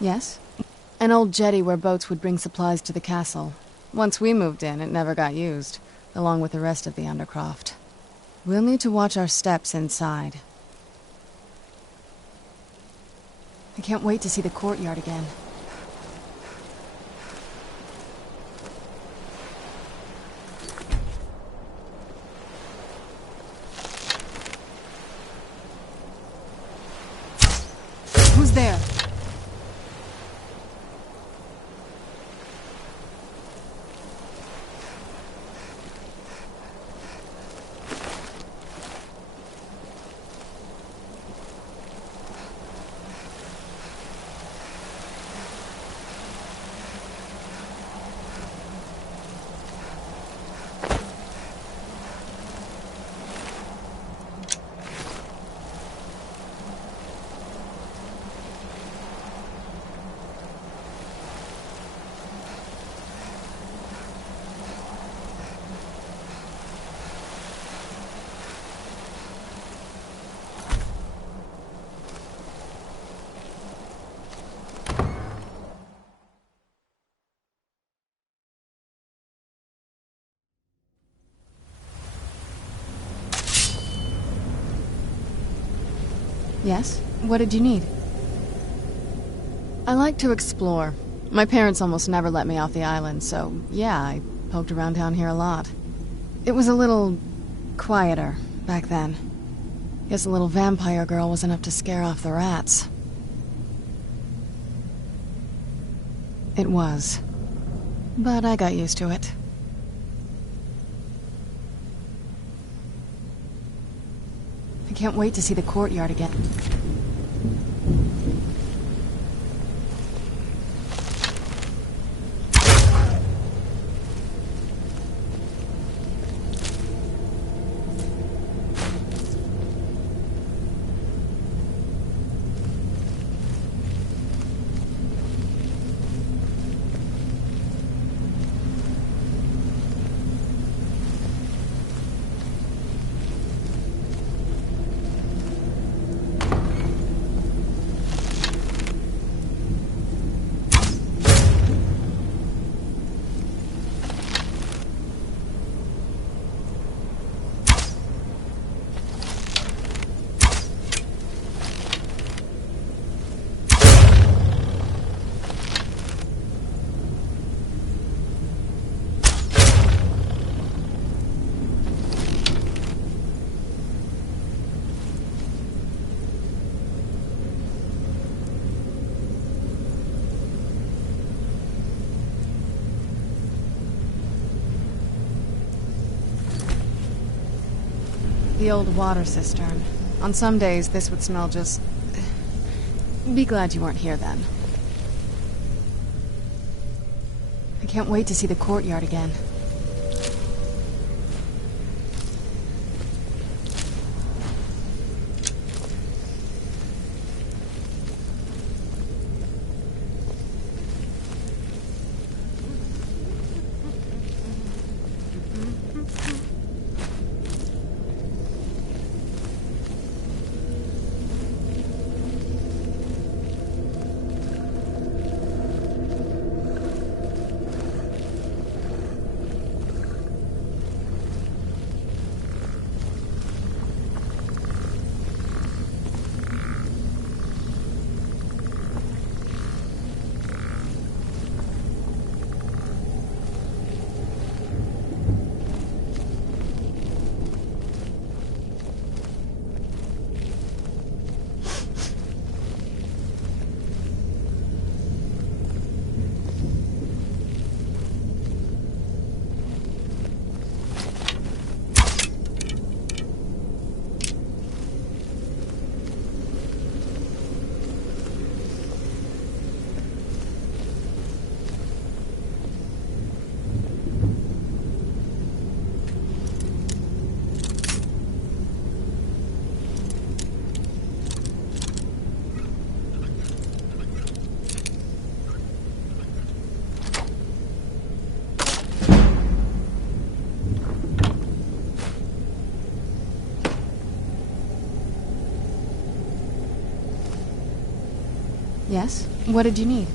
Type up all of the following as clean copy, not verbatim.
Yes? An old jetty where boats would bring supplies to the castle. Once we moved in, it never got used, along with the rest of the Undercroft. We'll need to watch our steps inside. I can't wait to see the courtyard again. Who's there? Yes? What did you need? I like to explore. My parents almost never let me off the island, so yeah, I poked around down here a lot. It was a little quieter back then. Guess a little vampire girl was enough to scare off the rats. It was. But I got used to it. I can't wait to see the courtyard again. The old water cistern. On some days, this would smell just... Be glad you weren't here then. I can't wait to see the courtyard again. Yes? What did you need?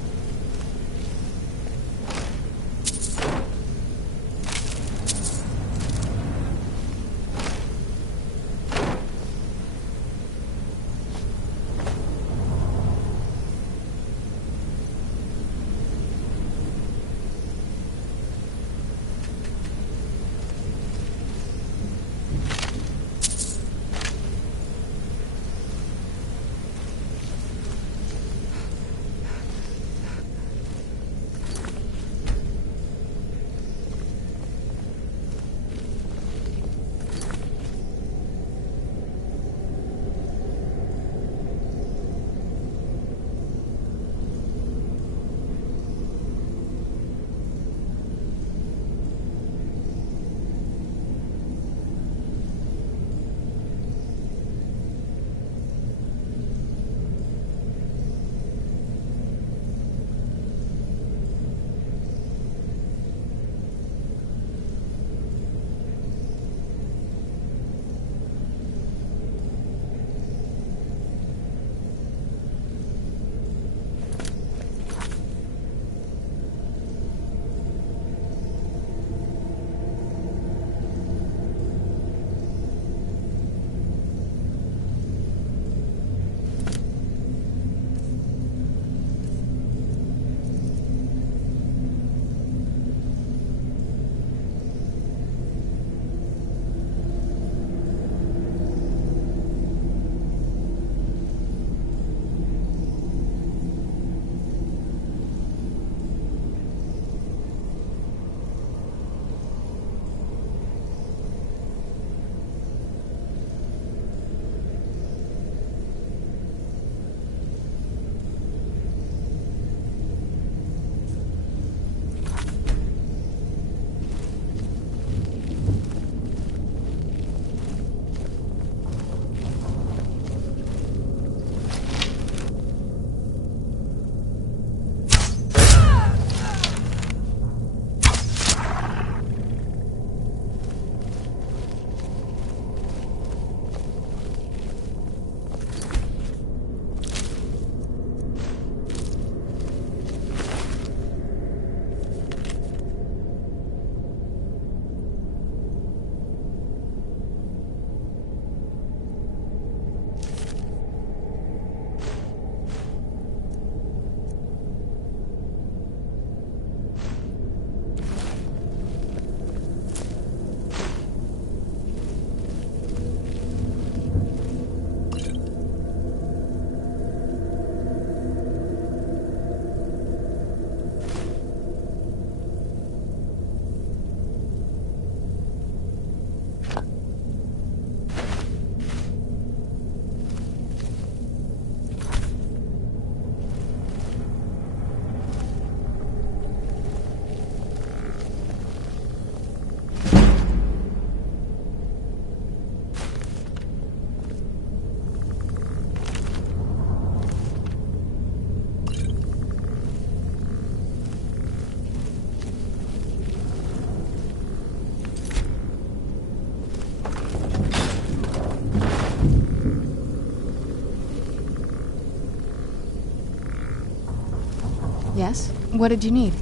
Yes? What did you need?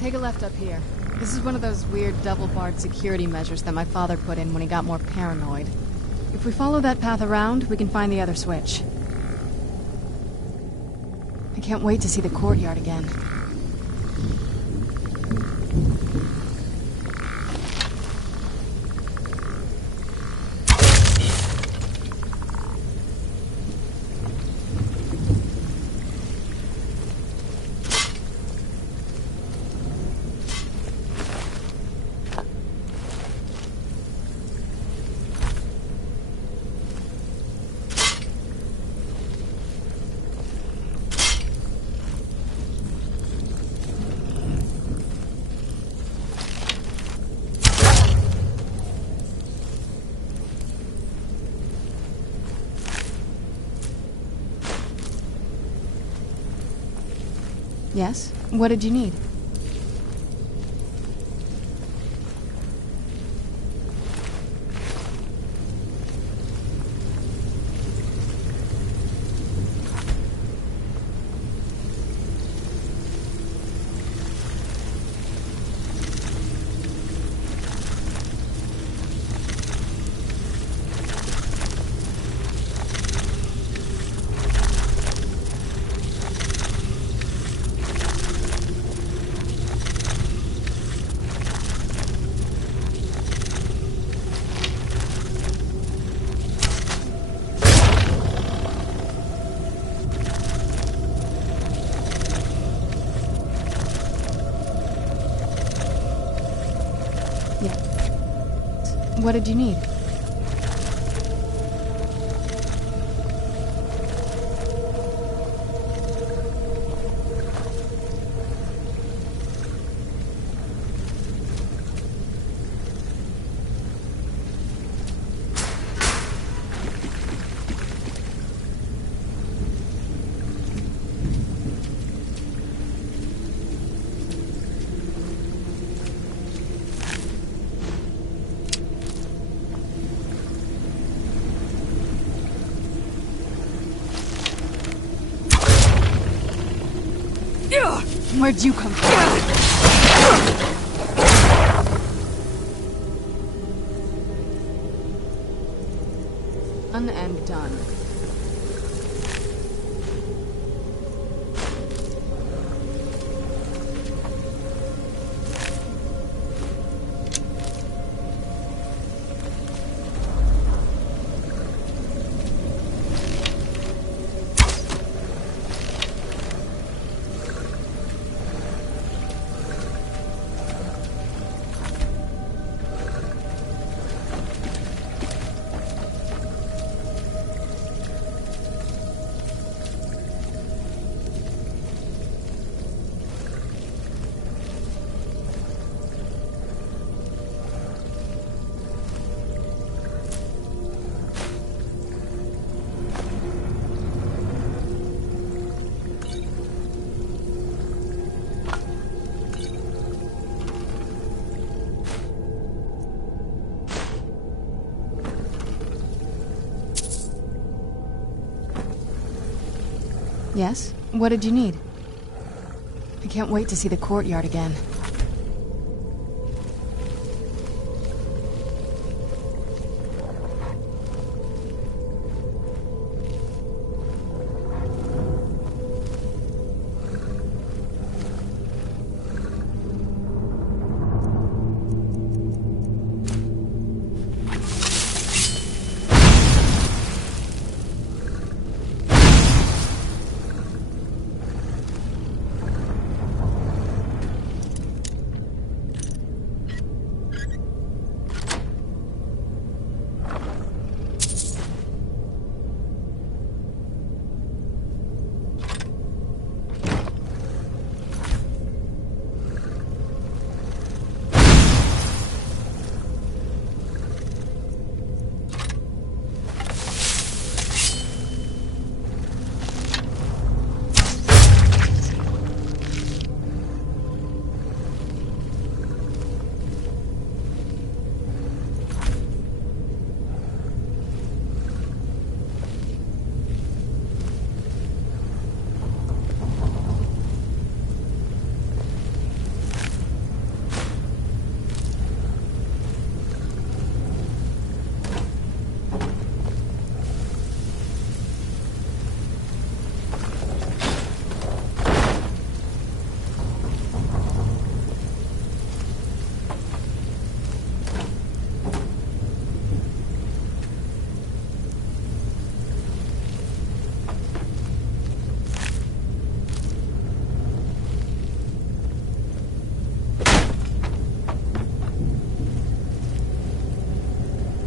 Take a left up here. This is one of those weird double-barred security measures that my father put in when he got more paranoid. If we follow that path around, we can find the other switch. I can't wait to see the courtyard again. Yes? What did you need? What did you need? Where'd you come from? Done and done. Yes? What did you need? I can't wait to see the courtyard again.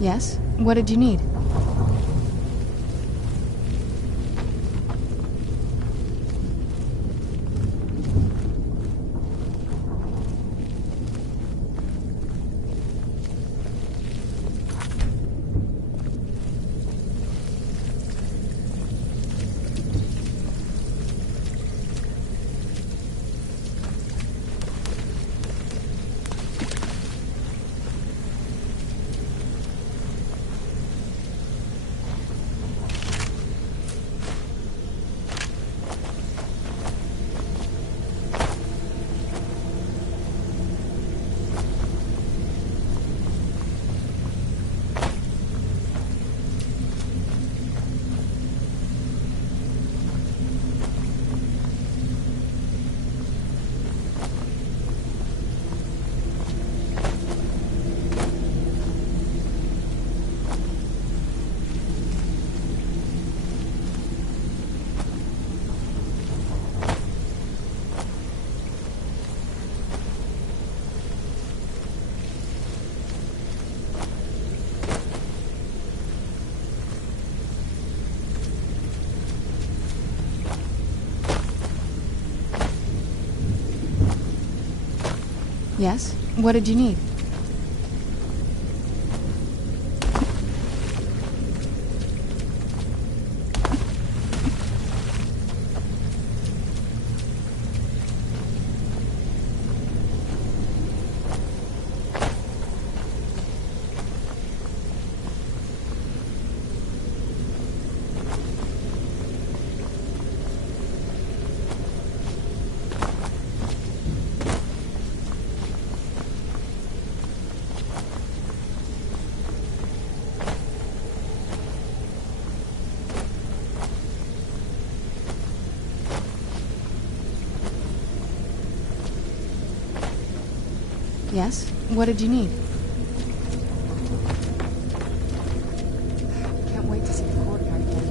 Yes? What did you need? Yes? What did you need? Yes? What did you need? Can't wait to see the courtyard again.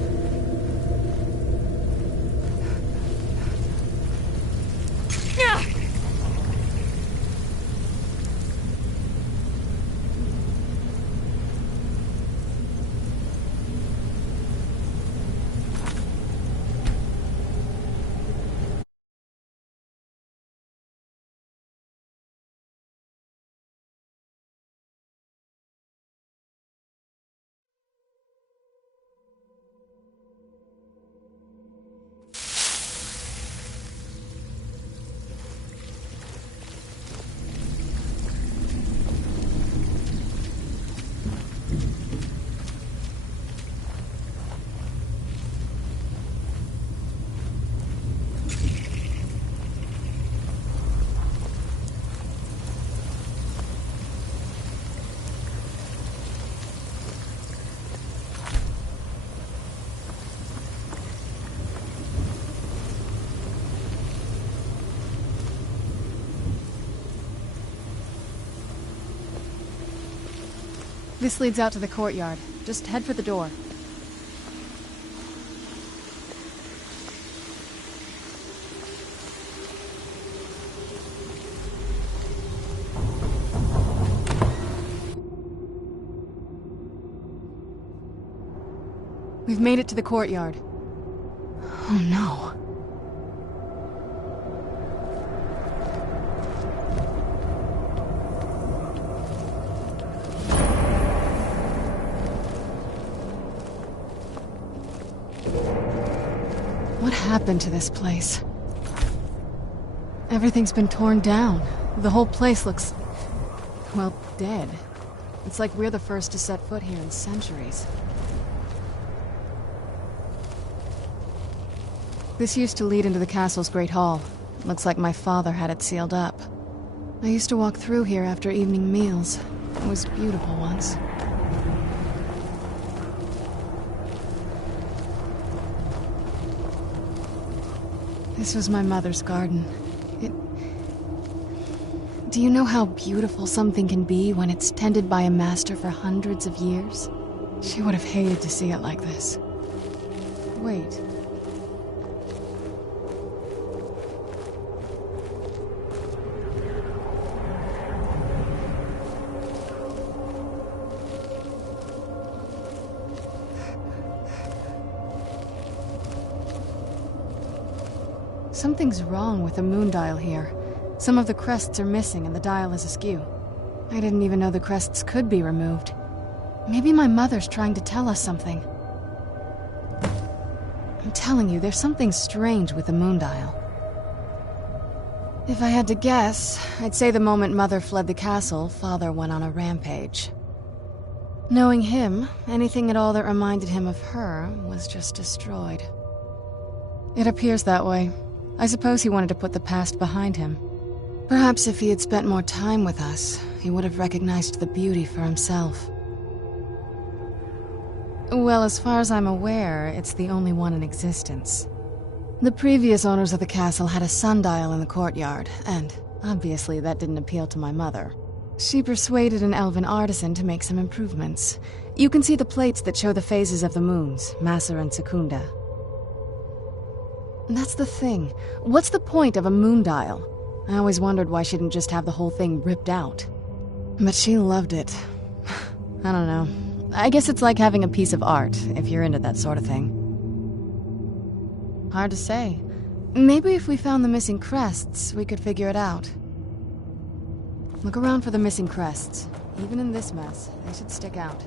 This leads out to the courtyard. Just head for the door. We've made it to the courtyard. Oh no. What happened to this place? Everything's been torn down. The whole place looks, well, dead. It's like we're the first to set foot here in centuries. This used to lead into the castle's great hall. Looks like my father had it sealed up. I used to walk through here after evening meals. It was beautiful once. This was my mother's garden. Do you know how beautiful something can be when it's tended by a master for hundreds of years? She would have hated to see it like this. Wait. Something's wrong with the moon dial here. Some of the crests are missing and the dial is askew. I didn't even know the crests could be removed. Maybe my mother's trying to tell us something. I'm telling you, there's something strange with the moon dial. If I had to guess, I'd say the moment Mother fled the castle, Father went on a rampage. Knowing him, anything at all that reminded him of her was just destroyed. It appears that way. I suppose he wanted to put the past behind him. Perhaps if he had spent more time with us, he would have recognized the beauty for himself. Well, as far as I'm aware, it's the only one in existence. The previous owners of the castle had a sundial in the courtyard, and obviously that didn't appeal to my mother. She persuaded an elven artisan to make some improvements. You can see the plates that show the phases of the moons, Maser and Secunda. That's the thing. What's the point of a moon dial? I always wondered why she didn't just have the whole thing ripped out. But she loved it. I don't know. I guess it's like having a piece of art, if you're into that sort of thing. Hard to say. Maybe if we found the missing crests, we could figure it out. Look around for the missing crests. Even in this mess, they should stick out.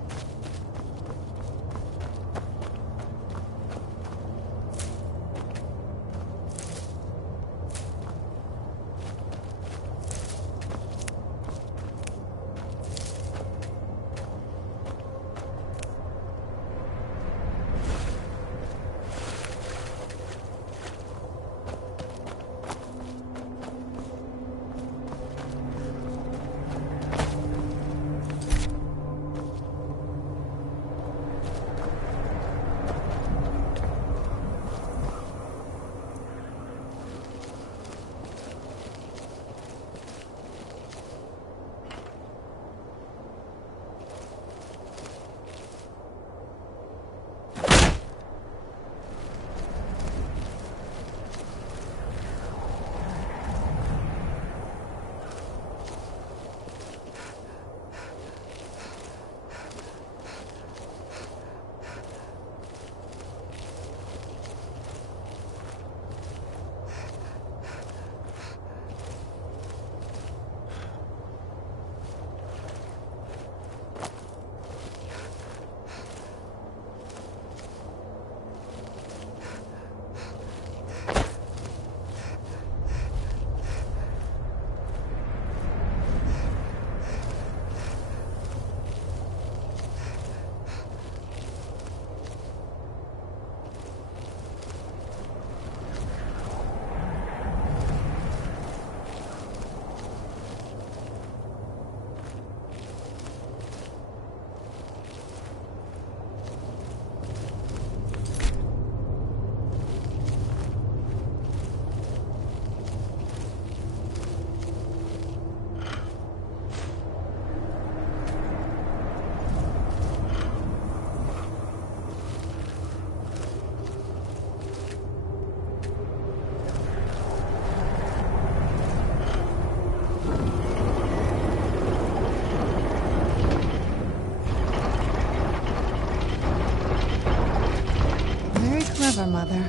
Clever, Mother.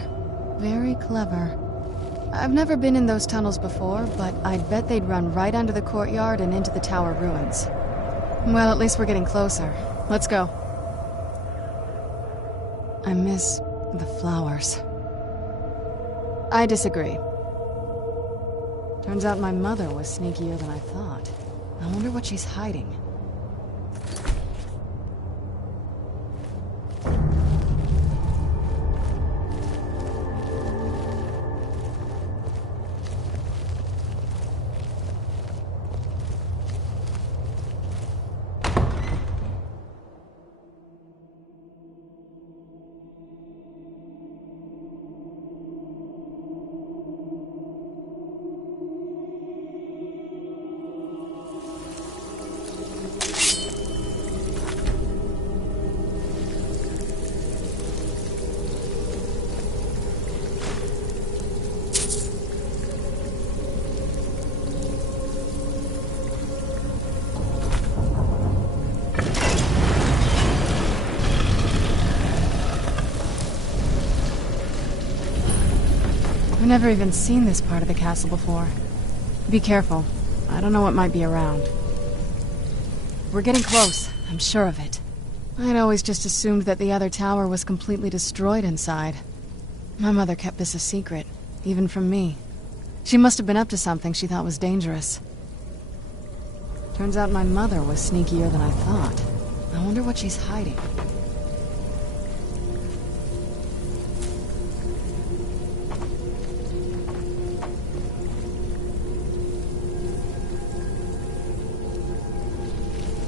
Very clever. I've never been in those tunnels before, but I'd bet they'd run right under the courtyard and into the tower ruins. Well, at least we're getting closer. Let's go. I miss the flowers. I disagree. Turns out my mother was sneakier than I thought. I wonder what she's hiding. I've never even seen this part of the castle before. Be careful. I don't know what might be around. We're getting close. I'm sure of it. I'd always just assumed that the other tower was completely destroyed inside. My mother kept this a secret, even from me. She must have been up to something she thought was dangerous. Turns out my mother was sneakier than I thought. I wonder what she's hiding.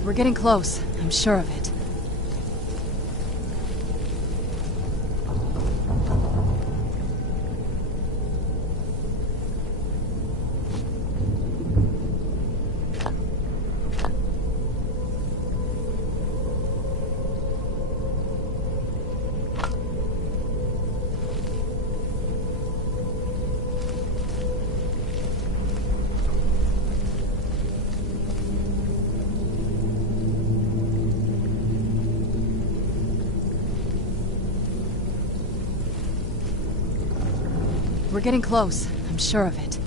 We're getting close. I'm sure of it. We're getting close. I'm sure of it.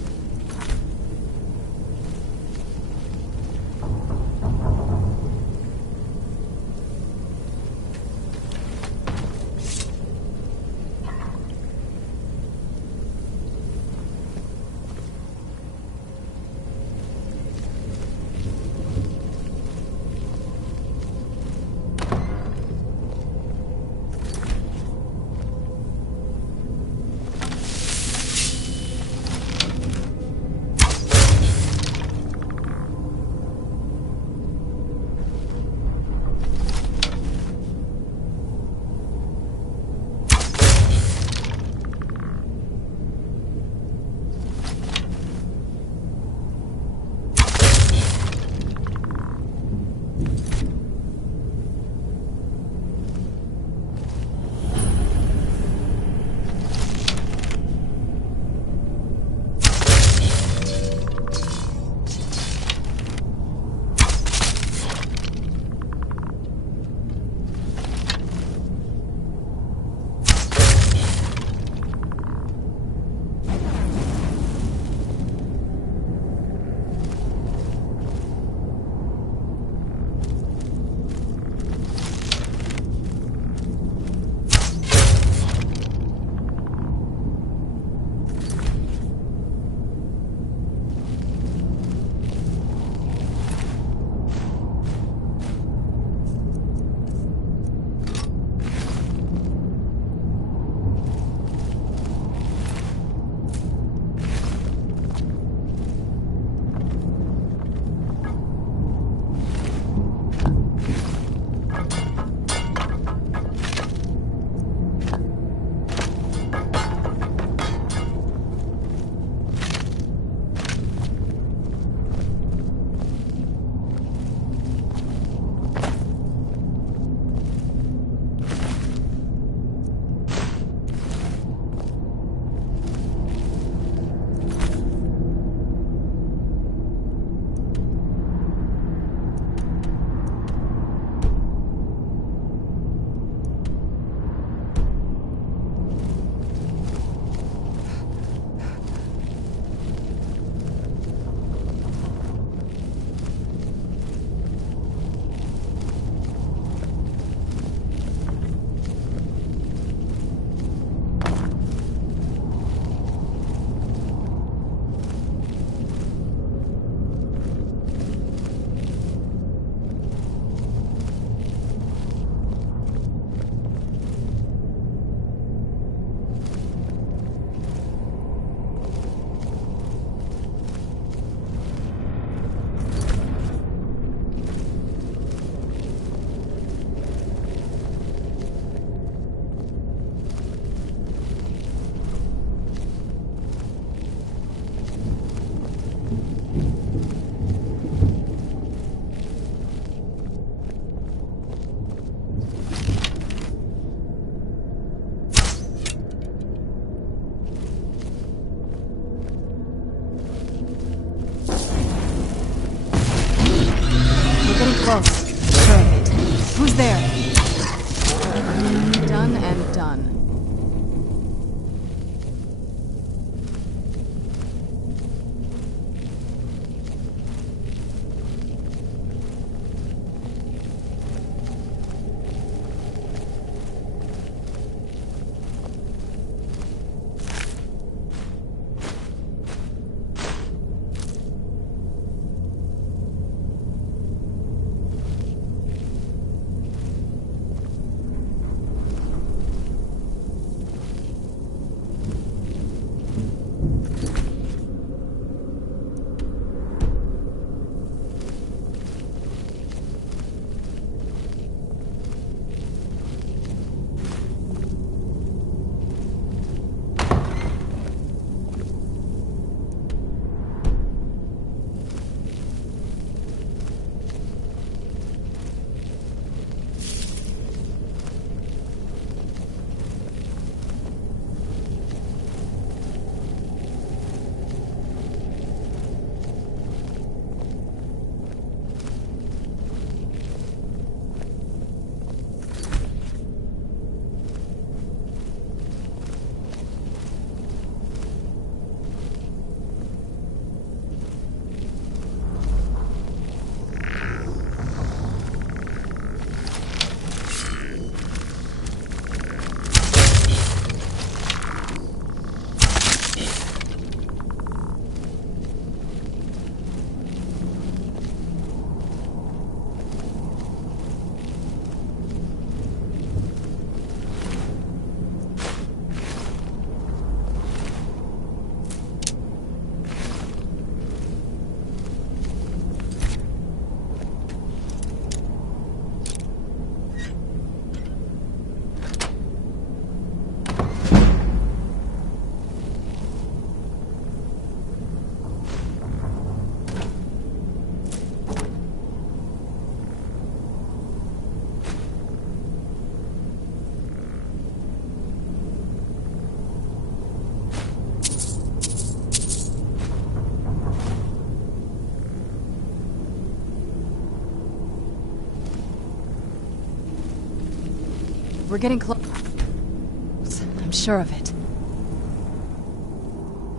We're getting close. I'm sure of it.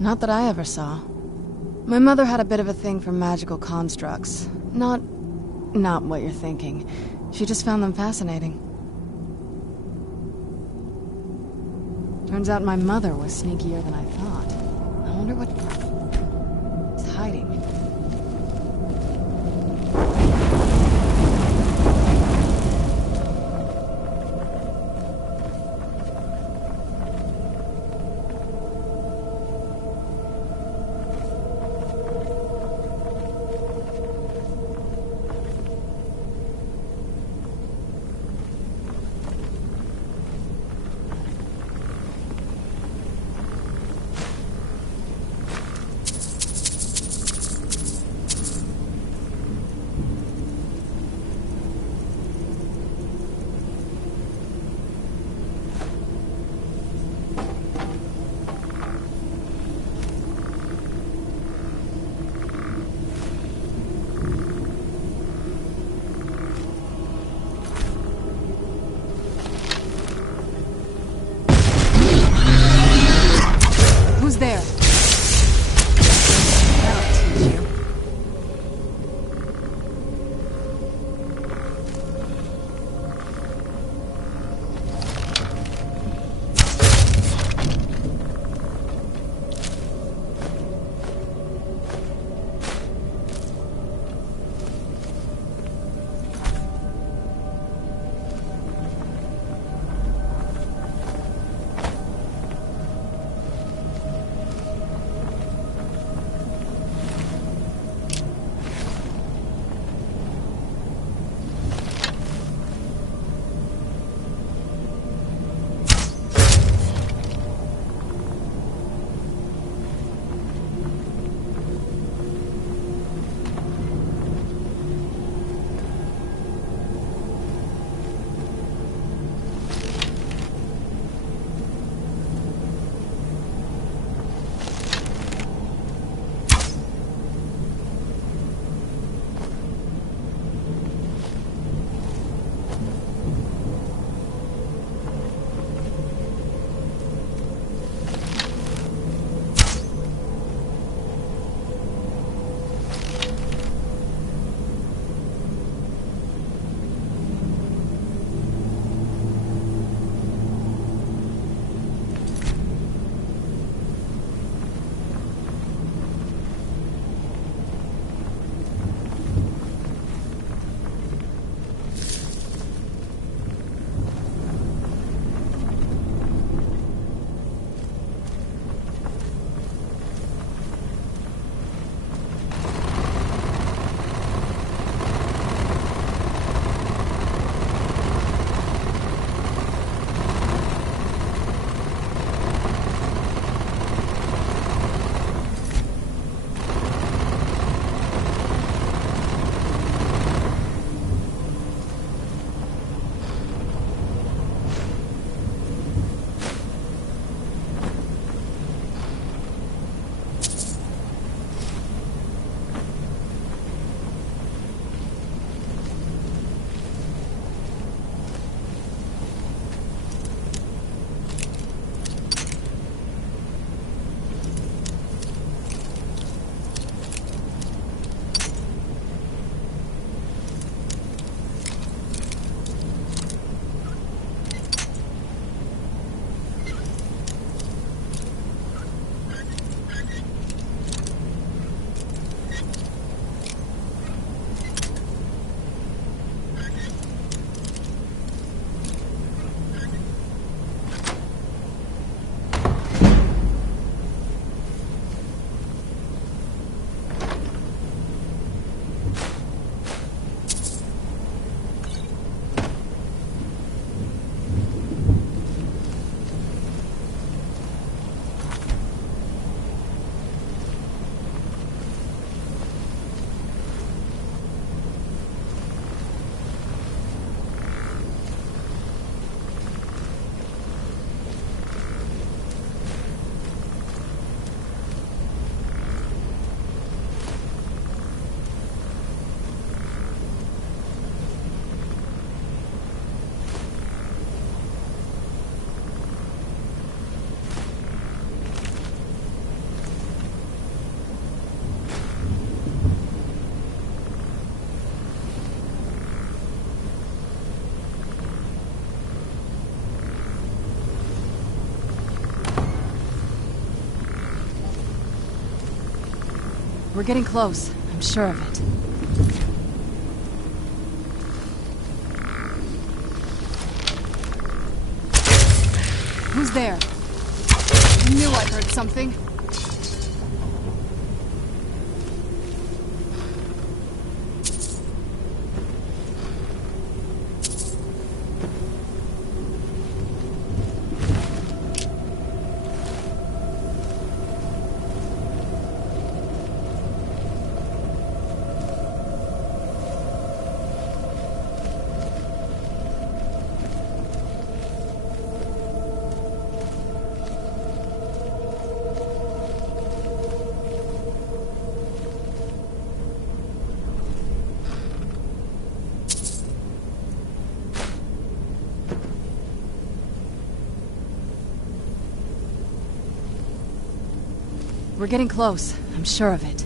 Not that I ever saw. My mother had a bit of a thing for magical constructs. Not what you're thinking. She just found them fascinating. Turns out my mother was sneakier than I thought. I wonder what is hiding. We're getting close. I'm sure of it. Who's there? I knew I heard something. We're getting close. I'm sure of it.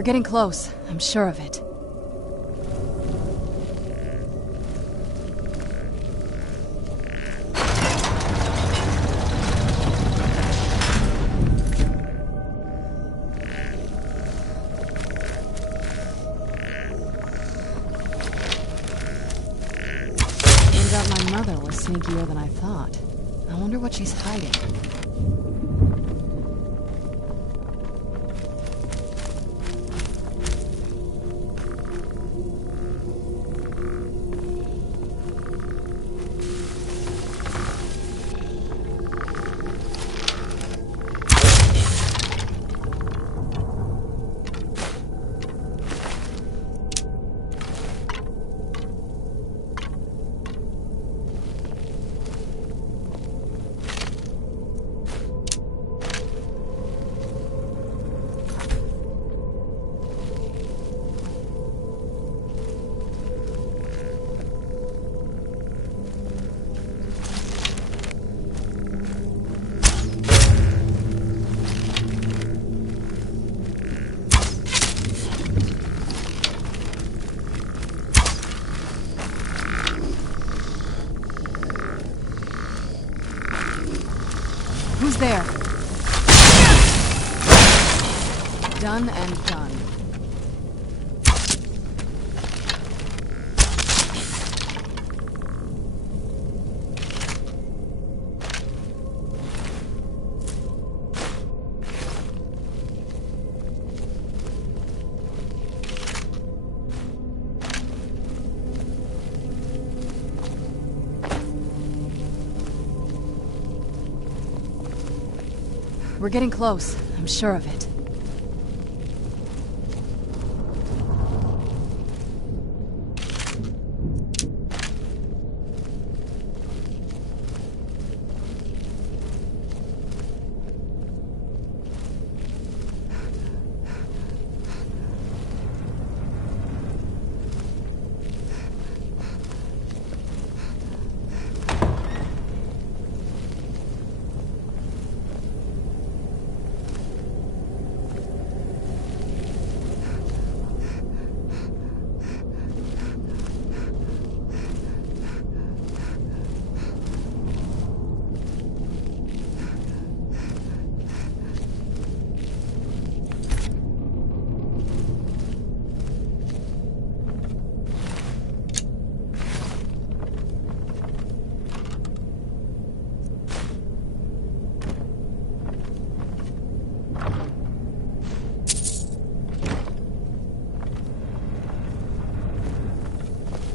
We're getting close. I'm sure of it. Turns out my mother was sneakier than I thought. I wonder what she's hiding. Who's there? Done and done. We're getting close. I'm sure of it.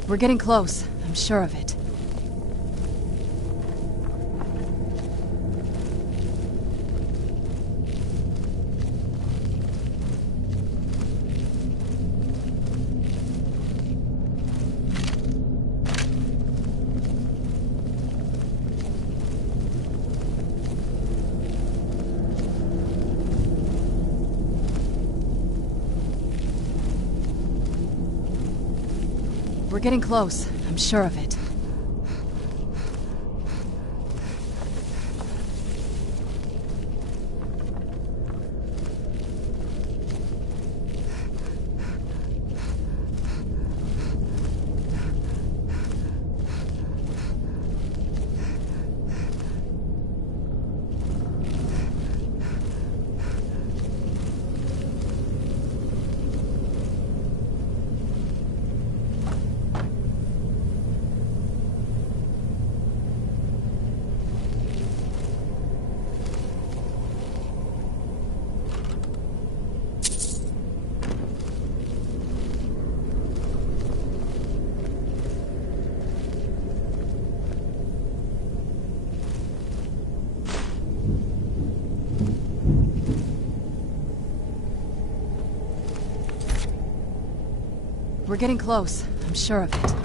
We're getting close. I'm sure of it. We're getting close. I'm sure of it. We're getting close. I'm sure of it.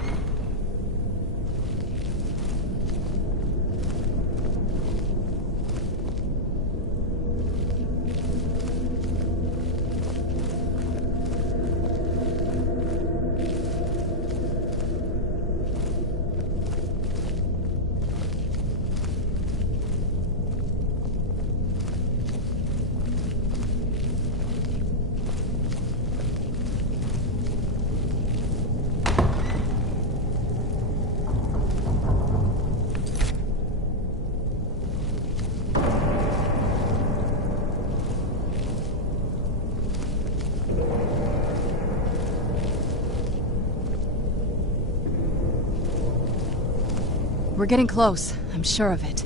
We're getting close. I'm sure of it.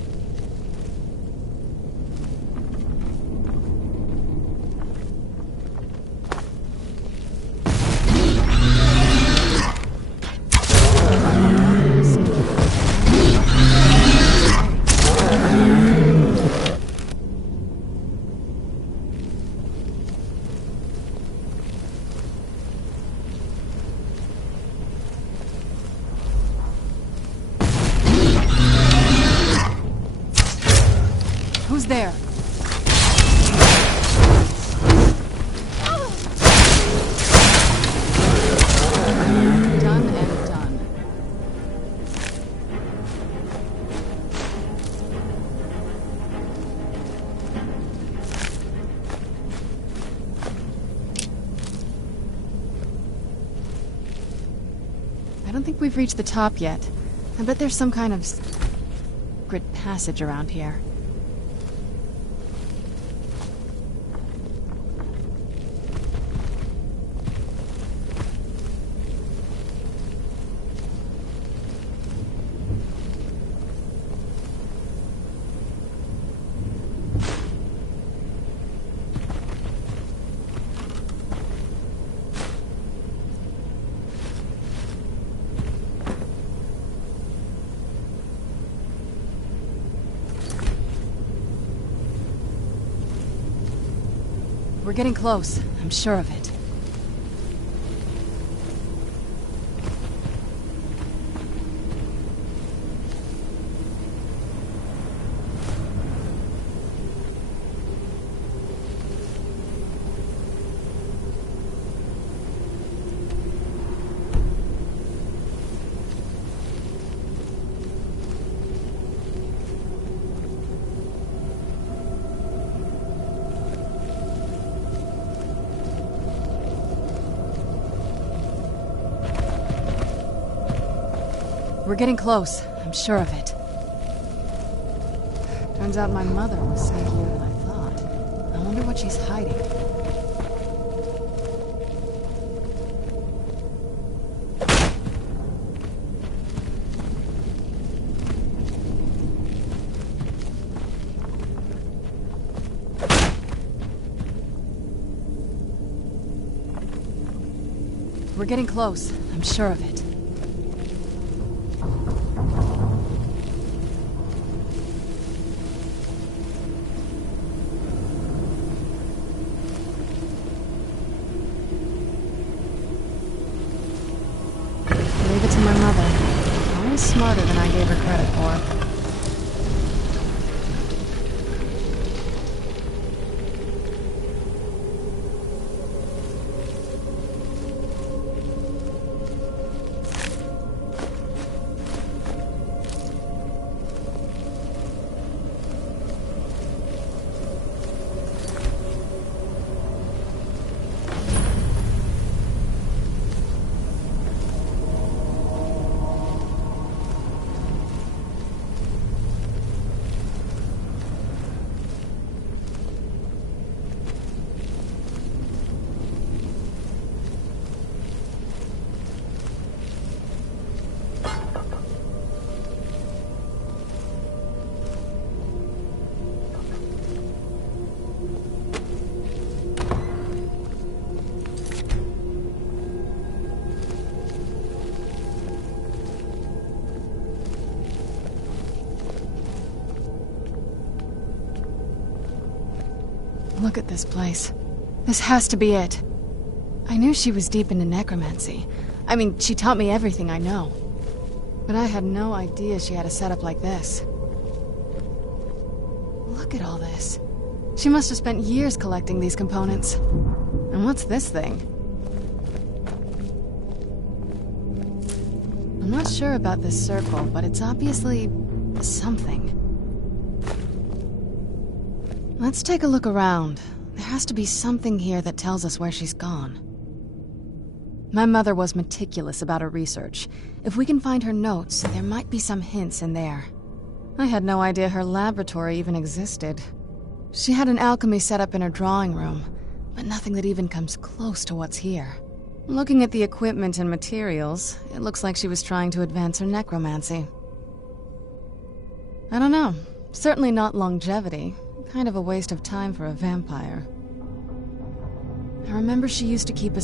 Who's there? Done and done. I don't think we've reached the top yet. I bet there's some kind of secret passage around here. We're getting close. I'm sure of it. We're getting close. I'm sure of it. Turns out my mother was sneakier than I thought. I wonder what she's hiding. We're getting close. I'm sure of it. Leave it to my mother. Always smarter than I gave her credit for. Look at this place. This has to be it. I knew she was deep into necromancy. I mean, she taught me everything I know. But I had no idea she had a setup like this. Look at all this. She must have spent years collecting these components. And what's this thing? I'm not sure about this circle, but it's obviously something. Let's take a look around. There has to be something here that tells us where she's gone. My mother was meticulous about her research. If we can find her notes, there might be some hints in there. I had no idea her laboratory even existed. She had an alchemy set up in her drawing room, but nothing that even comes close to what's here. Looking at the equipment and materials, it looks like she was trying to advance her necromancy. I don't know. Certainly not longevity. Kind of a waste of time for a vampire. I remember she used to keep a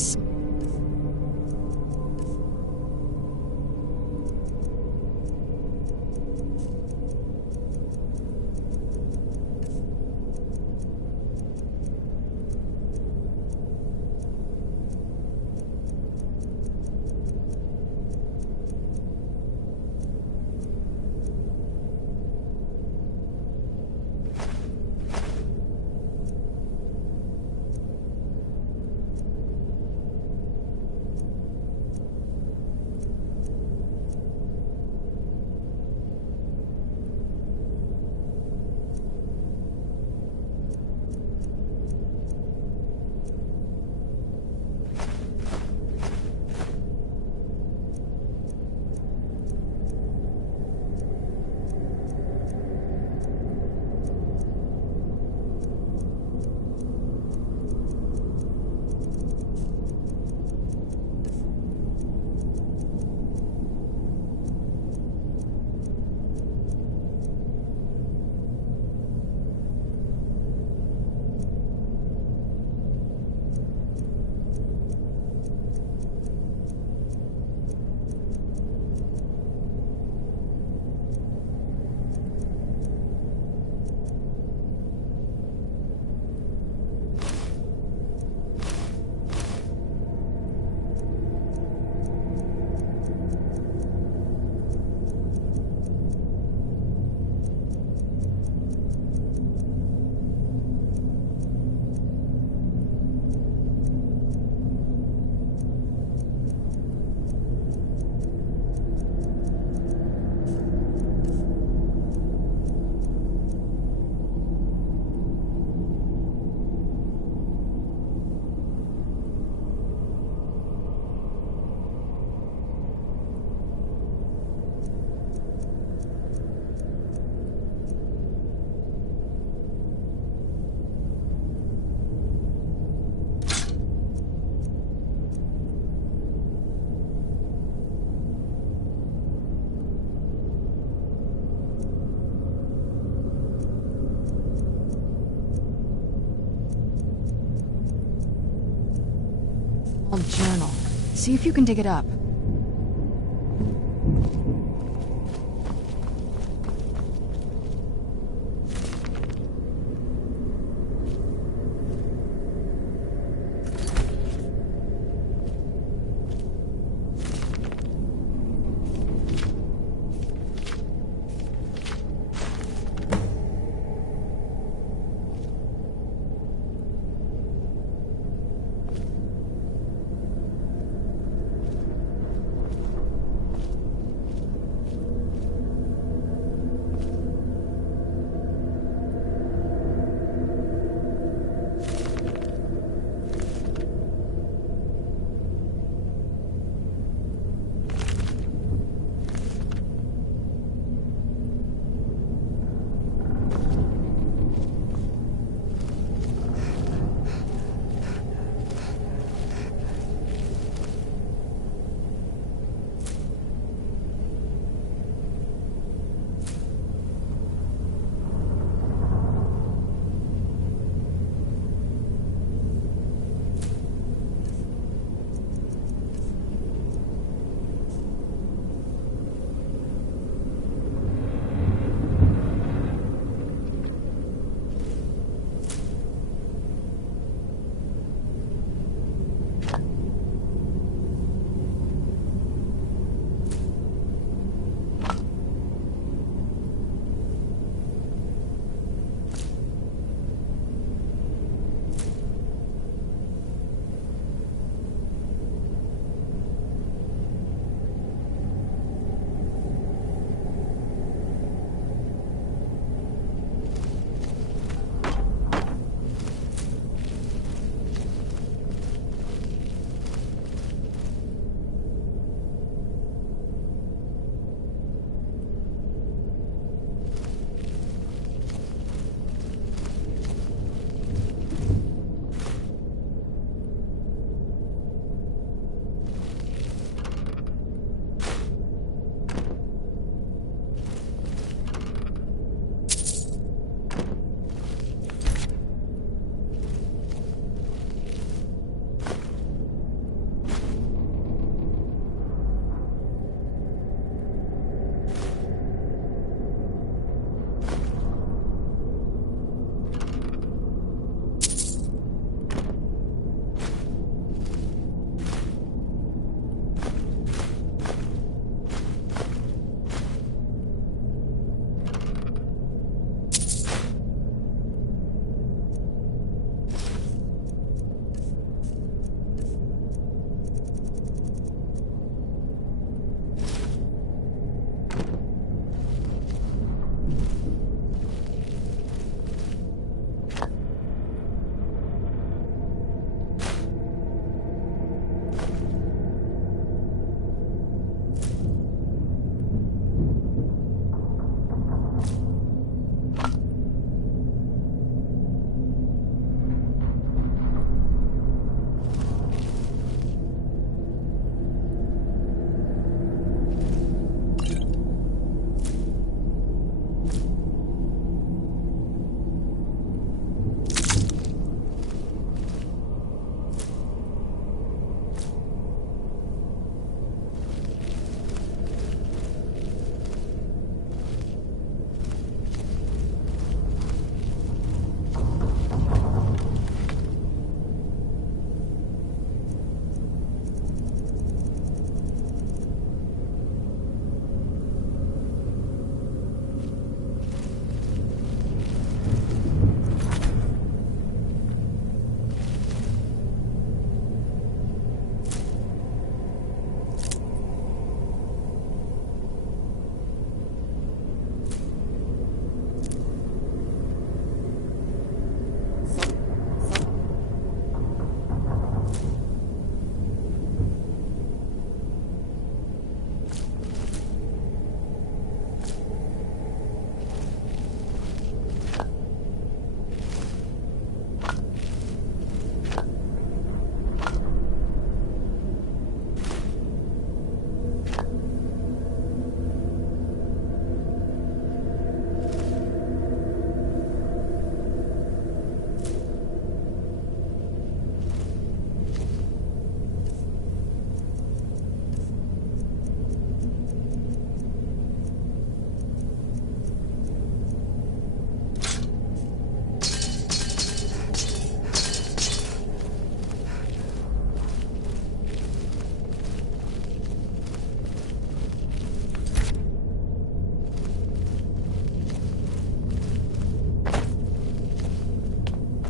journal. See if you can dig it up.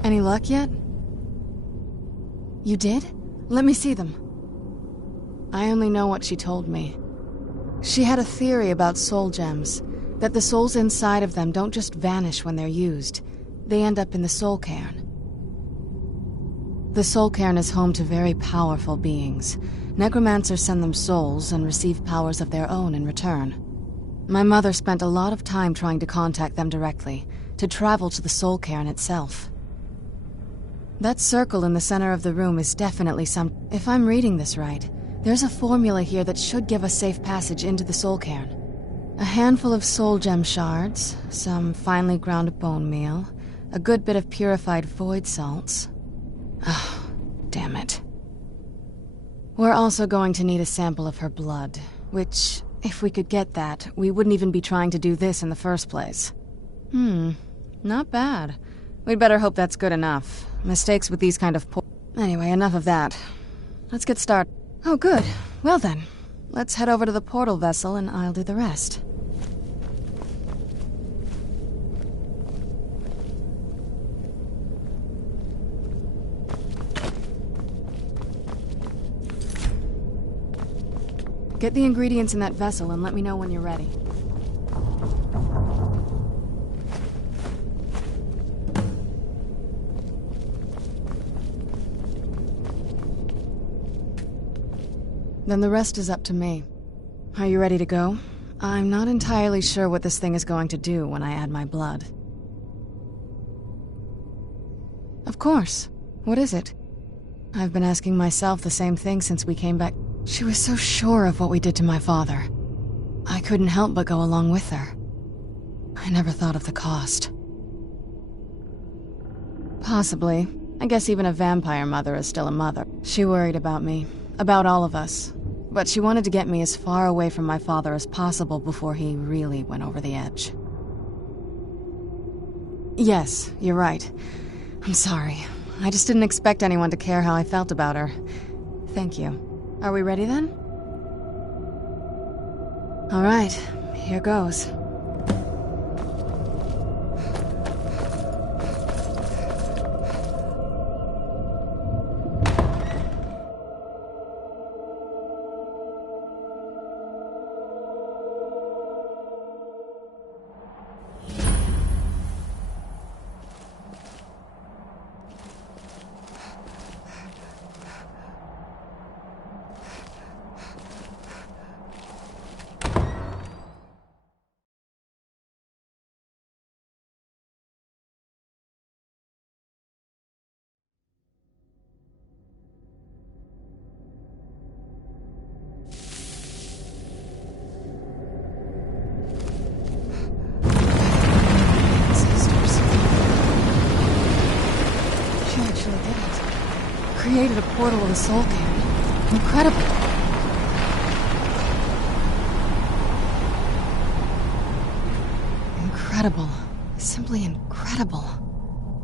Any luck yet? You did? Let me see them. I only know what she told me. She had a theory about soul gems, that the souls inside of them don't just vanish when they're used. They end up in the soul cairn. The soul cairn is home to very powerful beings. Necromancers send them souls and receive powers of their own in return. My mother spent a lot of time trying to contact them directly, to travel to the soul cairn itself. That circle in the center of the room is definitely some... If I'm reading this right, there's a formula here that should give us safe passage into the soul cairn. A handful of soul gem shards, some finely ground bone meal, a good bit of purified void salts. Oh, damn it. We're also going to need a sample of her blood, which, if we could get that, we wouldn't even be trying to do this in the first place. Not bad. We'd better hope that's good enough. Mistakes with these kind of Anyway, enough of that. Let's get started. Oh, good. Well then, let's head over to the portal vessel and I'll do the rest. Get the ingredients in that vessel and let me know when you're ready. Then the rest is up to me. Are you ready to go? I'm not entirely sure what this thing is going to do when I add my blood. Of course. What is it? I've been asking myself the same thing since we came back. She was so sure of what we did to my father. I couldn't help but go along with her. I never thought of the cost. Possibly. I guess even a vampire mother is still a mother. She worried about me. About all of us. But she wanted to get me as far away from my father as possible before he really went over the edge. Yes, you're right. I'm sorry. I just didn't expect anyone to care how I felt about her. Thank you. Are we ready then? All right, here goes. Created a portal with a soul cairn. Incredible. Incredible. Simply incredible.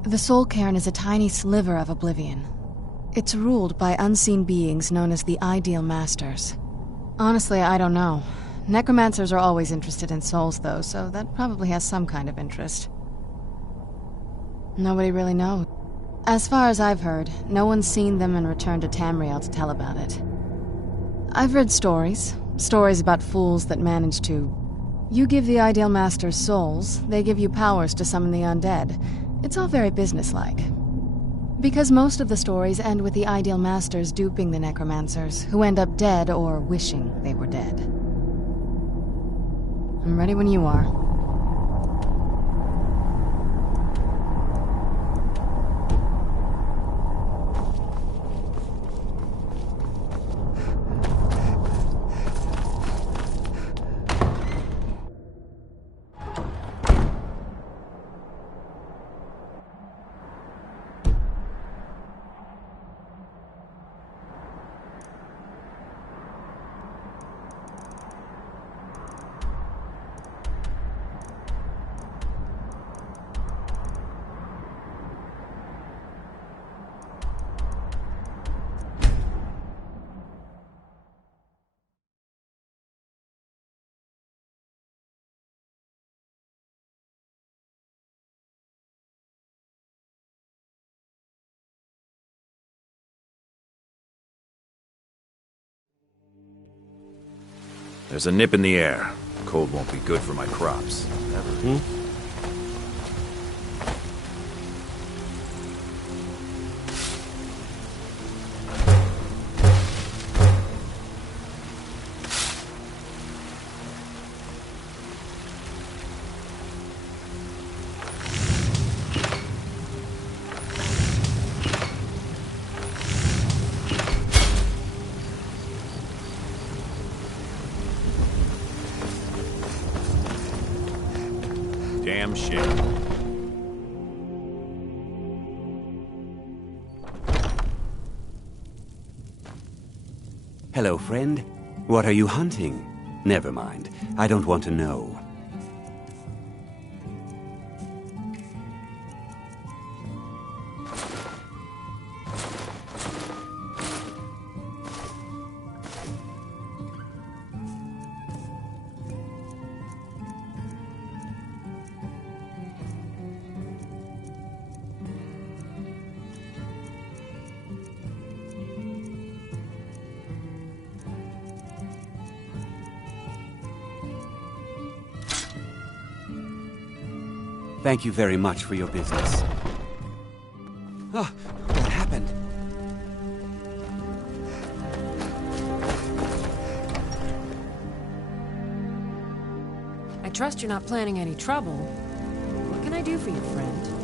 The soul cairn is a tiny sliver of oblivion. It's ruled by unseen beings known as the Ideal Masters. Honestly, I don't know. Necromancers are always interested in souls, though, so that probably has some kind of interest. Nobody really knows. As far as I've heard, no one's seen them and returned to Tamriel to tell about it. I've read stories about fools that manage to... You give the Ideal Masters souls, they give you powers to summon the undead. It's all very businesslike. Because most of the stories end with the Ideal Masters duping the necromancers, who end up dead or wishing they were dead. I'm ready when you are. There's a nip in the air. Cold won't be good for my crops. Ever. Damn shit. Hello, friend. What are you hunting? Never mind. I don't want to know. Thank you very much for your business. Oh, what happened? I trust you're not planning any trouble. What can I do for you, friend?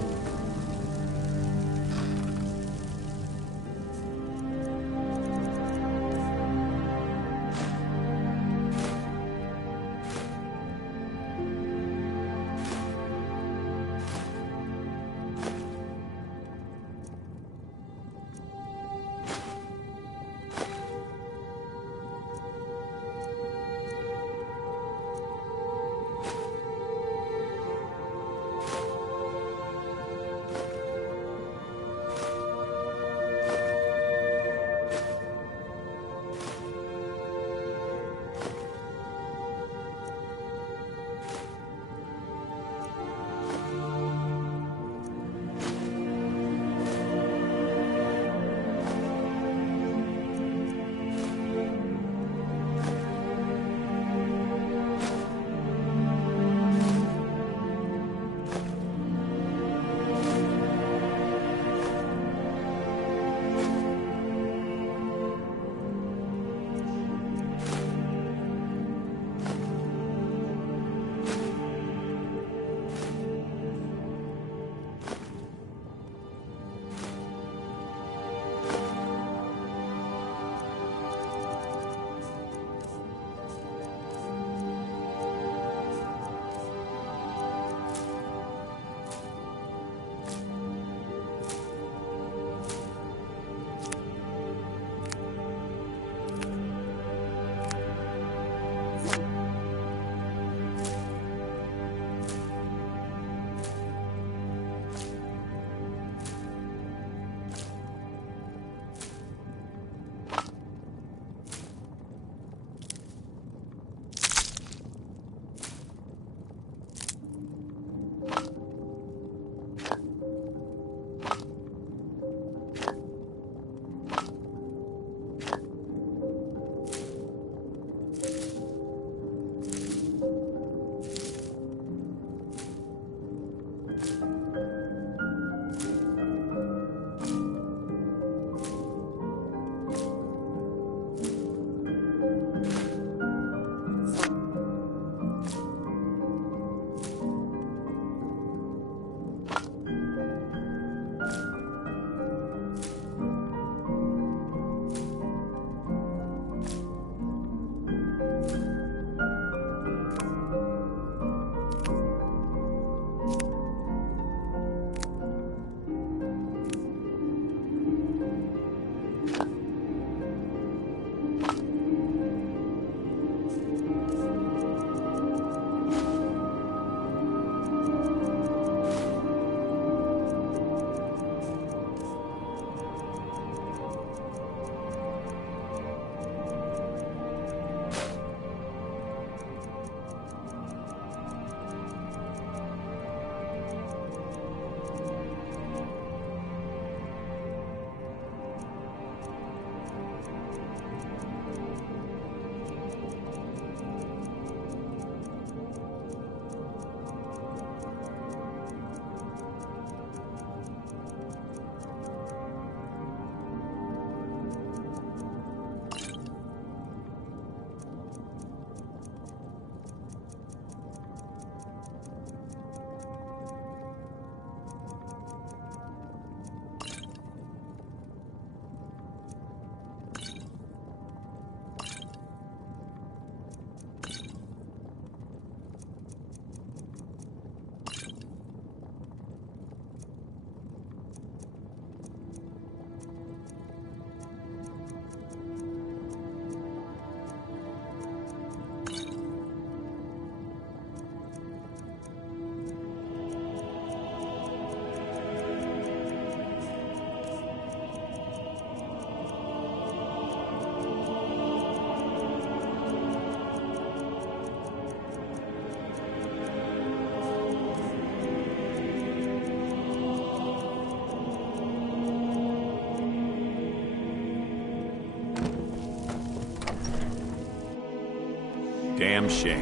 damn shame.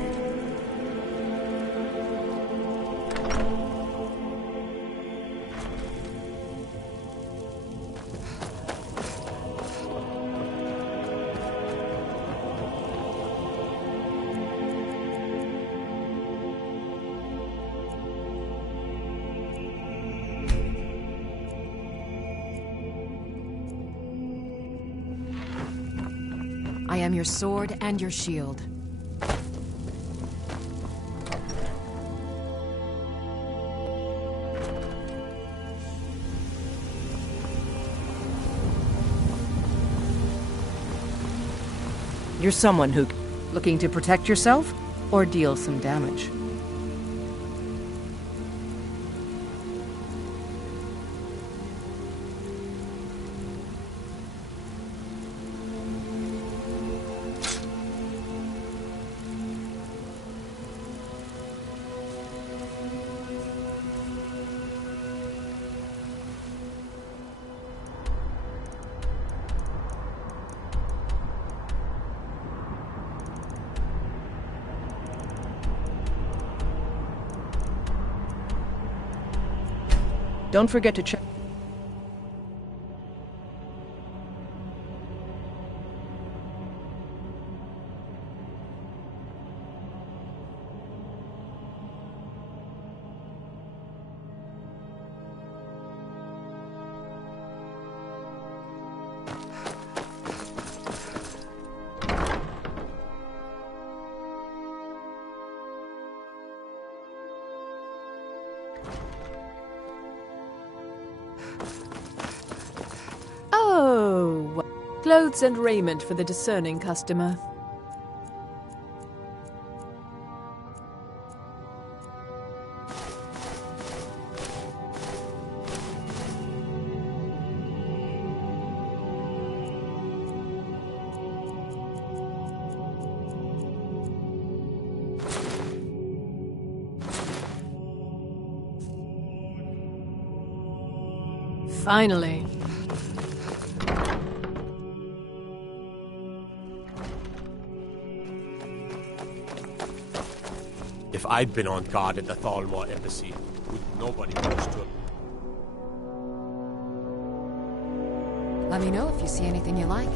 I am your sword and your shield. You're someone who... Looking to protect yourself or deal some damage? Don't forget to check. Oh, clothes and raiment for the discerning customer. Finally. If I'd been on guard at the Thalmor embassy, would nobody understood? Let me know if you see anything you like.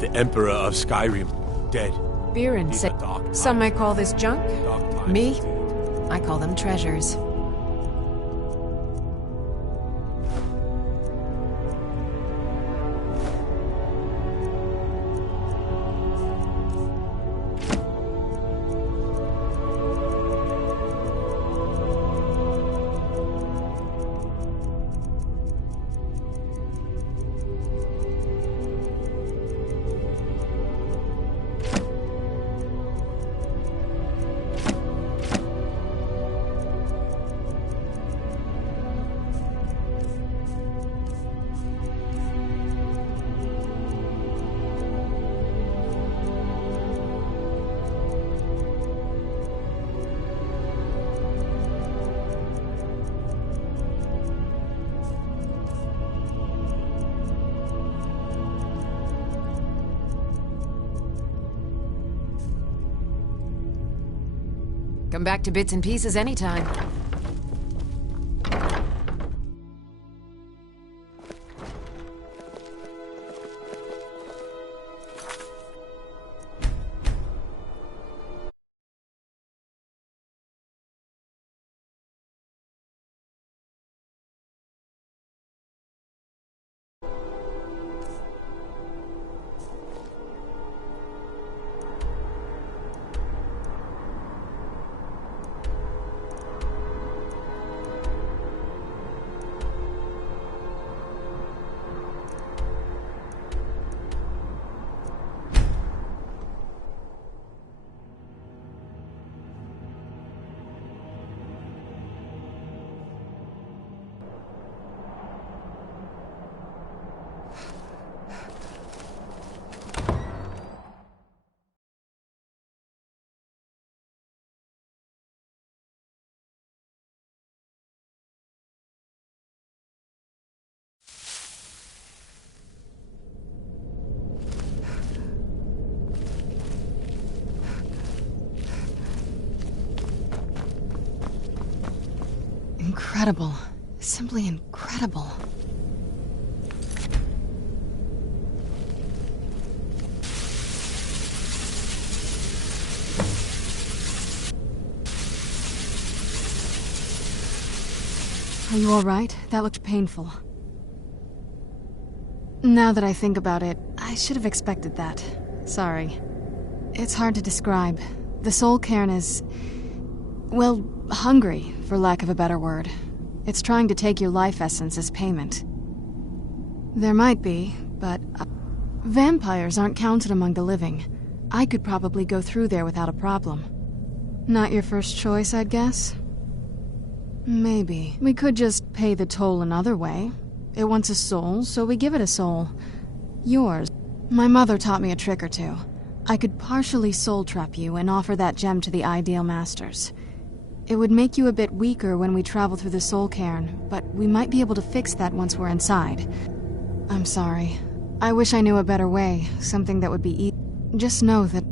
The Emperor of Skyrim, dead. Viren These said are dark some may times. call this junk. Dark times Me? indeed. I call them treasures. Come back to bits and pieces anytime. Incredible. Simply incredible. Are you alright? That looked painful. Now that I think about it, I should have expected that. Sorry. It's hard to describe. The soul cairn is... well, hungry, for lack of a better word. It's trying to take your life essence as payment. There might be, but... vampires aren't counted among the living. I could probably go through there without a problem. Not your first choice, I'd guess? Maybe. We could just pay the toll another way. It wants a soul, so we give it a soul. Yours. My mother taught me a trick or two. I could partially soul trap you and offer that gem to the Ideal Masters. It would make you a bit weaker when we travel through the soul cairn, but we might be able to fix that once we're inside. I'm sorry. I wish I knew a better way, something that would be easy. Just know that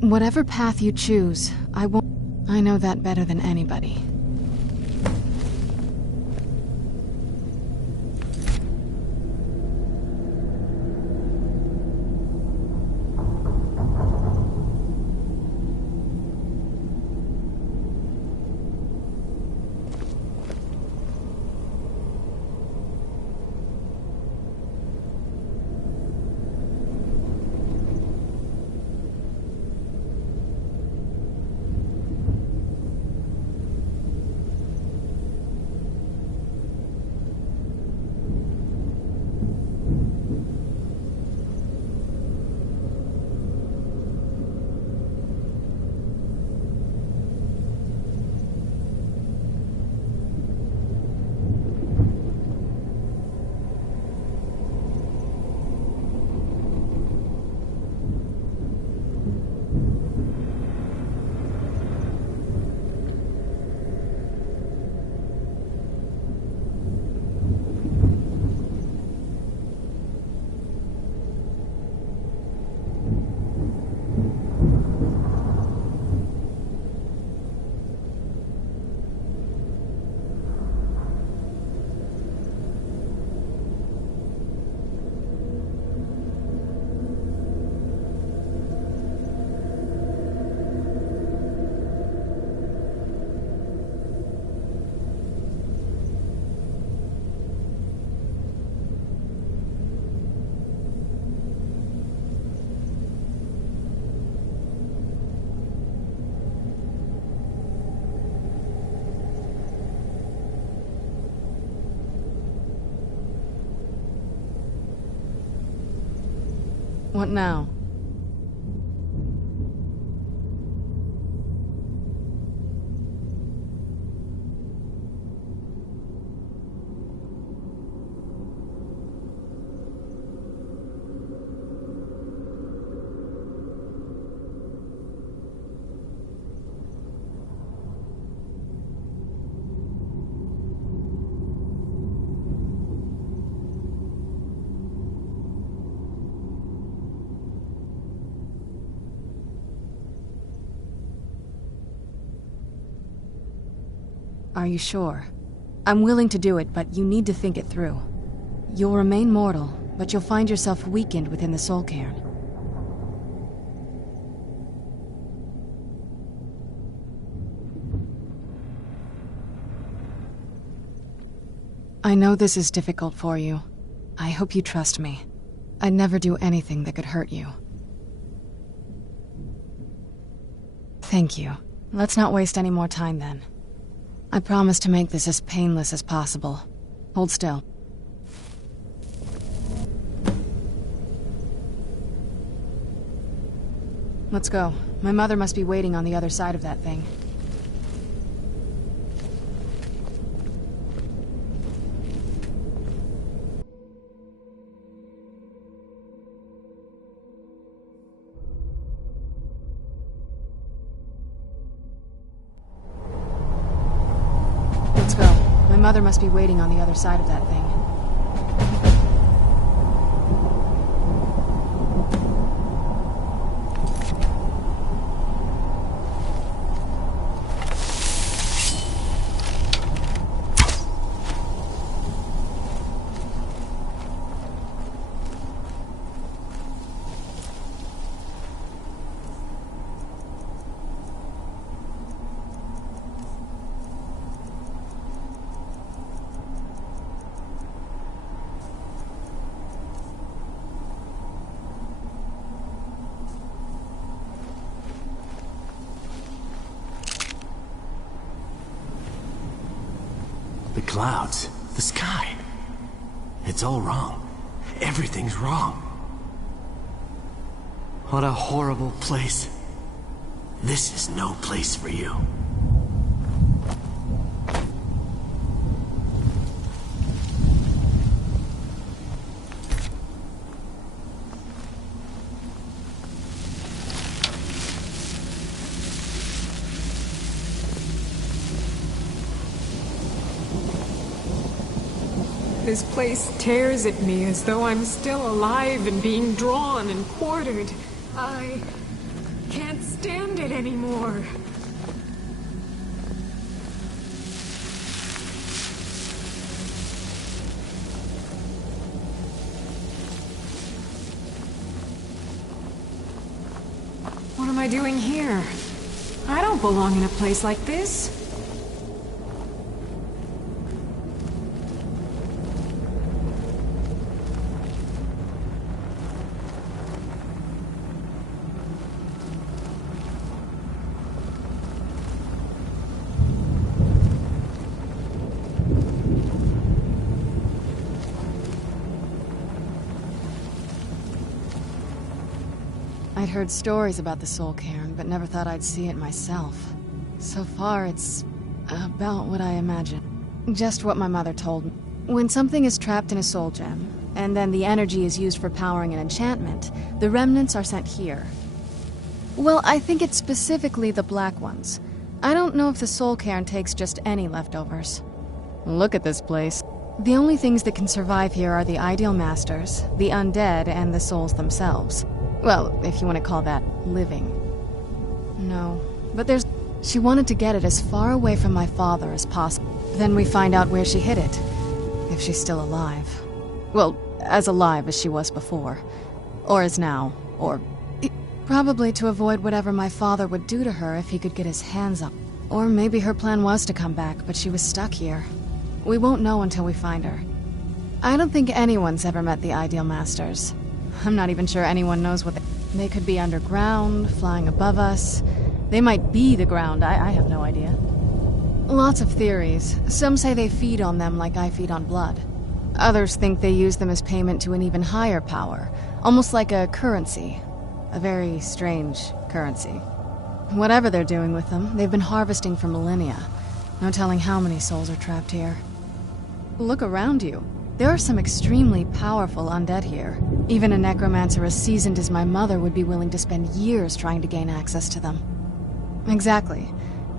whatever path you choose, I won't... I know that better than anybody. What now? Are you sure? I'm willing to do it, but you need to think it through. You'll remain mortal, but you'll find yourself weakened within the soul cairn. I know this is difficult for you. I hope you trust me. I'd never do anything that could hurt you. Thank you. Let's not waste any more time then. I promise to make this as painless as possible. Hold still. Let's go. My mother must be waiting on the other side of that thing. Let's go. My mother must be waiting on the other side of that thing. The clouds, the sky. It's all wrong. Everything's wrong. What a horrible place. This is no place for you. This place tears at me as though I'm still alive and being drawn and quartered. I can't stand it anymore. What am I doing here? I don't belong in a place like this. I'd heard stories about the Soul Cairn, but never thought I'd see it myself. So far, it's about what I imagined. Just what my mother told me. When something is trapped in a soul gem, and then the energy is used for powering an enchantment, the remnants are sent here. Well, I think it's specifically the black ones. I don't know if the Soul Cairn takes just any leftovers. Look at this place. The only things that can survive here are the Ideal Masters, the undead, and the souls themselves. Well, if you want to call that living. No, but there's... She wanted to get it as far away from my father as possible. Then we find out where she hid it. If she's still alive. Well, as alive as she was before. Or is now. Or... Probably to avoid whatever my father would do to her if he could get his hands up. Or maybe her plan was to come back, but she was stuck here. We won't know until we find her. I don't think anyone's ever met the Ideal Masters. I'm not even sure anyone knows what they could be underground, flying above us. They might be the ground, I have no idea. Lots of theories. Some say they feed on them like I feed on blood. Others think they use them as payment to an even higher power, almost like a currency. A very strange currency. Whatever they're doing with them, they've been harvesting for millennia. No telling how many souls are trapped here. Look around you. There are some extremely powerful undead here. Even a necromancer as seasoned as my mother would be willing to spend years trying to gain access to them. Exactly.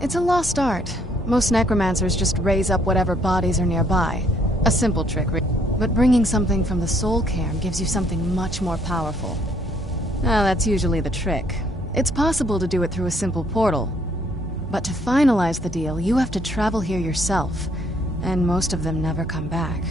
It's a lost art. Most necromancers just raise up whatever bodies are nearby. A simple trick, but bringing something from the Soul Cairn gives you something much more powerful. Well, that's usually the trick. It's possible to do it through a simple portal. But to finalize the deal, you have to travel here yourself, and most of them never come back.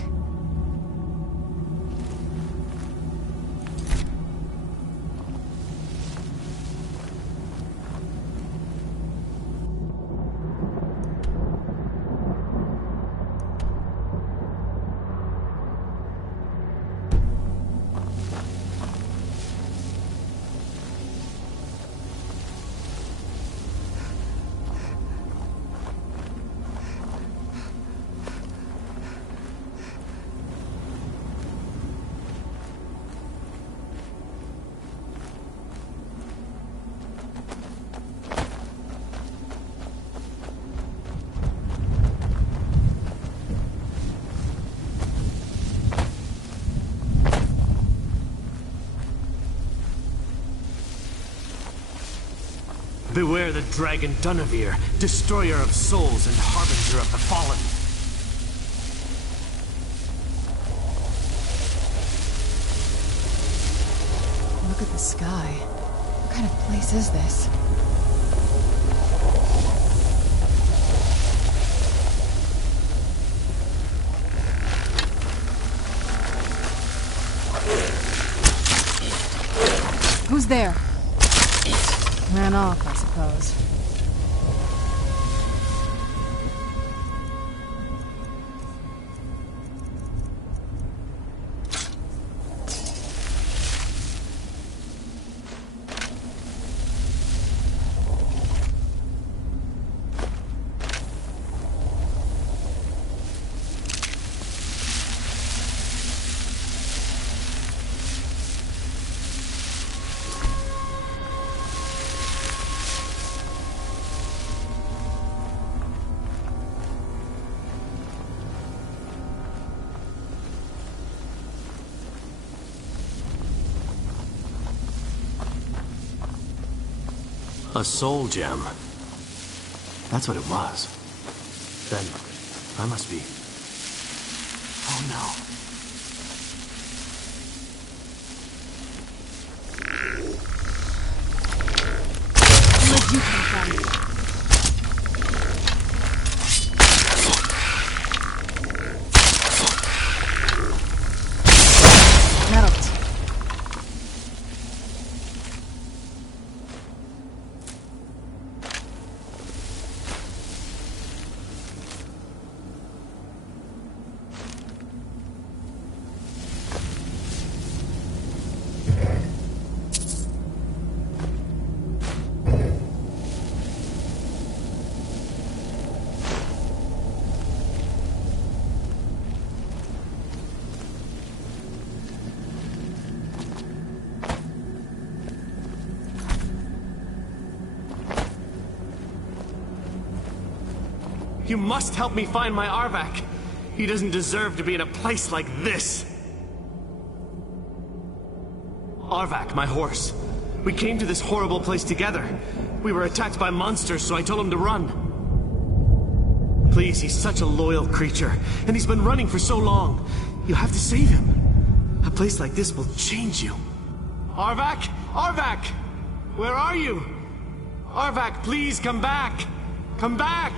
Beware the dragon Dunavir, destroyer of souls and harbinger of the fallen. Look at the sky. What kind of place is this? Who's there? Ran off, I suppose. A soul gem. That's what it was. Then, I must be... Oh no. Where'd you come from? Metals. You must help me find my Arvak. He doesn't deserve to be in a place like this. Arvak, my horse. We came to this horrible place together. We were attacked by monsters, so I told him to run. Please, he's such a loyal creature, and he's been running for so long. You have to save him. A place like this will change you. Arvak! Arvak! Where are you? Arvak, please come back! Come back!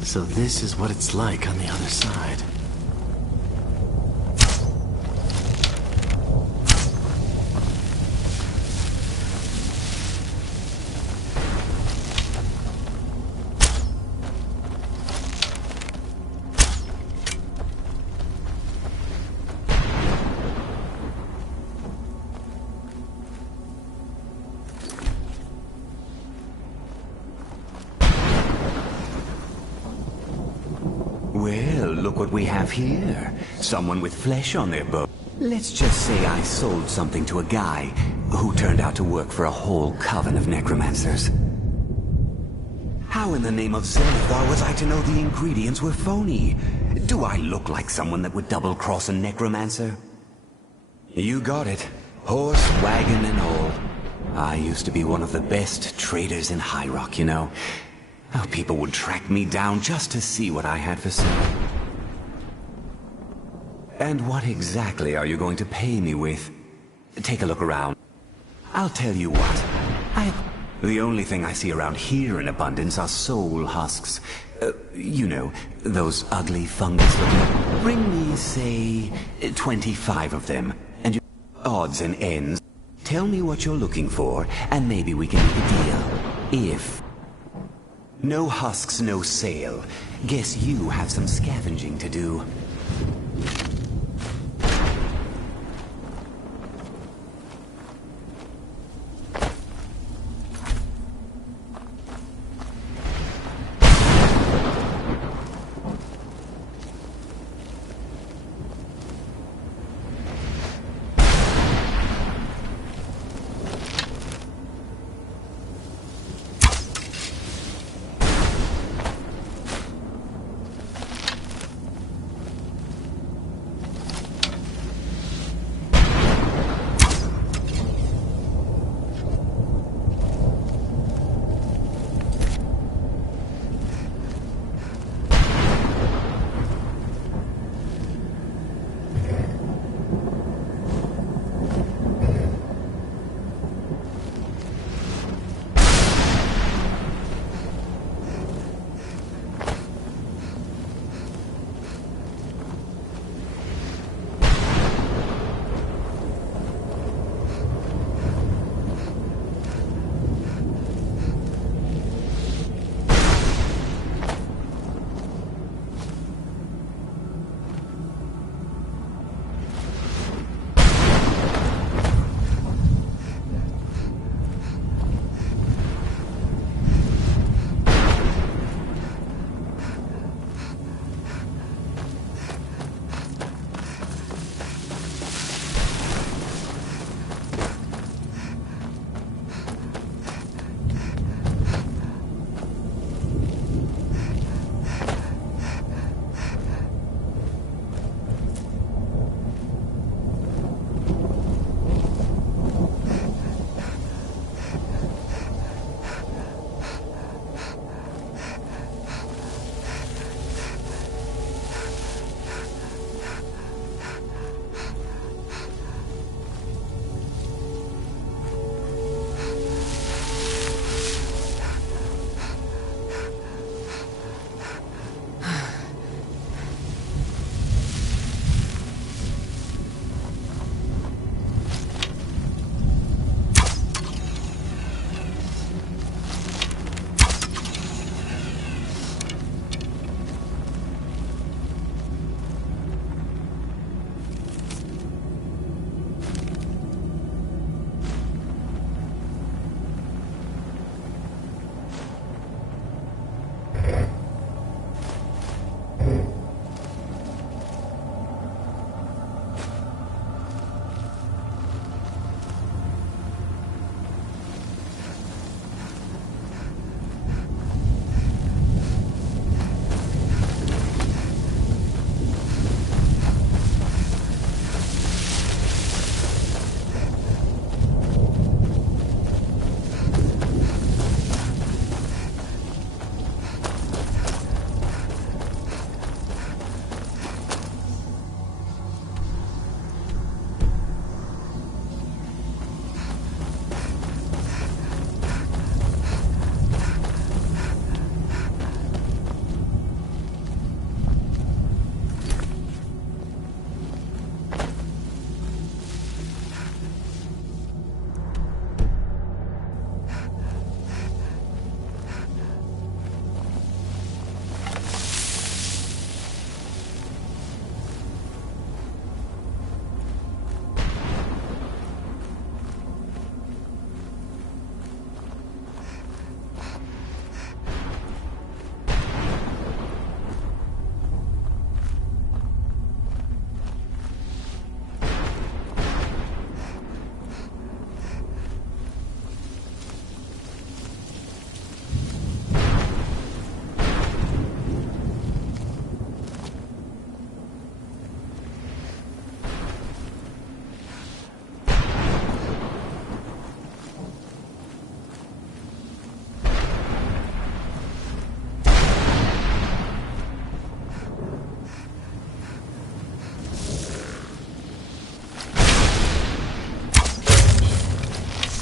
So this is what it's like on the other side. Well, look what we have here. Someone with flesh on their bone. Let's just say I sold something to a guy who turned out to work for a whole coven of necromancers. How in the name of Zelithar was I to know the ingredients were phony? Do I look like someone that would double-cross a necromancer? You got it. Horse, wagon, and all. I used to be one of the best traders in High Rock, you know. Oh, people would track me down just to see what I had for sale. And what exactly are you going to pay me with? Take a look around. I'll tell you what. The only thing I see around here in abundance are soul husks. You know, those ugly fungus-looking... Bring me, say, 25 of them, and your odds and ends. Tell me what you're looking for, and maybe we can make a deal. If... No husks, no sale. Guess you have some scavenging to do.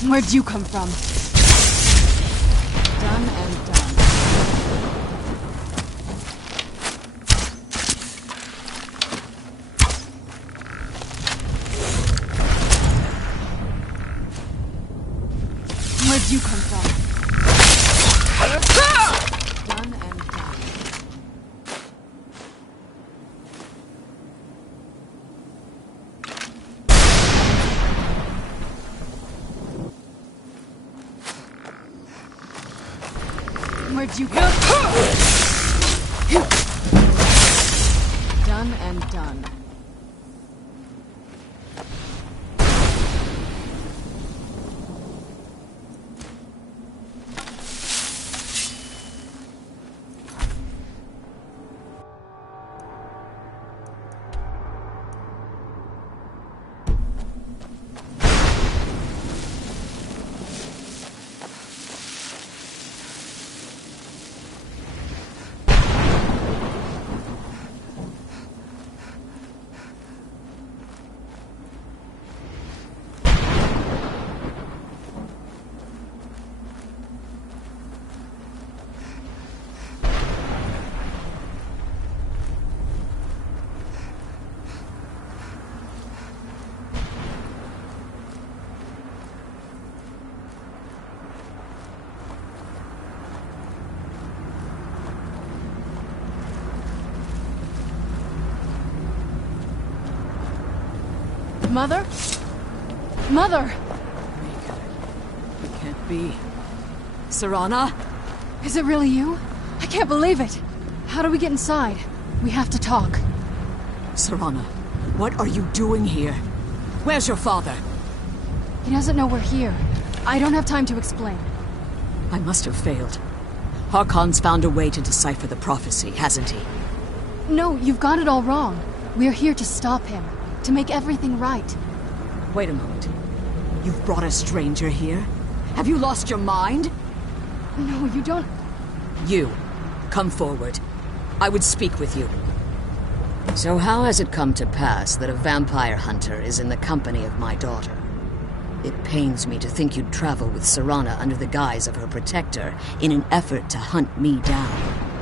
Where'd you come from? Done and done. Where'd you come from? Done and done. Where'd you come from? Done and done. Mother? Mother! It can't be. Serana? Is it really you? I can't believe it! How do we get inside? We have to talk. Serana, what are you doing here? Where's your father? He doesn't know we're here. I don't have time to explain. I must have failed. Harkon's found a way to decipher the prophecy, hasn't he? No, you've got it all wrong. We're here to stop him. To make everything right. Wait a moment. You've brought a stranger here? Have you lost your mind? No, you don't... You, come forward. I would speak with you. So how has it come to pass that a vampire hunter is in the company of my daughter? It pains me to think you'd travel with Serana under the guise of her protector in an effort to hunt me down.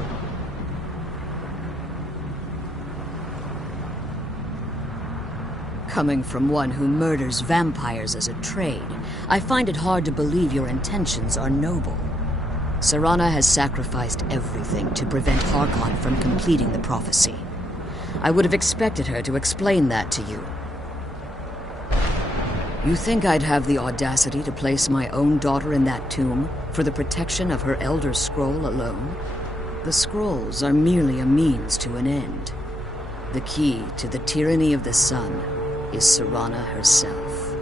Coming from one who murders vampires as a trade, I find it hard to believe your intentions are noble. Serana has sacrificed everything to prevent Harkon from completing the prophecy. I would have expected her to explain that to you. You think I'd have the audacity to place my own daughter in that tomb for the protection of her Elder Scroll alone? The scrolls are merely a means to an end. The key to the tyranny of the sun is Serana herself.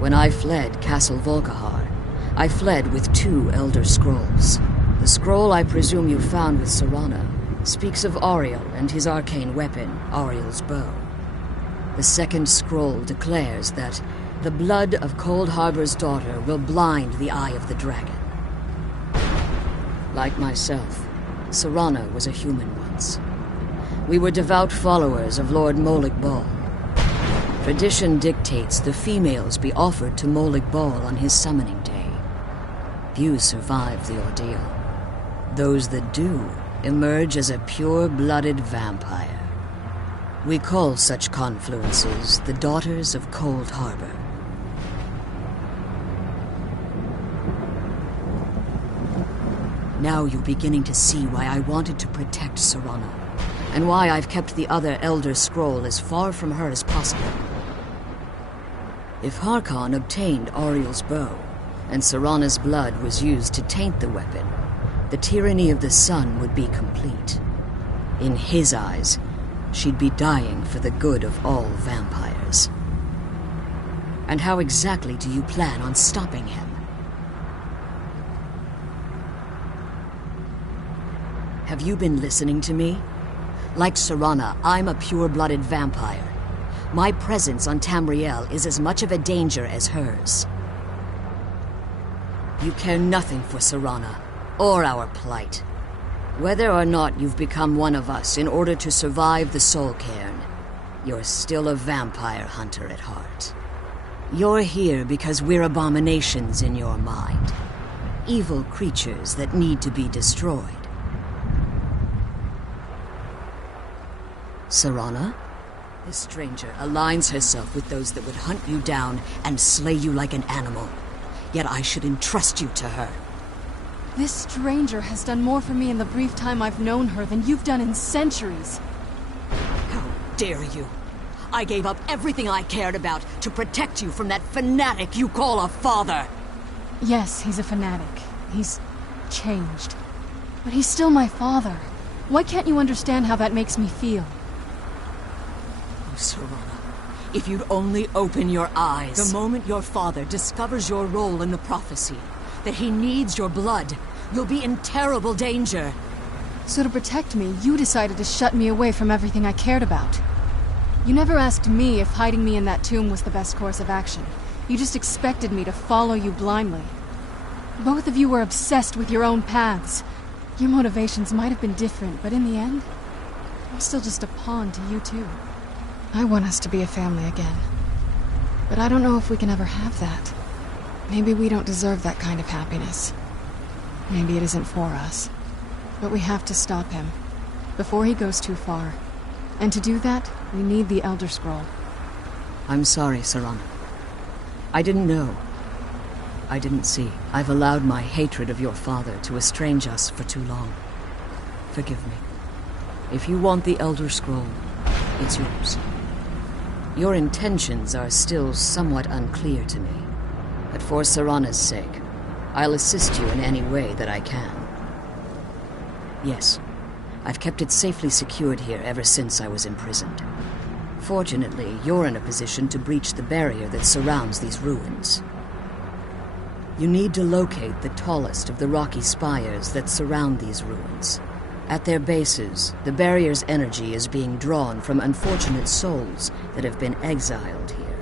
When I fled Castle Volkihar, I fled with 2 Elder Scrolls. The scroll I presume you found with Serana speaks of Auriel and his arcane weapon, Auriel's bow. The second scroll declares that the blood of Cold Harbor's daughter will blind the eye of the dragon. Like myself, Serana was a human once. We were devout followers of Lord Molig Bal. Tradition dictates the females be offered to Molig Bal on his summoning day. Few survive the ordeal. Those that do emerge as a pure-blooded vampire. We call such confluences the Daughters of Cold Harbor. Now you're beginning to see why I wanted to protect Serana, and why I've kept the other Elder Scroll as far from her as possible. If Harkon obtained Auriel's bow, and Serana's blood was used to taint the weapon, the tyranny of the sun would be complete. In his eyes, she'd be dying for the good of all vampires. And how exactly do you plan on stopping him? Have you been listening to me? Like Serana, I'm a pure-blooded vampire. My presence on Tamriel is as much of a danger as hers. You care nothing for Serana, or our plight. Whether or not you've become one of us in order to survive the Soul Cairn, you're still a vampire hunter at heart. You're here because we're abominations in your mind. Evil creatures that need to be destroyed. Serana? This stranger aligns herself with those that would hunt you down and slay you like an animal. Yet I should entrust you to her. This stranger has done more for me in the brief time I've known her than you've done in centuries. How dare you? I gave up everything I cared about to protect you from that fanatic you call a father. Yes, he's a fanatic. He's changed. But he's still my father. Why can't you understand how that makes me feel? Oh, Serana, if you'd only open your eyes. The moment your father discovers your role in the prophecy, that he needs your blood, you'll be in terrible danger. So to protect me, you decided to shut me away from everything I cared about. You never asked me if hiding me in that tomb was the best course of action. You just expected me to follow you blindly. Both of you were obsessed with your own paths. Your motivations might have been different, but in the end, I'm still just a pawn to you too. I want us to be a family again. But I don't know if we can ever have that. Maybe we don't deserve that kind of happiness. Maybe it isn't for us. But we have to stop him, before he goes too far. And to do that, we need the Elder Scroll. I'm sorry, Serana. I didn't know. I didn't see. I've allowed my hatred of your father to estrange us for too long. Forgive me. If you want the Elder Scroll, it's yours. Your intentions are still somewhat unclear to me, but for Serana's sake, I'll assist you in any way that I can. Yes, I've kept it safely secured here ever since I was imprisoned. Fortunately, you're in a position to breach the barrier that surrounds these ruins. You need to locate the tallest of the rocky spires that surround these ruins. At their bases, the barrier's energy is being drawn from unfortunate souls that have been exiled here.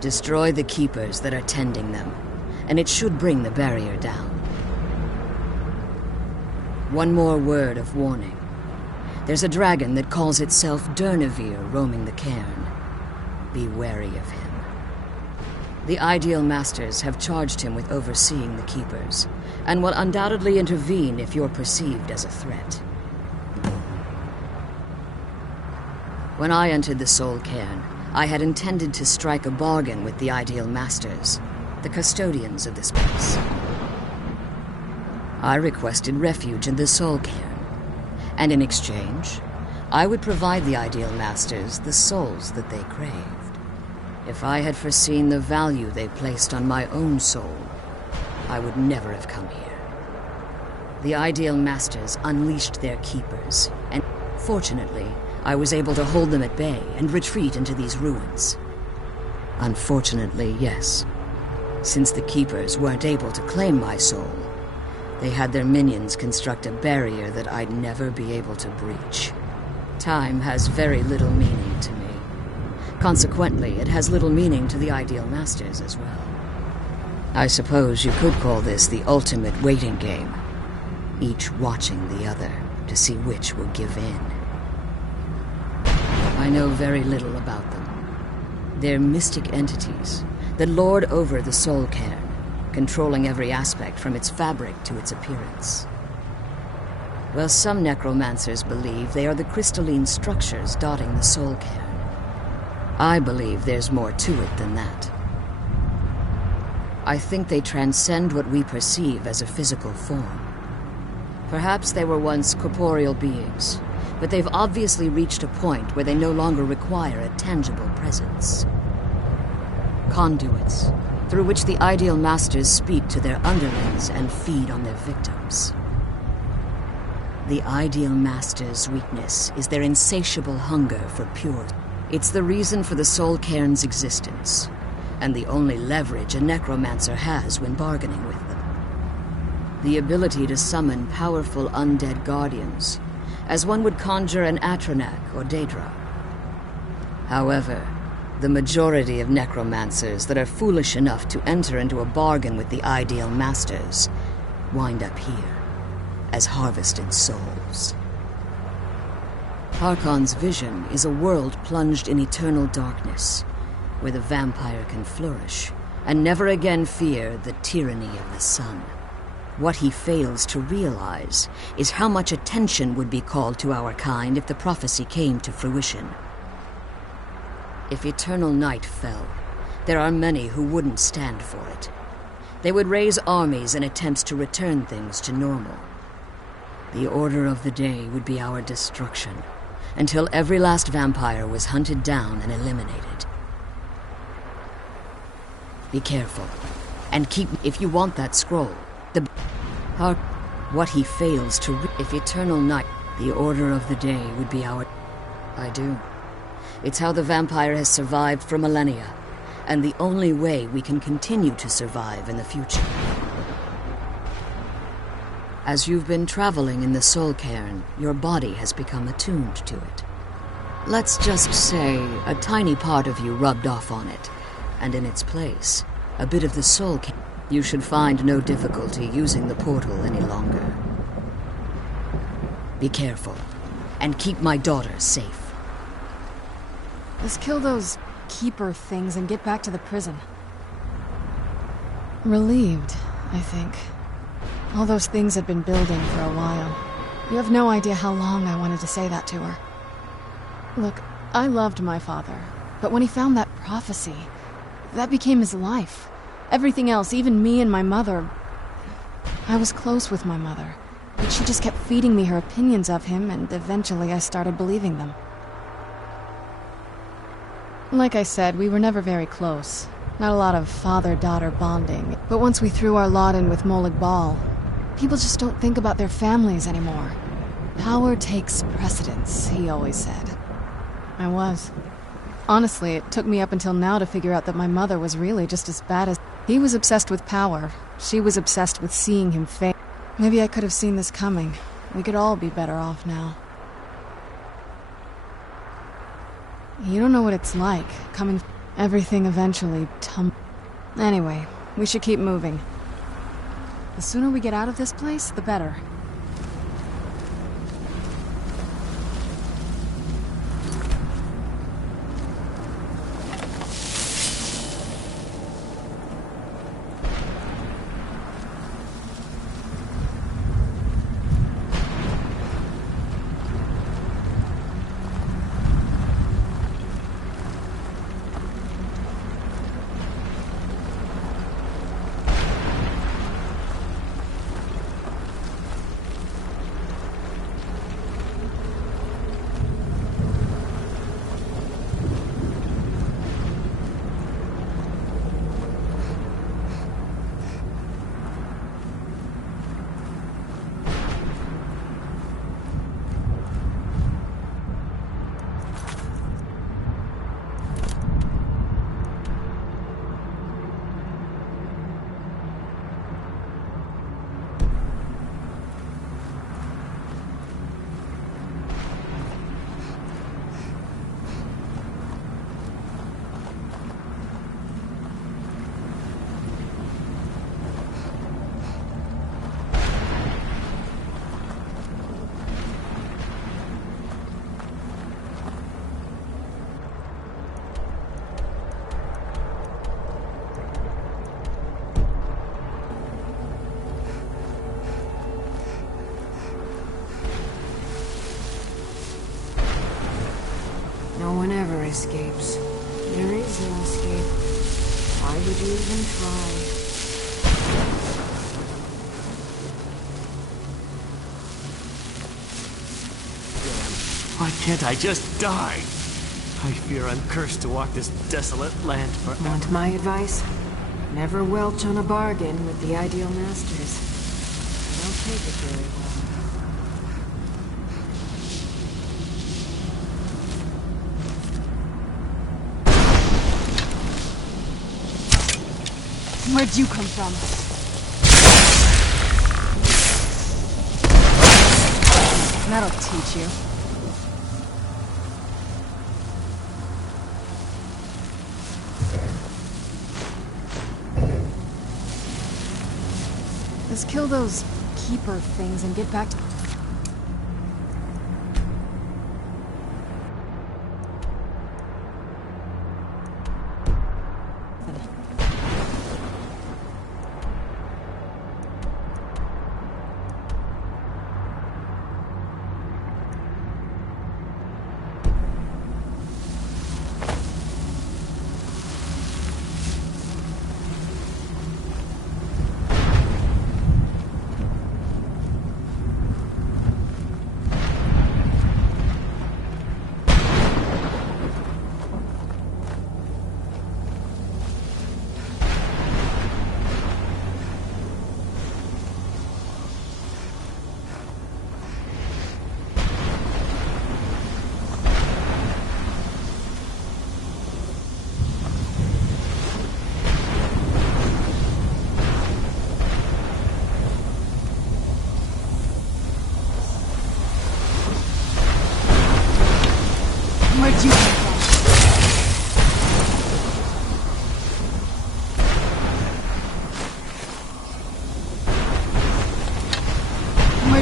Destroy the keepers that are tending them, and it should bring the barrier down. One more word of warning. There's a dragon that calls itself Durnevere roaming the cairn. Be wary of him. The Ideal Masters have charged him with overseeing the Keepers, and will undoubtedly intervene if you're perceived as a threat. When I entered the Soul Cairn, I had intended to strike a bargain with the Ideal Masters, the custodians of this place. I requested refuge in the Soul Cairn, and in exchange, I would provide the Ideal Masters the souls that they craved. If I had foreseen the value they placed on my own soul, I would never have come here. The Ideal Masters unleashed their keepers, and fortunately, I was able to hold them at bay and retreat into these ruins. Unfortunately, yes. Since the keepers weren't able to claim my soul, they had their minions construct a barrier that I'd never be able to breach. Time has very little meaning to me. Consequently, it has little meaning to the Ideal Masters as well. I suppose you could call this the ultimate waiting game, each watching the other to see which will give in. I know very little about them. They're mystic entities that lord over the Soul Cairn, controlling every aspect from its fabric to its appearance. Well, some necromancers believe they are the crystalline structures dotting the Soul Cairn. I believe there's more to it than that. I think they transcend what we perceive as a physical form. Perhaps they were once corporeal beings, but they've obviously reached a point where they no longer require a tangible presence. Conduits, through which the Ideal Masters speak to their underlings and feed on their victims. The Ideal Masters' weakness is their insatiable hunger for pure. It's the reason for the Soul Cairn's existence, and the only leverage a necromancer has when bargaining with them. The ability to summon powerful undead guardians, as one would conjure an Atronak or Daedra. However, the majority of necromancers that are foolish enough to enter into a bargain with the Ideal Masters wind up here, as harvested souls. Harkon's vision is a world plunged in eternal darkness, where the vampire can flourish, and never again fear the tyranny of the sun. What he fails to realize is how much attention would be called to our kind if the prophecy came to fruition. If eternal night fell, there are many who wouldn't stand for it. They would raise armies in attempts to return things to normal. The order of the day would be our destruction, until every last vampire was hunted down and eliminated. Be careful, and keep... If you want that scroll, what he fails to... If eternal night... The order of the day would be our... I do. It's how the vampire has survived for millennia, and the only way we can continue to survive in the future. As you've been traveling in the Soul Cairn, your body has become attuned to it. Let's just say a tiny part of you rubbed off on it, and in its place, a bit of the Soul Cairn. You should find no difficulty using the portal any longer. Be careful, and keep my daughter safe. Let's kill those keeper things and get back to the prison. Relieved, I think. All those things had been building for a while. You have no idea how long I wanted to say that to her. Look, I loved my father, but when he found that prophecy, that became his life. Everything else, even me and my mother... I was close with my mother, but she just kept feeding me her opinions of him, and eventually I started believing them. Like I said, we were never very close. Not a lot of father-daughter bonding. But once we threw our lot in with Molig Bal, people just don't think about their families anymore. Power takes precedence, he always said. I was. Honestly, it took me up until now to figure out that my mother was really just as bad as... He was obsessed with power. She was obsessed with seeing him fail. Maybe I could have seen this coming. We could all be better off now. You don't know what it's like, coming... Everything eventually Anyway, we should keep moving. The sooner we get out of this place, the better. No one ever escapes. There is no escape. Why would you even try? Why can't I just die? I fear I'm cursed to walk this desolate land forever. Want my advice? Never welch on a bargain with the ideal masters. They don't take it very well. Where'd you come from? That'll teach you. Let's kill those keeper things and get back to...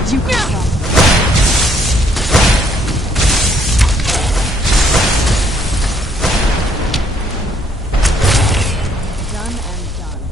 Where'd you come from? Done and done.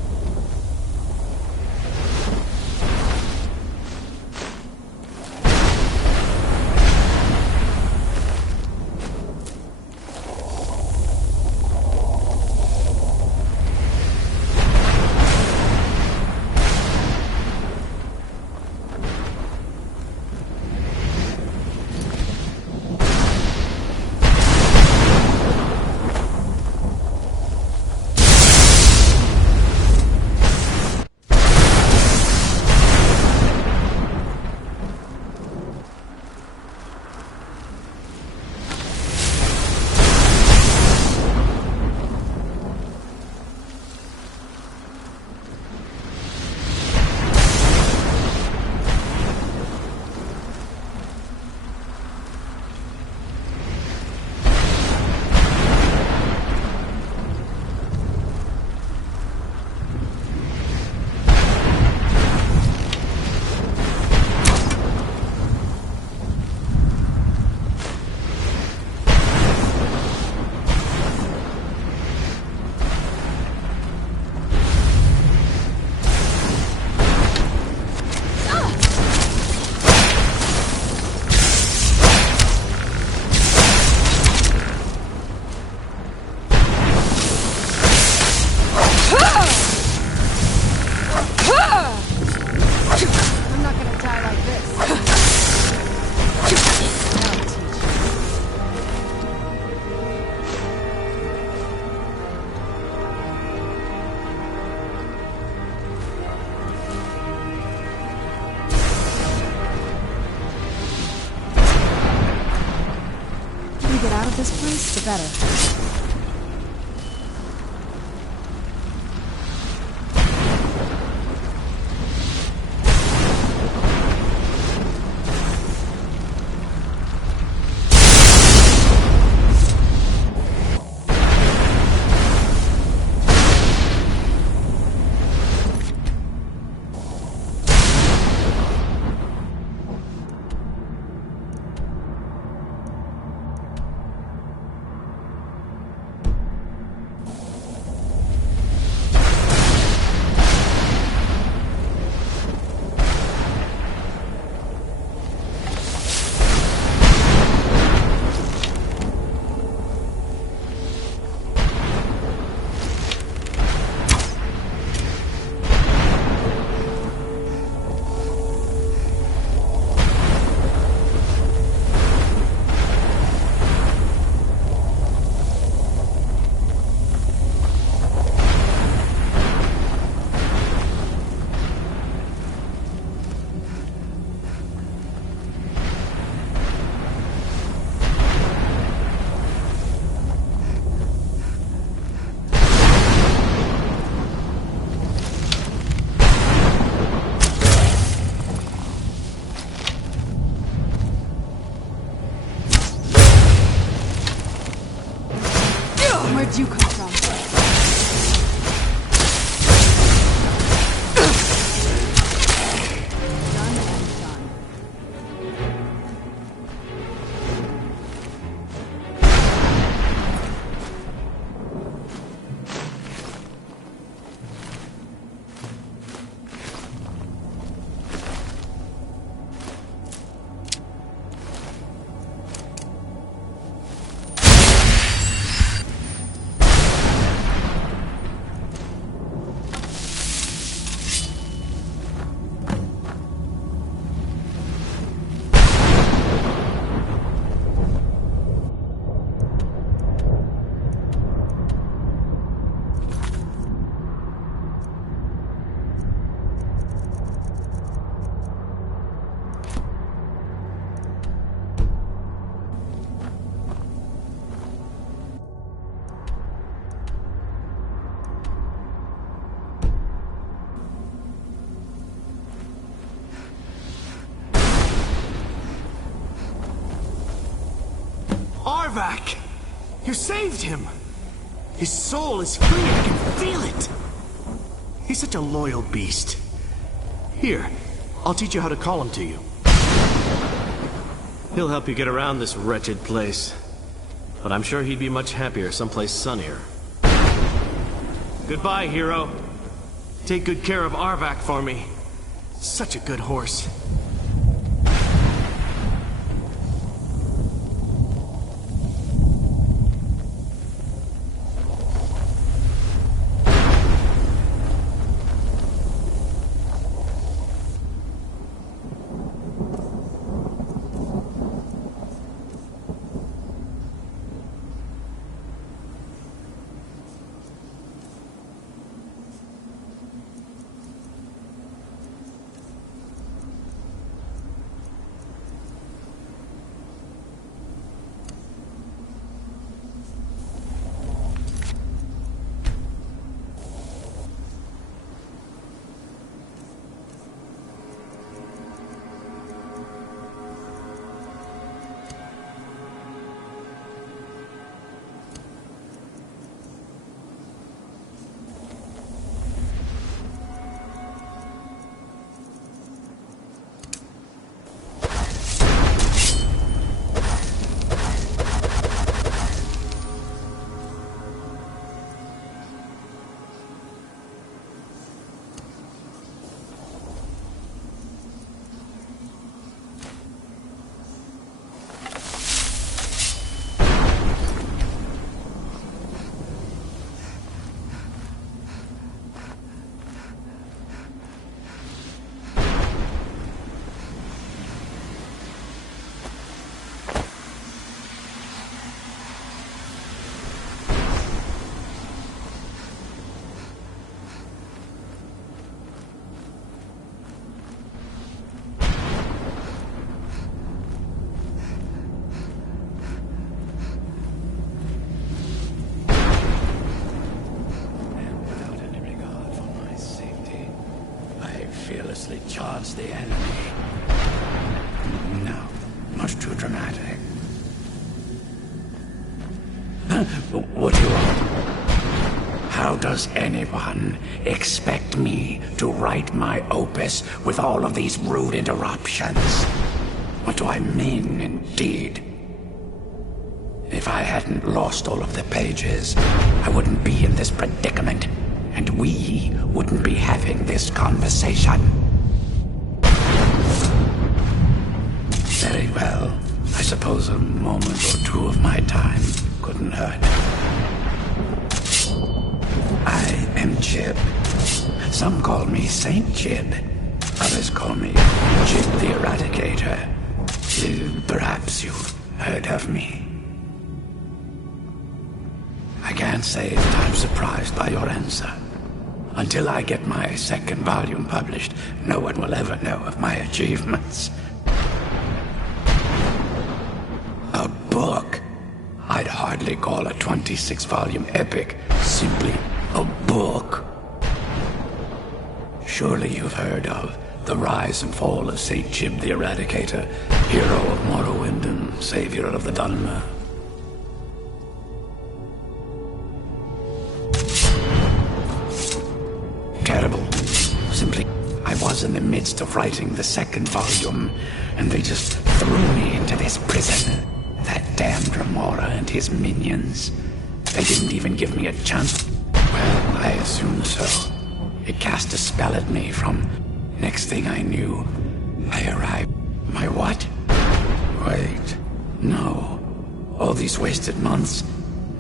I'm not gonna die like this. I'll teach you. The we get out of this place, the better. Where'd you come from? Done and done. Arvak! You saved him! His soul is free, I can feel it! He's such a loyal beast. Here, I'll teach you how to call him to you. He'll help you get around this wretched place. But I'm sure he'd be much happier someplace sunnier. Goodbye, hero. Take good care of Arvak for me. Such a good horse. Fearlessly charge the enemy. No, much too dramatic. What do you want? How does anyone expect me to write my opus with all of these rude interruptions? What do I mean, indeed? If I hadn't lost all of the pages, I wouldn't be in this predicament. And we wouldn't be having this conversation. Very well. I suppose a moment or two of my time couldn't hurt. I am Jib. Some call me Saint Jib. Others call me Jib the Eradicator. Perhaps you've heard of me. I can't say that I'm surprised by your answer. Until I get my second volume published, no one will ever know of my achievements. A book? I'd hardly call a 26-volume epic simply a book. Surely you've heard of the rise and fall of Saint Jib the Eradicator, hero of Morrowind and savior of the Dhalma. Terrible. Simply, I was in the midst of writing the second volume, and they just threw me into this prison. That damned Remora and his minions. They didn't even give me a chance. Well, I assume so. It cast a spell at me from... Next thing I knew, I arrived. My what? Wait. No. All these wasted months?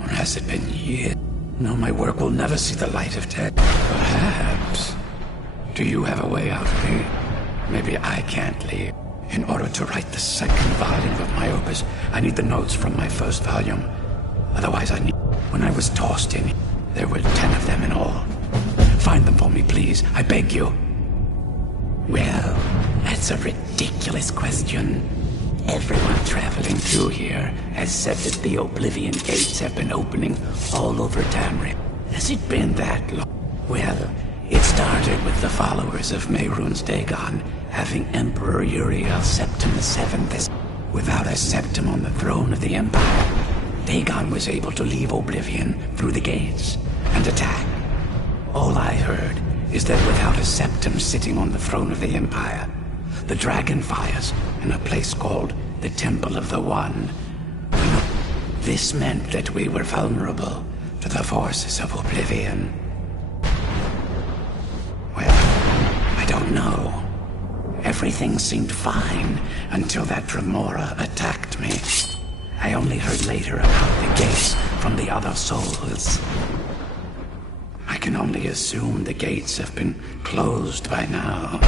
Or has it been years? No, my work will never see the light of day. Perhaps. Do you have a way out of here? Maybe I can't leave. In order to write the second volume of my opus, I need the notes from my first volume. Otherwise, I need... When I was tossed in, there were 10 of them in all. Find them for me, please. I beg you. Well, that's a ridiculous question. Everyone traveling through here has said that the Oblivion Gates have been opening all over Tamriel. Has it been that long? Well, it started with the followers of Mehrunes Dagon having Emperor Uriel Septim VII without a septim on the throne of the Empire. Dagon was able to leave Oblivion through the gates and attack. All I heard is that without a septim sitting on the throne of the Empire, the dragon fires in a place called the Temple of the One. This meant that we were vulnerable to the forces of oblivion. Well, I don't know. Everything seemed fine until that Dremora attacked me. I only heard later about the gates from the other souls. I can only assume the gates have been closed by now.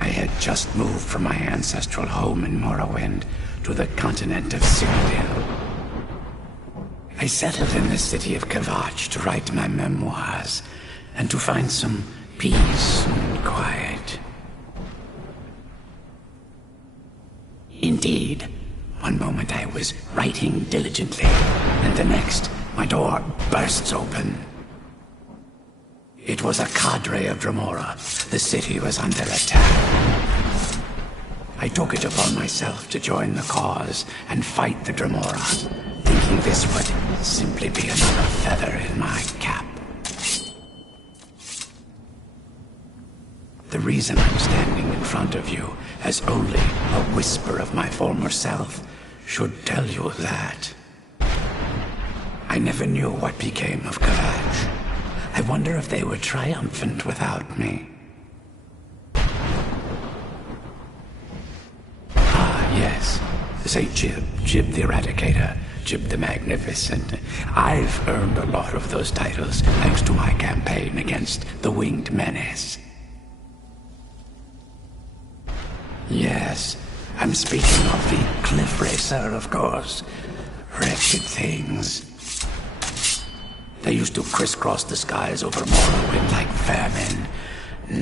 I had just moved from my ancestral home in Morrowind to the continent of Cyrodiil. I settled in the city of Kvatch to write my memoirs and to find some peace and quiet. Indeed, one moment I was writing diligently, and the next, my door bursts open. It was a cadre of Dremora. The city was under attack. I took it upon myself to join the cause and fight the Dremora, thinking this would simply be another feather in my cap. The reason I'm standing in front of you as only a whisper of my former self should tell you that. I never knew what became of Kvatch. I wonder if they were triumphant without me. Ah, yes. Say Jib. Jib the Eradicator. Jib the Magnificent. I've earned a lot of those titles thanks to my campaign against the Winged Menace. Yes, I'm speaking of the Cliff Racer, of course. Wretched things. They used to crisscross the skies over Morrowind like vermin.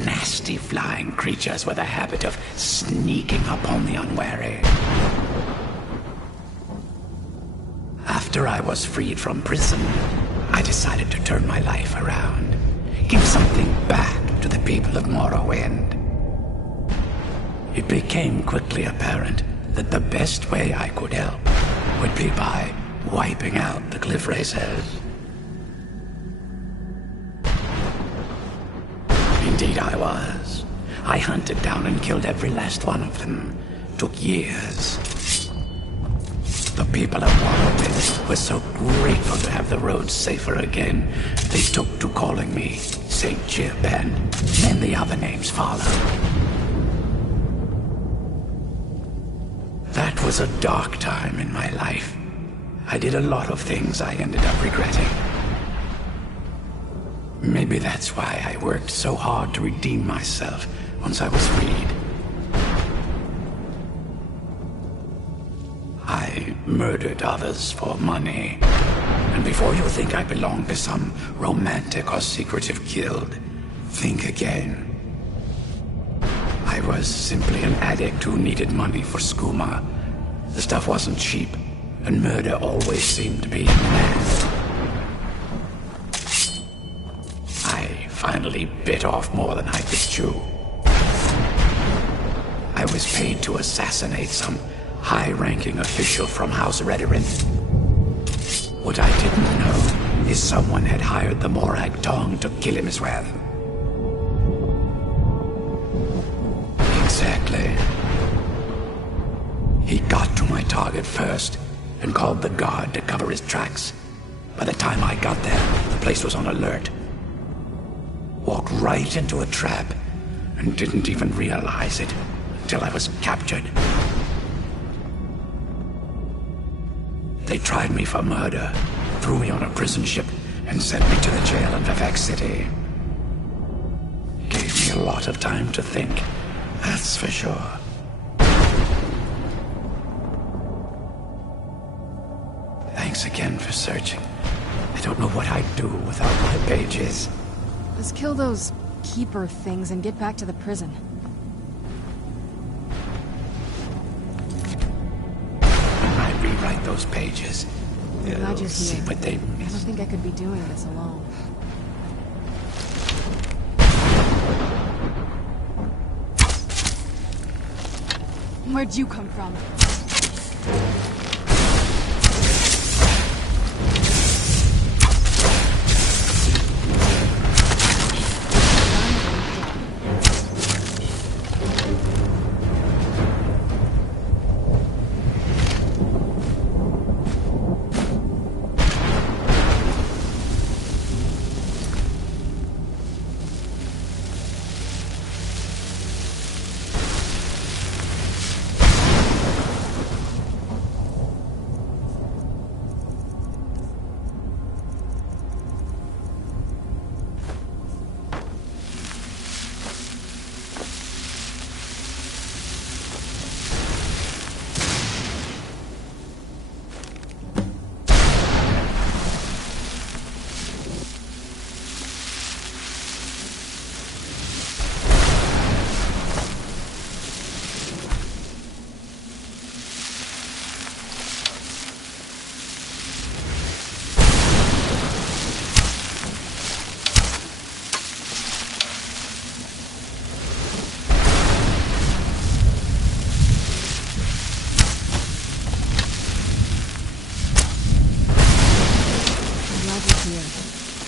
Nasty flying creatures with a habit of sneaking upon the unwary. After I was freed from prison, I decided to turn my life around. Give something back to the people of Morrowind. It became quickly apparent that the best way I could help would be by wiping out the Cliff Racers. Indeed I was. I hunted down and killed every last one of them. Took years. The people of Morrowind were so grateful to have the roads safer again, they took to calling me St. Jib, and then the other names followed. That was a dark time in my life. I did a lot of things I ended up regretting. Maybe that's why I worked so hard to redeem myself once I was freed. I murdered others for money. And before you think I belong to some romantic or secretive guild, think again. I was simply an addict who needed money for skooma. The stuff wasn't cheap, and murder always seemed to be in demand. I finally bit off more than I could chew. I was paid to assassinate some high-ranking official from House Redorin. What I didn't know is someone had hired the Morag Tong to kill him as well. Exactly. He got to my target first and called the guard to cover his tracks. By the time I got there, the place was on alert. Walked right into a trap and didn't even realize it until I was captured. They tried me for murder, threw me on a prison ship, and sent me to the jail in Vivek City. Gave me a lot of time to think, that's for sure. Thanks again for searching. I don't know what I'd do without my pages. Let's kill those keeper things and get back to the prison. I rewrite those pages. I'm glad you're See here. what they I don't think I could be doing this alone. Where'd you come from?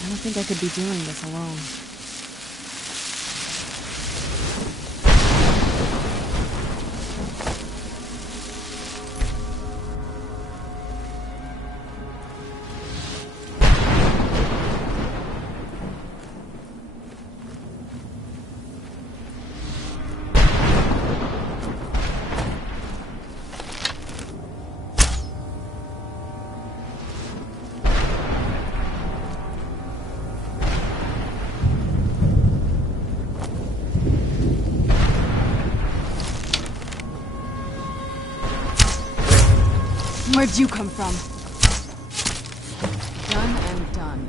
I don't think I could be doing this alone. Where'd you come from? Done and done.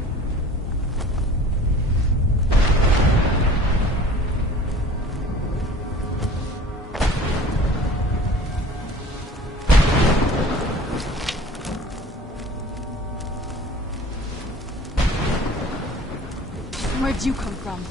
Where'd you come from?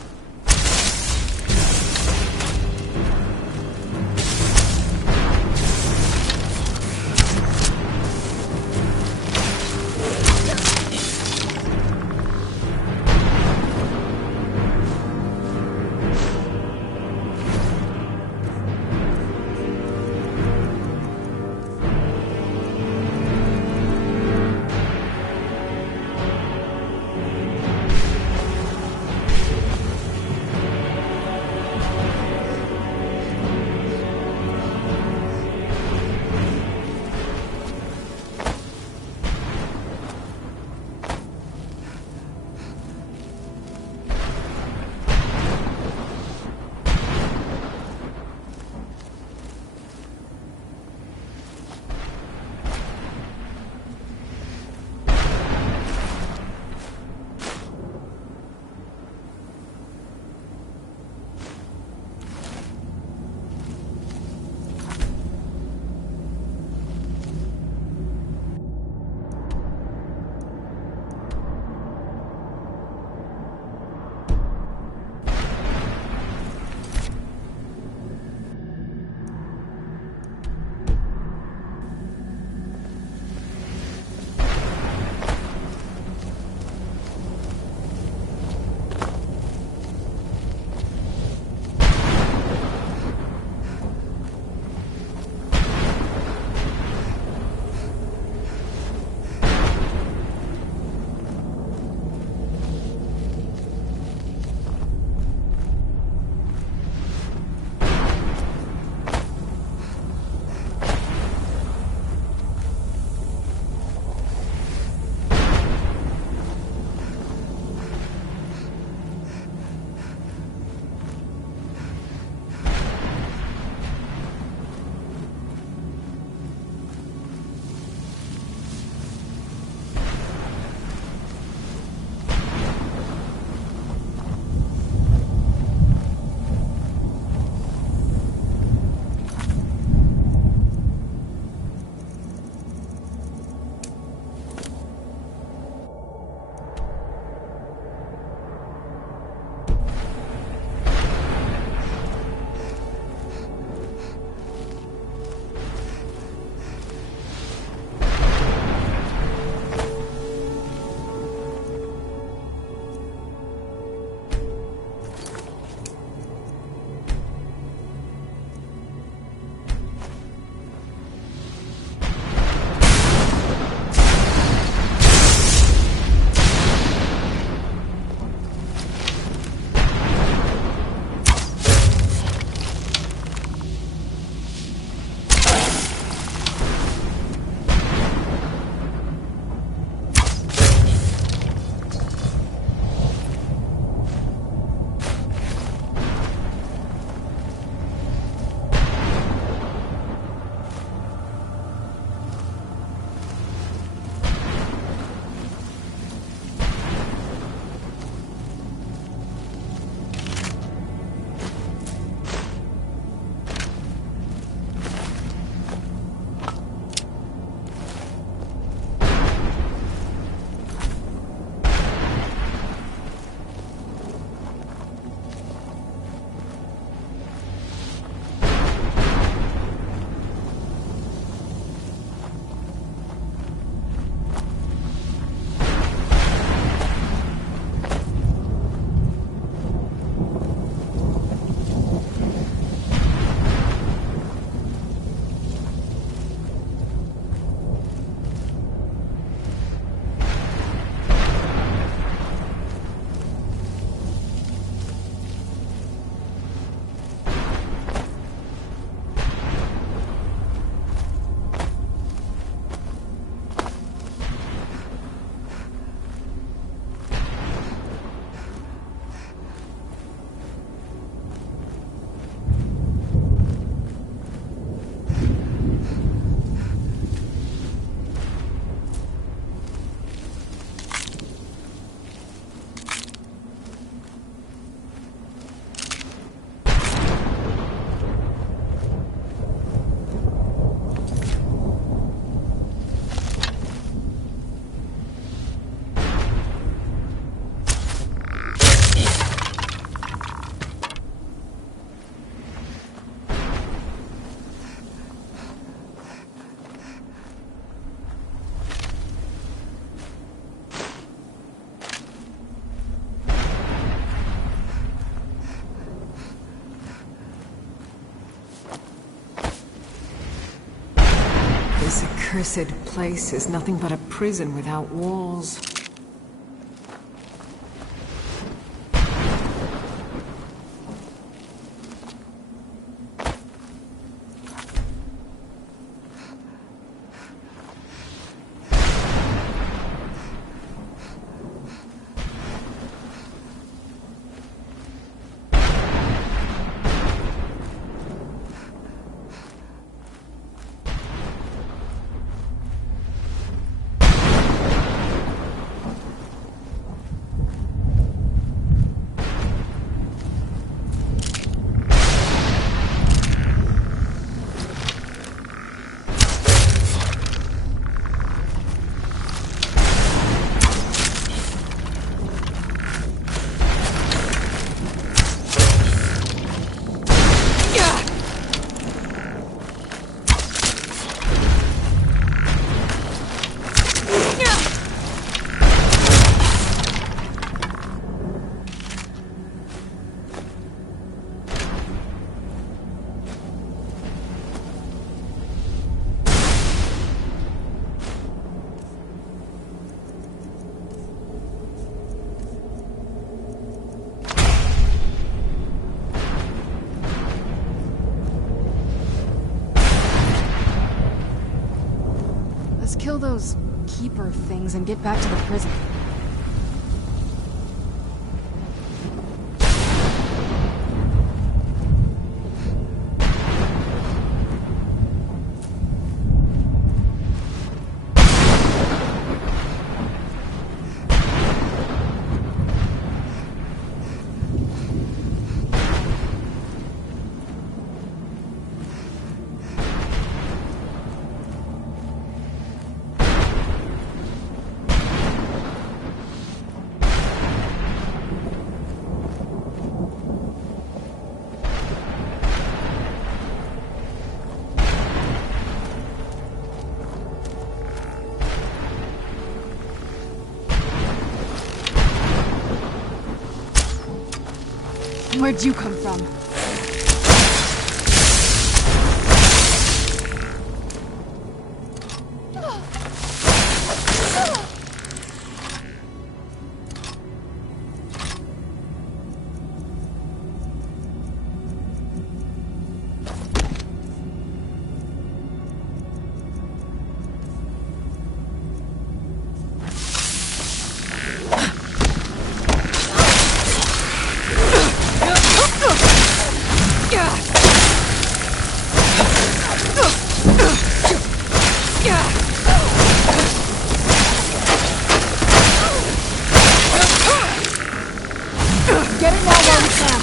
cursed place is nothing but a prison without walls. Let's kill those keeper things and get back to the prison. Where'd you come from? Get it now while we can.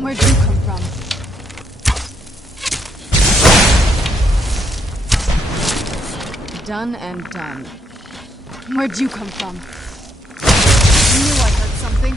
Where'd you come from? Done and done. Where'd you come from? I knew I heard something.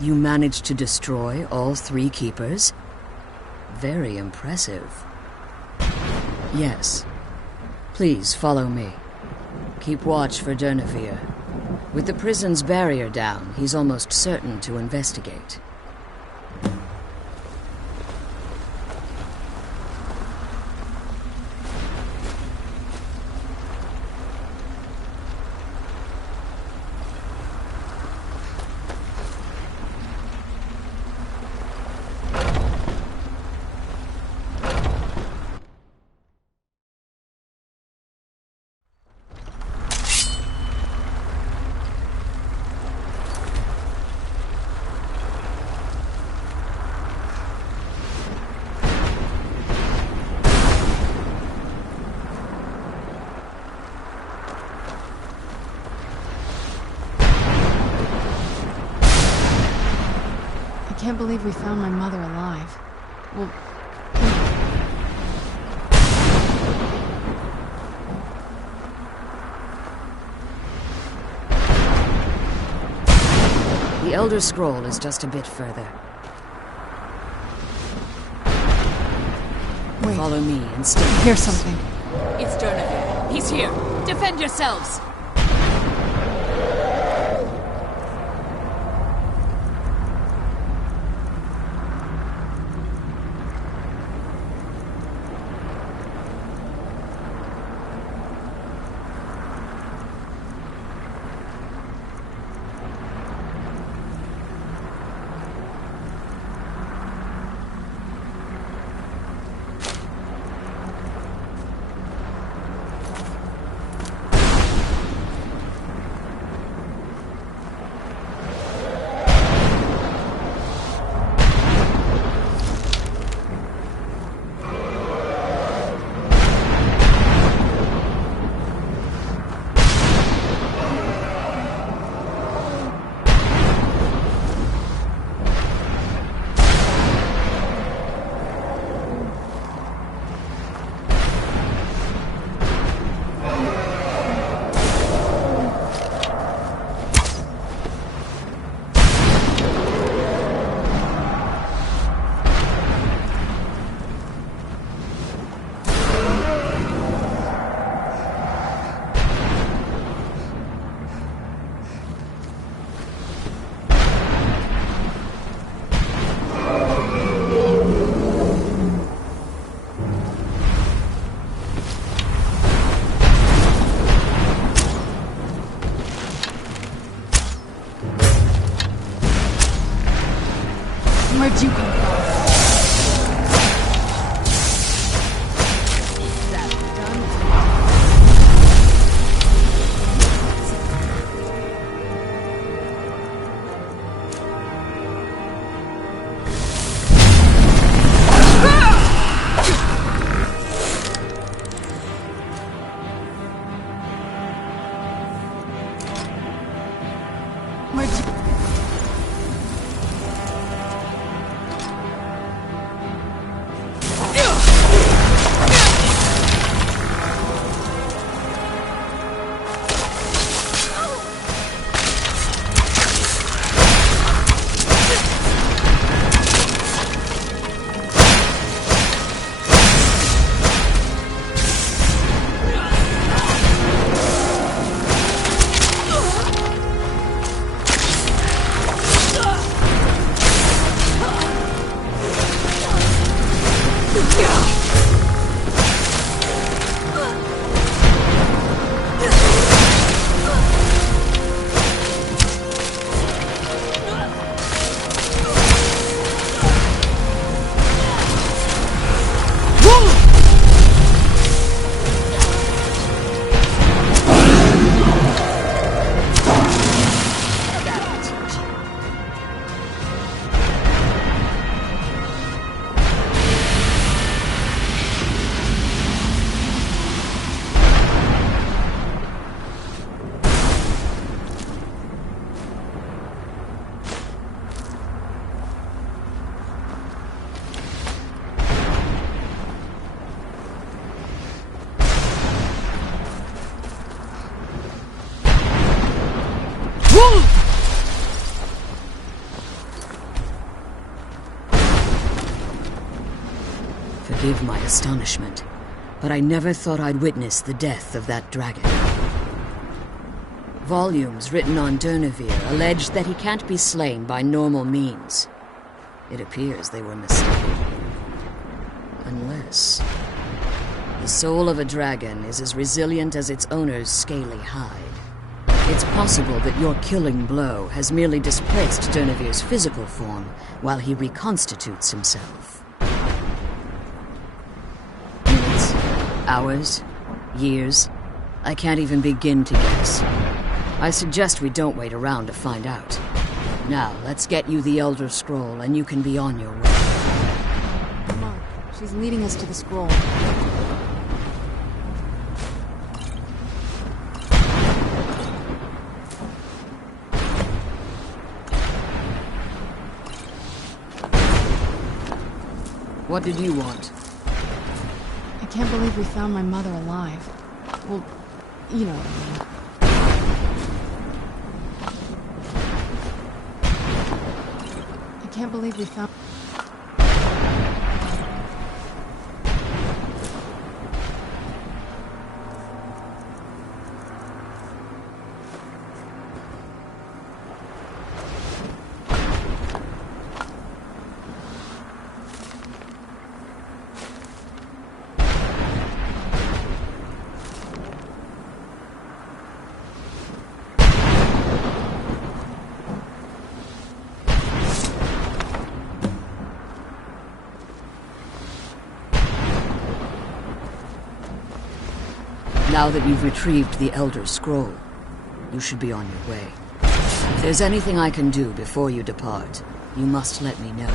You managed to destroy all 3 keepers? Very impressive. Yes. Please follow me. Keep watch for Durnevere. With the prison's barrier down, he's almost certain to investigate. I can't believe we found my mother alive. Well... The Elder Scroll is just a bit further. Wait. Follow me and stay. Here's something. It's Durnevere. He's here. Defend yourselves! Where'd you come from? forgive my astonishment, but I never thought I'd witness the death of that dragon. Volumes written on Durnevere allege that he can't be slain by normal means. It appears they were mistaken. Unless... the soul of a dragon is as resilient as its owner's scaly hide. It's possible that your killing blow has merely displaced Durnevere's physical form while he reconstitutes himself. Minutes, hours, years, I can't even begin to guess. I suggest we don't wait around to find out. Now, let's get you the Elder Scroll and you can be on your way. Come on, she's leading us to the scroll. What did you want? I can't believe we found my mother alive. Well, you know what I mean. I can't believe we found... Now that you've retrieved the Elder Scroll, you should be on your way. If there's anything I can do before you depart, you must let me know.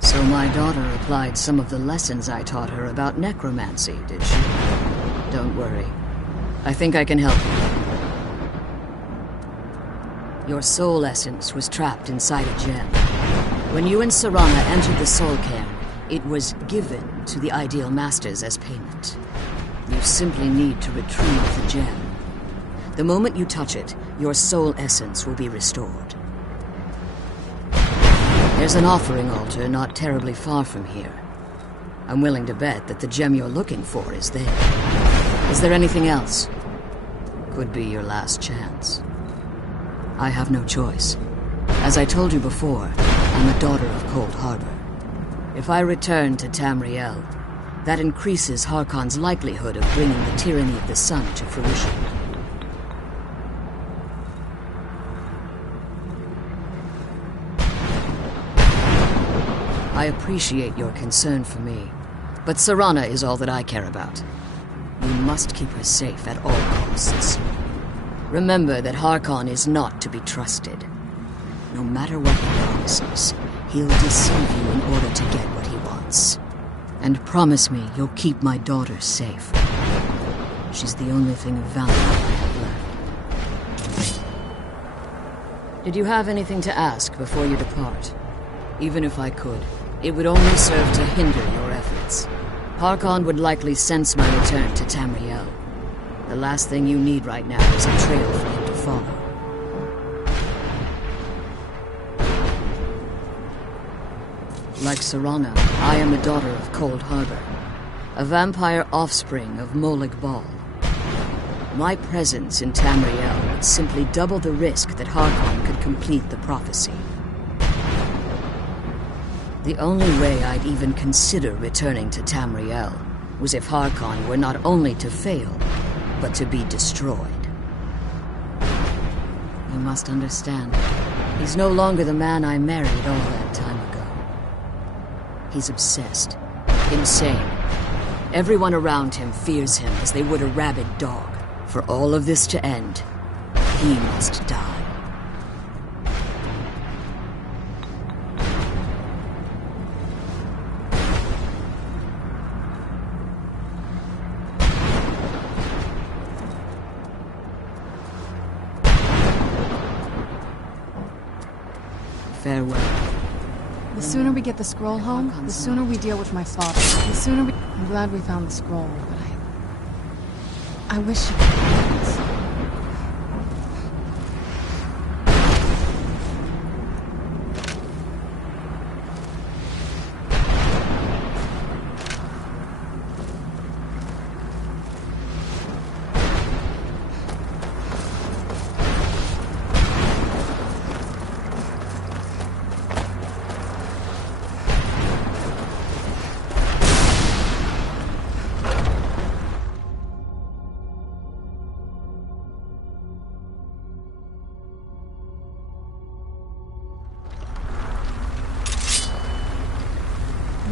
So my daughter applied some of the lessons I taught her about necromancy, did she? Don't worry. I think I can help you. Your soul essence was trapped inside a gem. When you and Serana entered the Soul Cairn, it was given to the Ideal Masters as payment. You simply need to retrieve the gem. The moment you touch it, your soul essence will be restored. There's an offering altar not terribly far from here. I'm willing to bet that the gem you're looking for is there. Is there anything else? Could be your last chance. I have no choice. As I told you before, I'm a daughter of Cold Harbor. If I return to Tamriel, that increases Harkon's likelihood of bringing the tyranny of the sun to fruition. I appreciate your concern for me, but Serana is all that I care about. You must keep her safe at all costs. Remember that Harkon is not to be trusted. No matter what he promises, he'll deceive you in order to get what he wants. And promise me you'll keep my daughter safe. She's the only thing of value I have left. Did you have anything to ask before you depart? Even if I could, it would only serve to hinder your efforts. Harkon would likely sense my return to Tamriel. The last thing you need right now is a trail for him to follow. Like Serana, I am a daughter of Cold Harbor, a vampire offspring of Molig Bal. My presence in Tamriel would simply double the risk that Harkon could complete the prophecy. The only way I'd even consider returning to Tamriel was if Harkon were not only to fail, but to be destroyed. You must understand, he's no longer the man I married all that time ago. He's obsessed, insane. Everyone around him fears him as they would a rabid dog. For all of this to end, he must die. Farewell. The sooner we get the scroll home, the sooner we deal with my father. The sooner we... I'm glad we found the scroll, but I wish you could help us.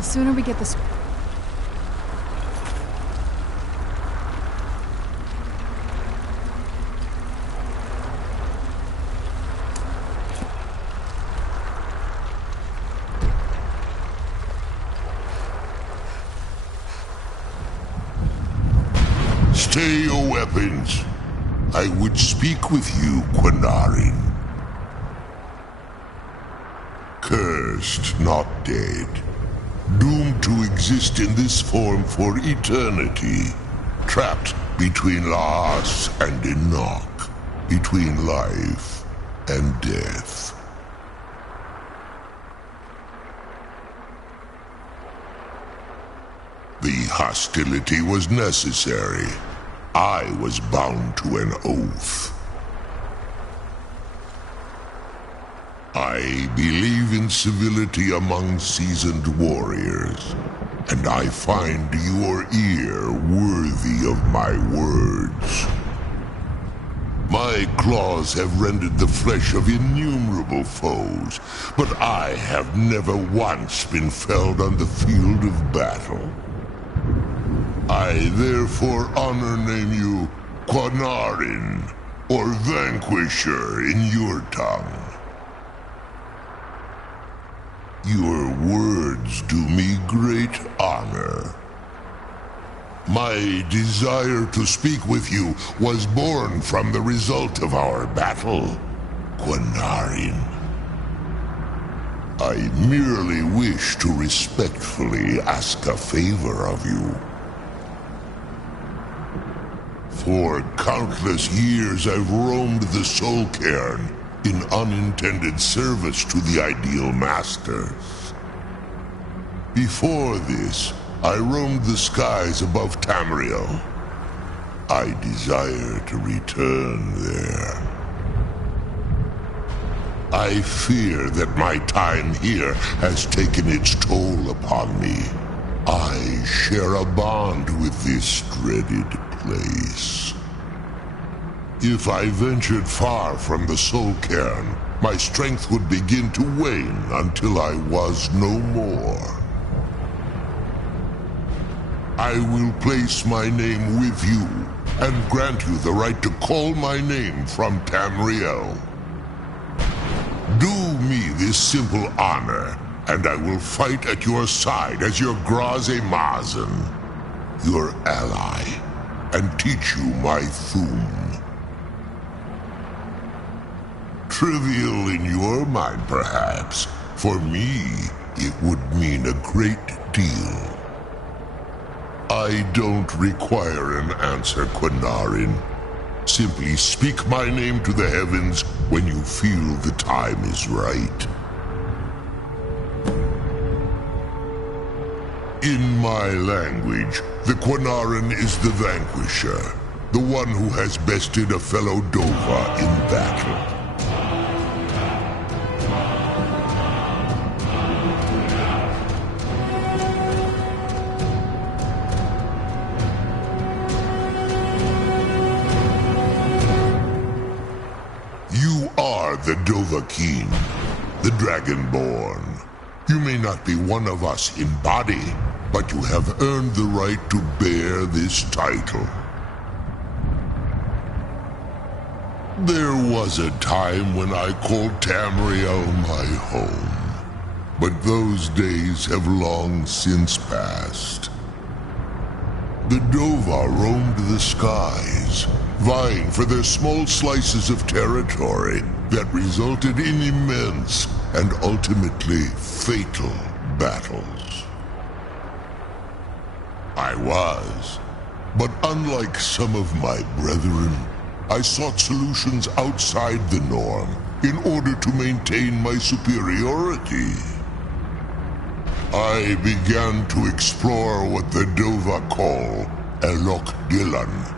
sooner we get this... Stay your weapons. I would speak with you, Quinarin. Cursed, not dead. Doomed to exist in this form for eternity. Trapped between Laas and Enoch. Between life and death. The hostility was necessary. I was bound to an oath. I believe in civility among seasoned warriors, and I find your ear worthy of my words. My claws have rended the flesh of innumerable foes, but I have never once been felled on the field of battle. I therefore honor name you Quinarin, or Vanquisher in your tongue. Your words do me great honor. My desire to speak with you was born from the result of our battle, Quinarin. I merely wish to respectfully ask a favor of you. For countless years I've roamed the Soul Cairn in unintended service to the Ideal Masters. Before this, I roamed the skies above Tamriel. I desire to return there. I fear that my time here has taken its toll upon me. I share a bond with this dreaded place. If I ventured far from the Soul Cairn, my strength would begin to wane until I was no more. I will place my name with you and grant you the right to call my name from Tamriel. Do me this simple honor, and I will fight at your side as your Graze Mazen, your ally, and teach you my Thum. Trivial in your mind, perhaps. For me, it would mean a great deal. I don't require an answer, Quinarin. Simply speak my name to the heavens when you feel the time is right. In my language, the Quinarin is the Vanquisher, the one who has bested a fellow Dova in battle. The Dovahkiin, the Dragonborn. You may not be one of us in body, but you have earned the right to bear this title. There was a time when I called Tamriel my home, but those days have long since passed. The Dova roamed the skies, vying for their small slices of territory that resulted in immense and ultimately fatal battles. I was, but unlike some of my brethren, I sought solutions outside the norm in order to maintain my superiority. I began to explore what the Dova call Elok Dylan,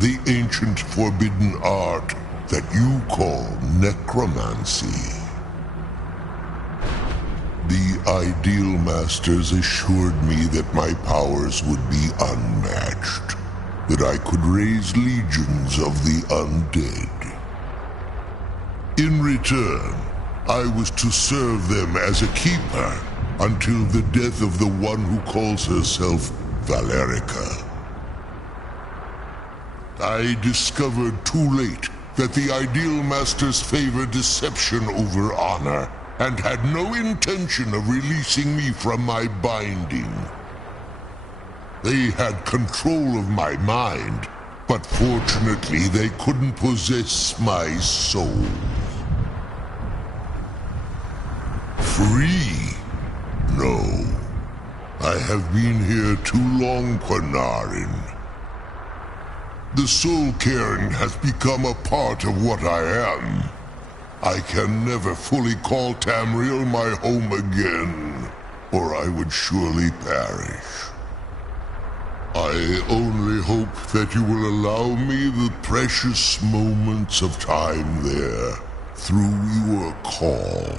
the ancient forbidden art that you call necromancy. The Ideal Masters assured me that my powers would be unmatched, that I could raise legions of the undead. In return, I was to serve them as a keeper, until the death of the one who calls herself Valerica. I discovered too late that the Ideal Masters favor deception over honor, and had no intention of releasing me from my binding. They had control of my mind, but fortunately they couldn't possess my soul. Free? No. I have been here too long, Quanarin. The soul cairn has become a part of what I am. I can never fully call Tamriel my home again, or I would surely perish. I only hope that you will allow me the precious moments of time there, through your call.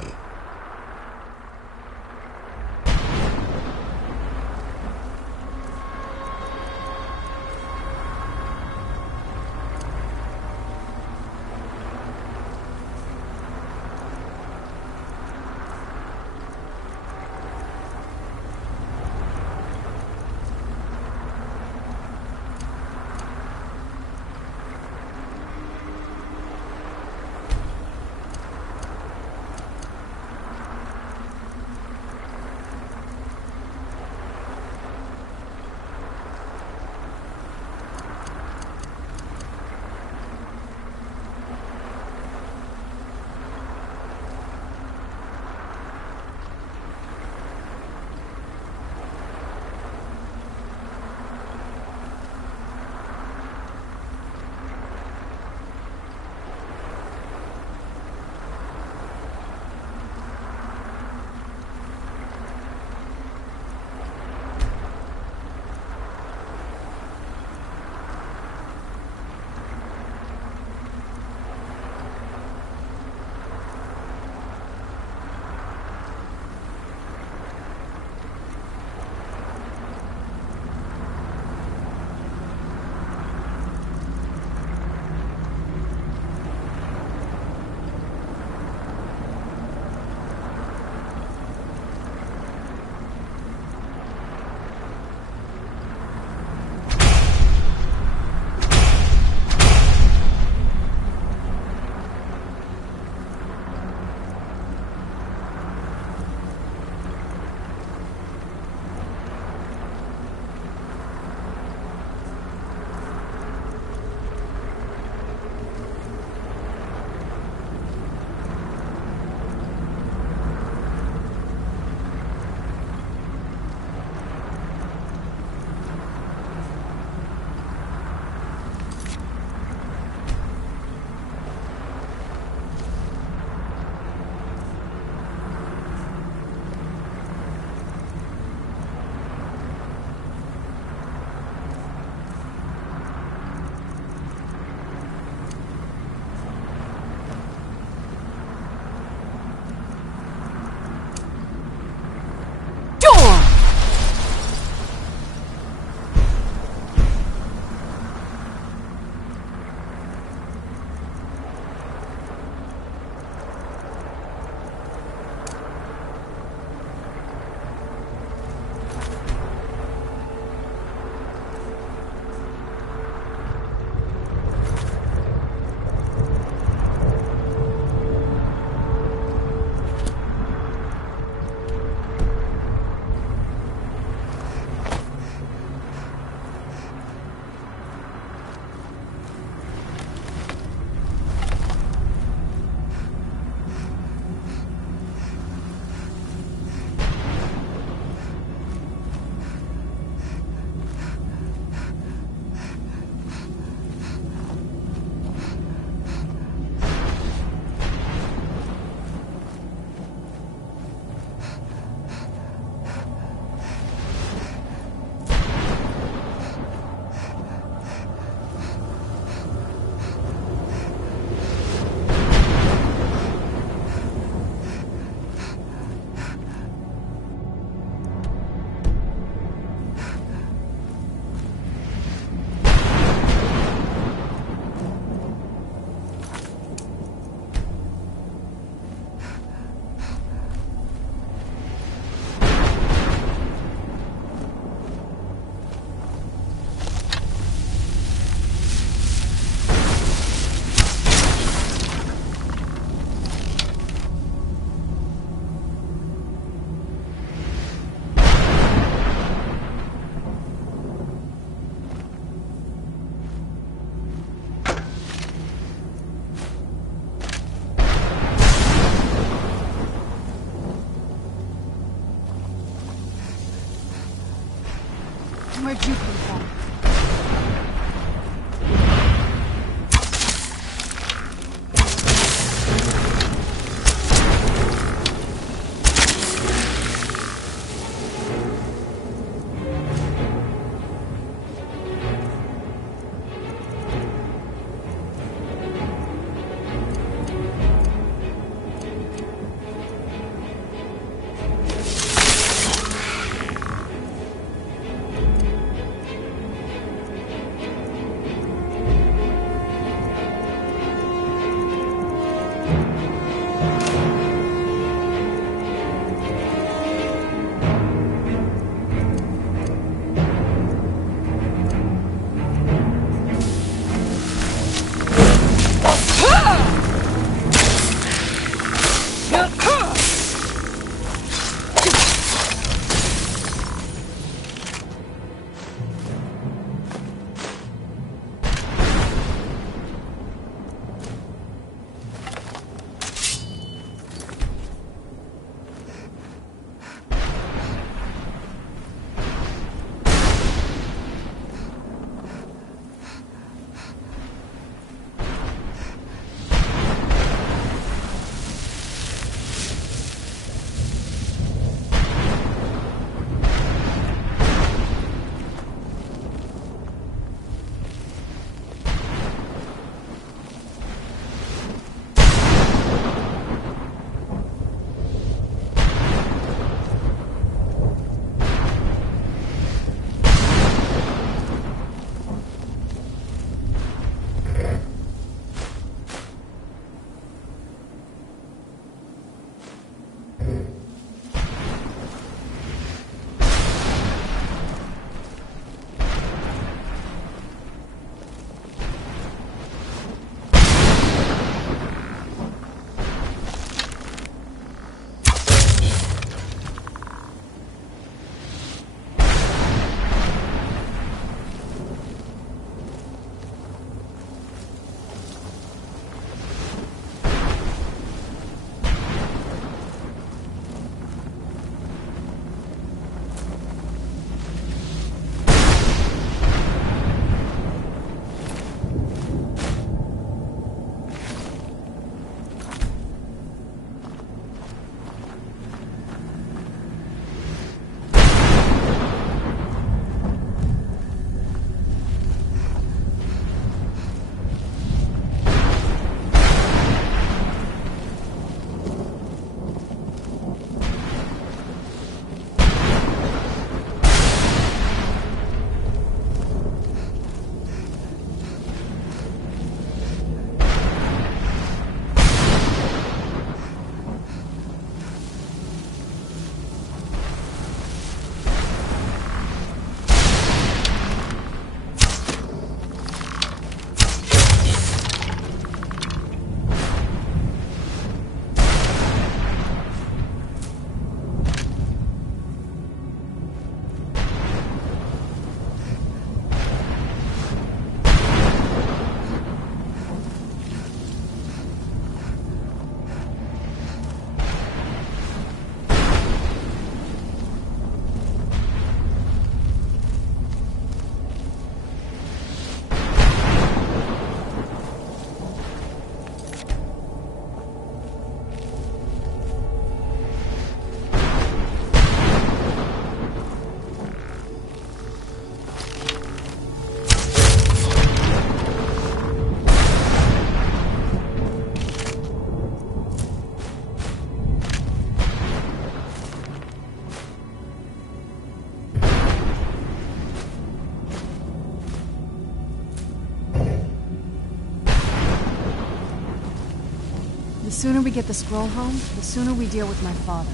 The sooner we get the scroll home, the sooner we deal with my father.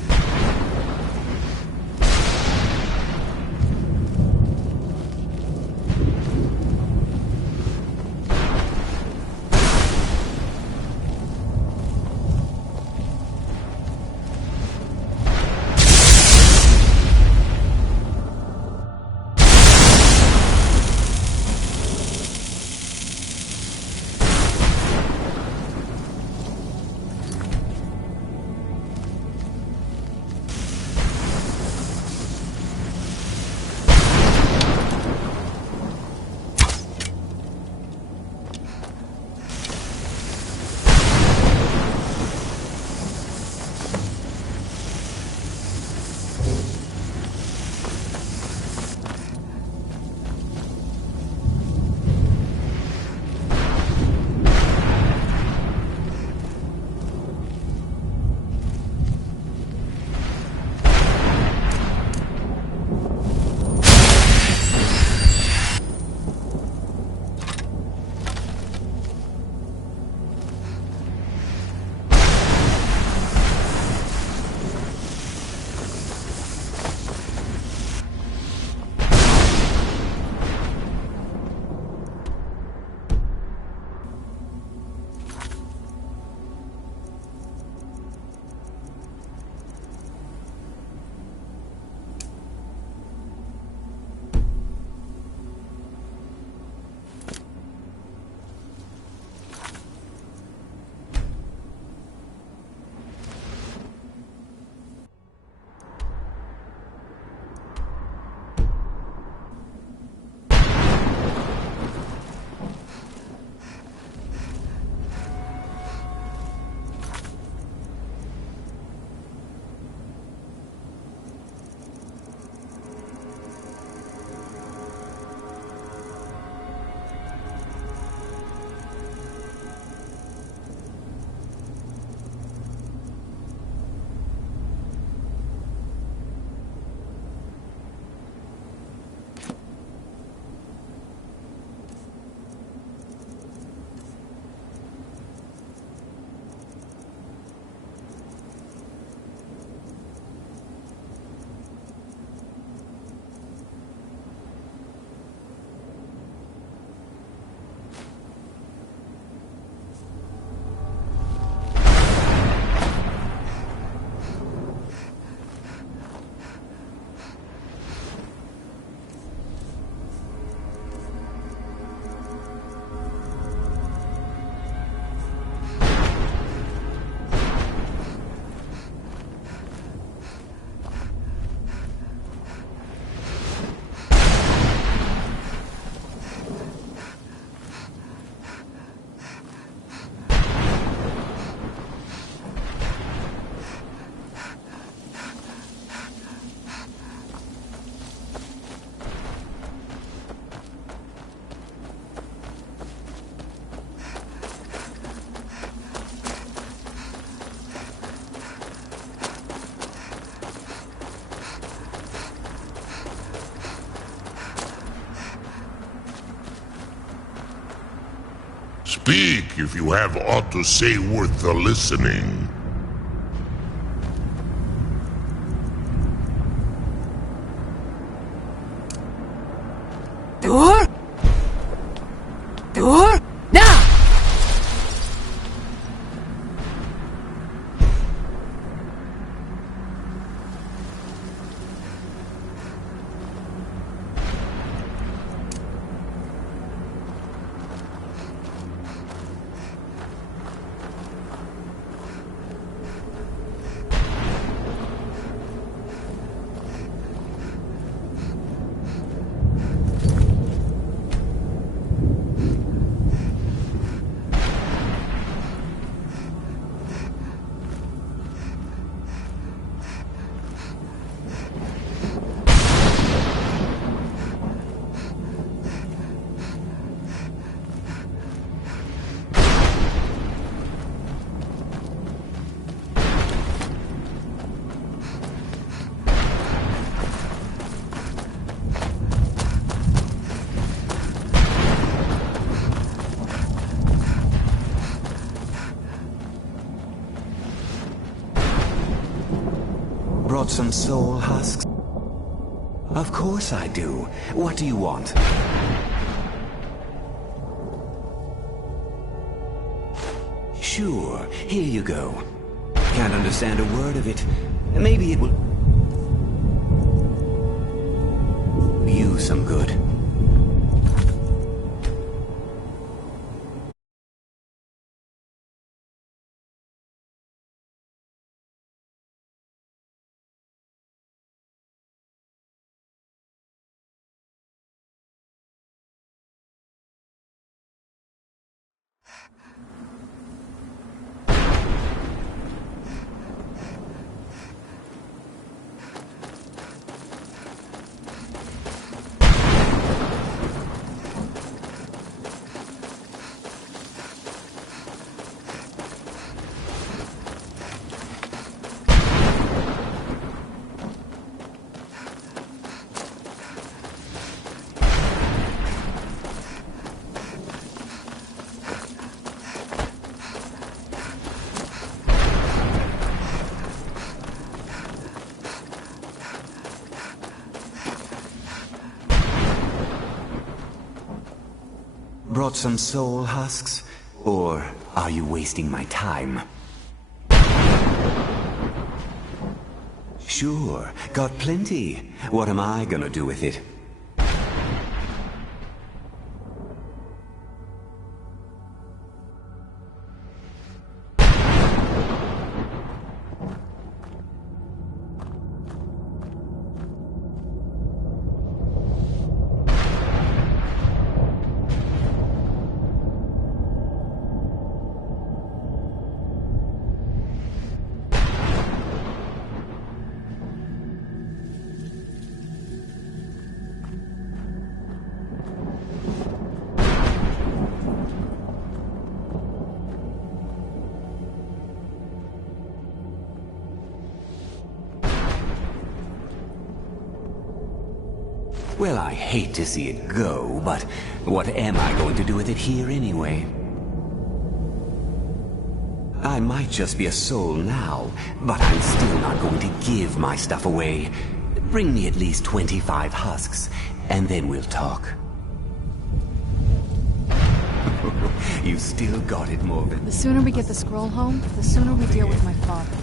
Speak if you have aught to say worth the listening. Door? Door? Now! Brought some soul husks? Of course I do. What do you want? Sure, here you go. Can't understand a word of it. Maybe it will you some good. Brought some soul husks? Or are you wasting my time? Sure, got plenty. What am I gonna do with it? Well, I hate to see it go, but what am I going to do with it here anyway? I might just be a soul now, but I'm still not going to give my stuff away. Bring me at least 25 husks, and then we'll talk. You still got it, Morgan. The sooner we get the scroll home, the sooner we deal with my father.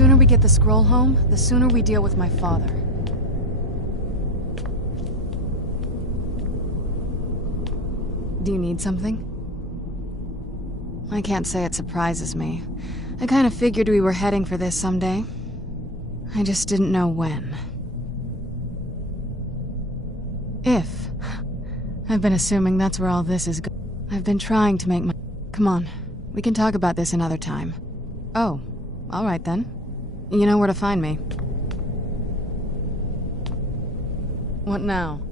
The sooner we get the scroll home, the sooner we deal with my father. Do you need something? I can't say it surprises me. I kind of figured we were heading for this someday. I just didn't know when. If. I've been assuming that's where all this is going. I've been trying to make my... Come on, we can talk about this another time. Oh, all right then. You know where to find me. What now?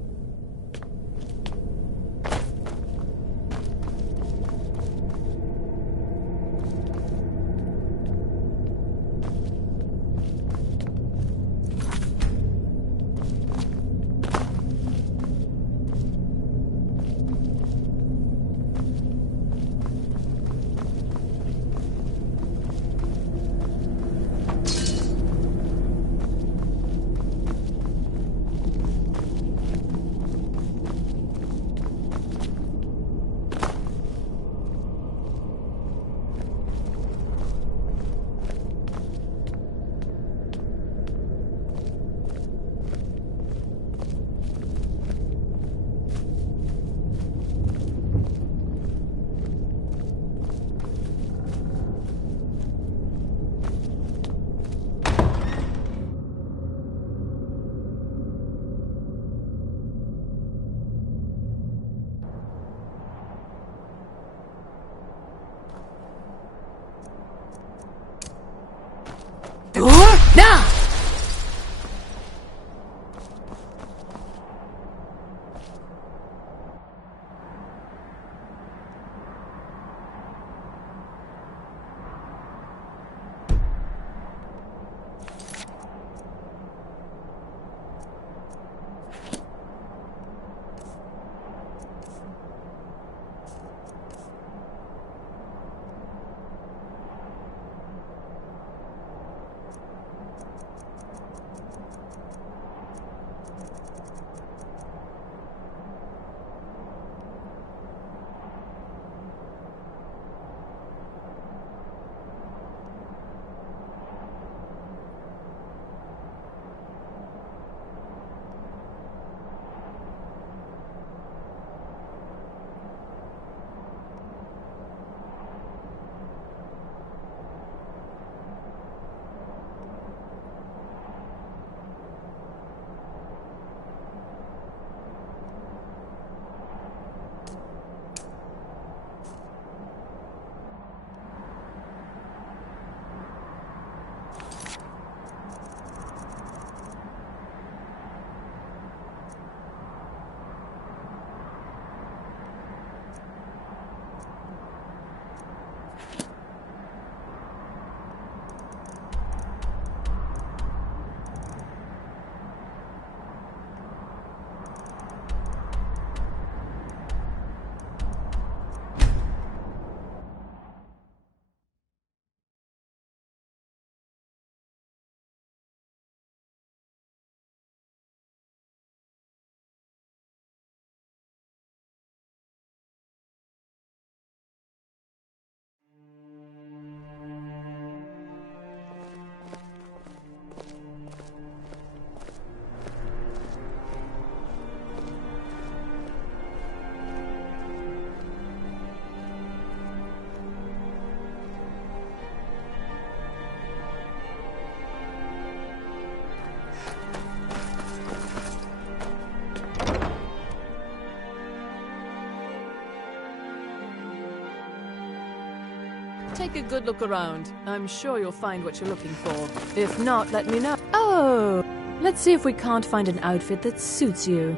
Take a good look around. I'm sure you'll find what you're looking for. If not, let me know. Oh! Let's see if we can't find an outfit that suits you.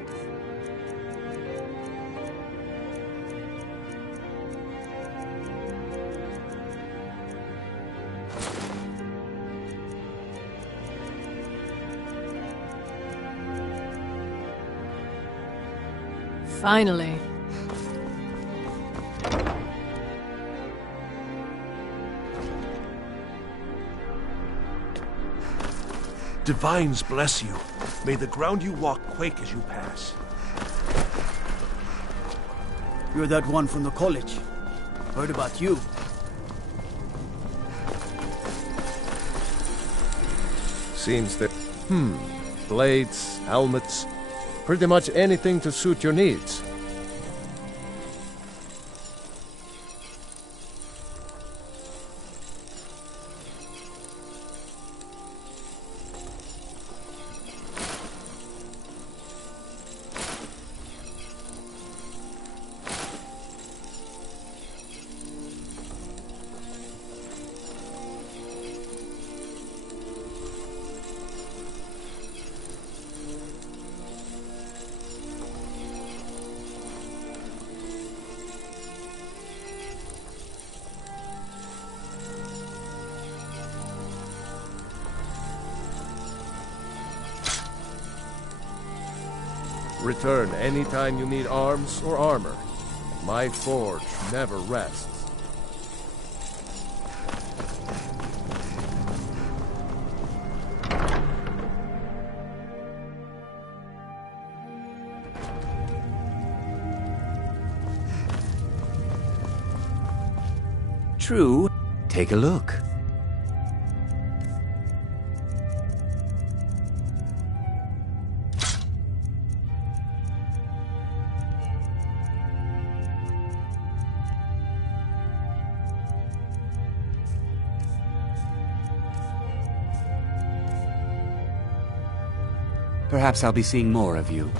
Finally. Divines bless you. May the ground you walk quake as you pass. You're that one from the college. Heard about you. Seems that... blades, helmets... pretty much anything to suit your needs. Return anytime you need arms or armor. My forge never rests. True. Take a look. Perhaps I'll be seeing more of you.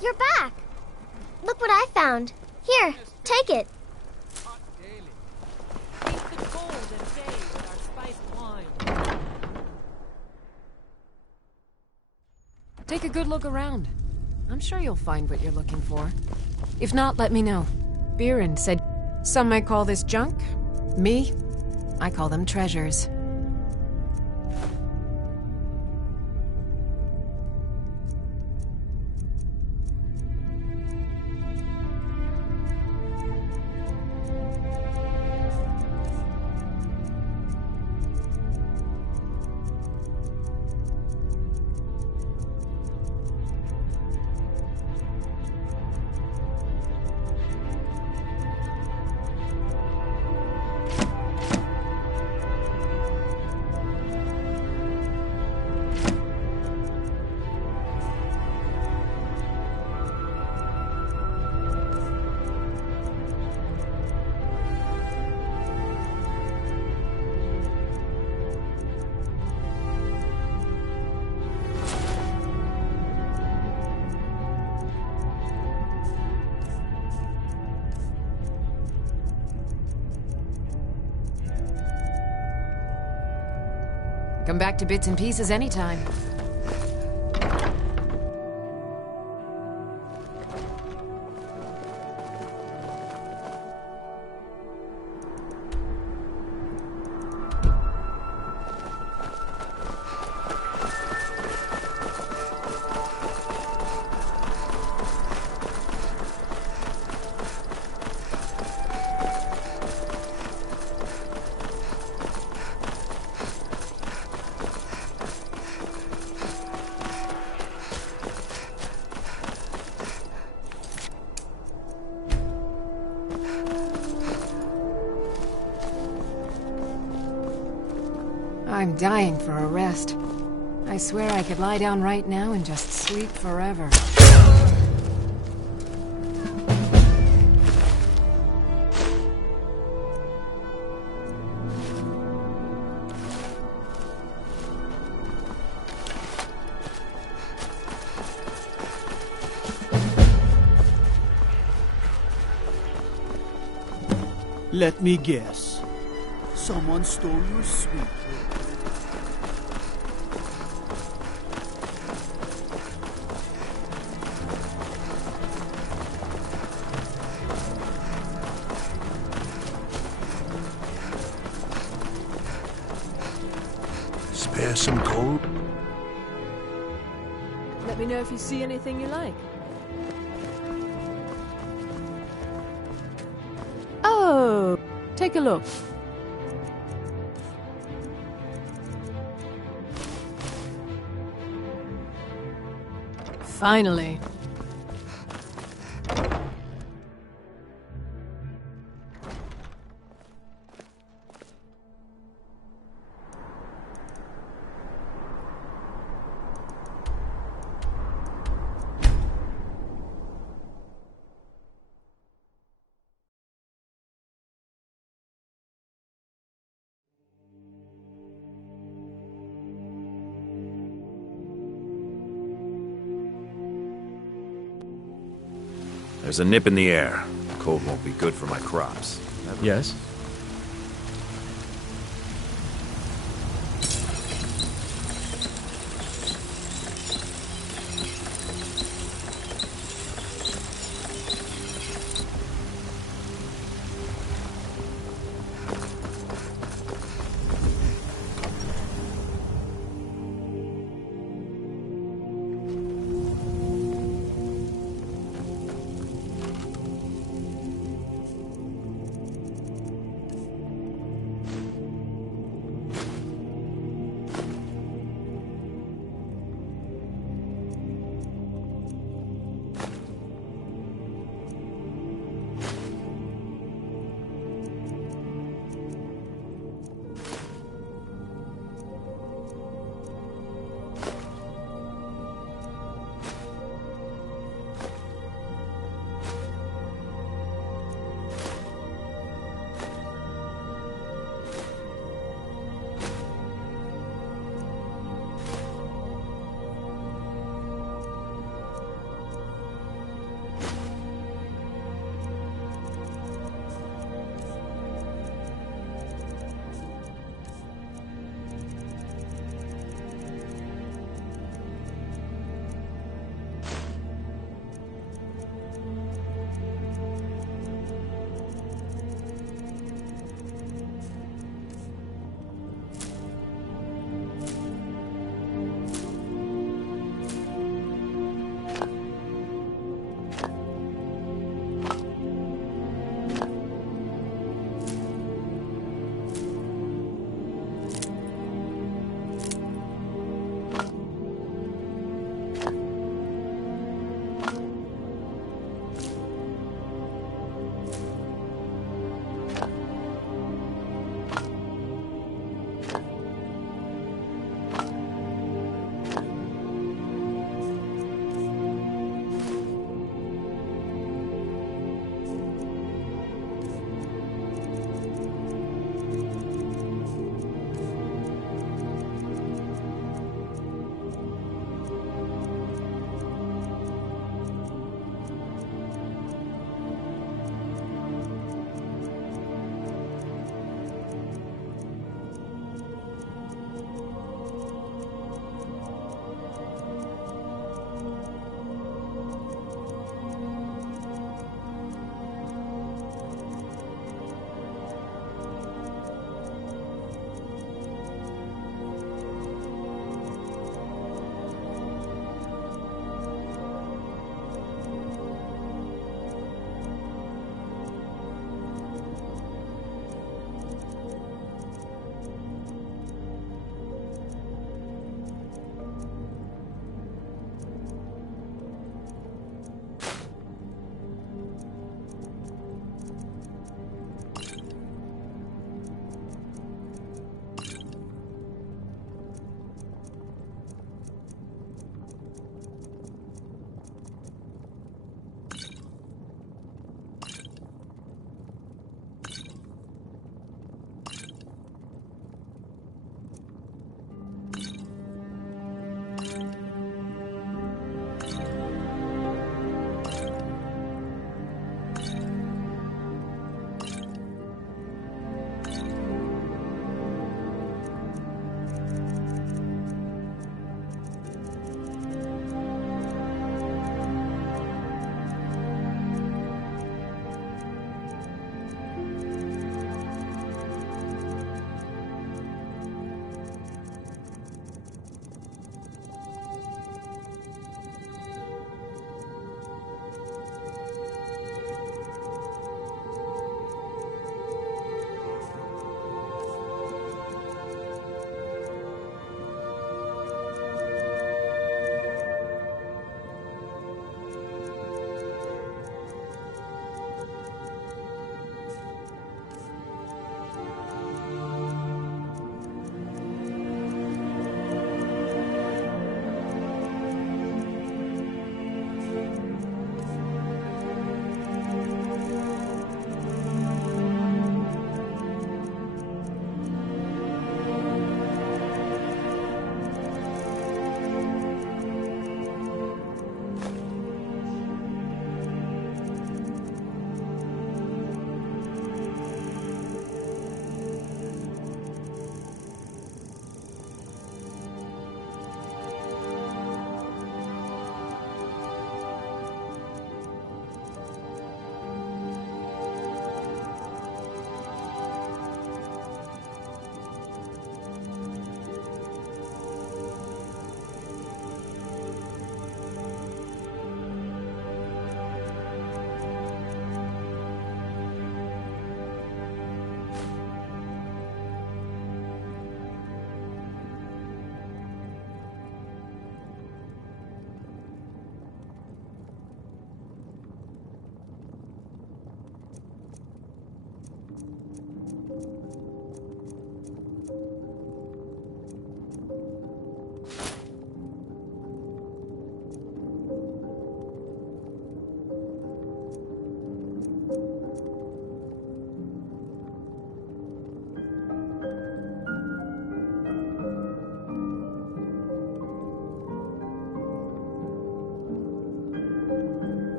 You're back! Look what I found. Here, take it. Take a good look around. I'm sure you'll find what you're looking for. If not, let me know. Biren said some might call this junk. Me, I call them treasures. Come back to bits and pieces anytime. I'm dying for a rest. I swear I could lie down right now and just sleep forever. Let me guess. Someone stole your sweet. Spare some gold? Let me know if you see anything you like. Oh, take a look. Finally. There's a nip in the air. Cold won't be good for my crops. Yes?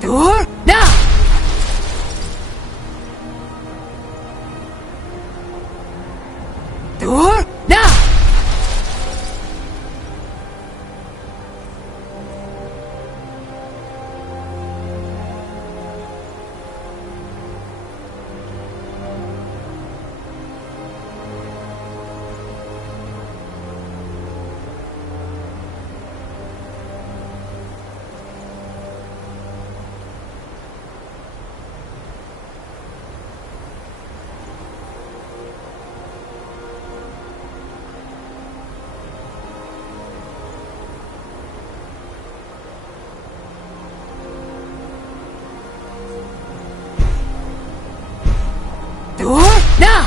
Door now! Door now! Door now!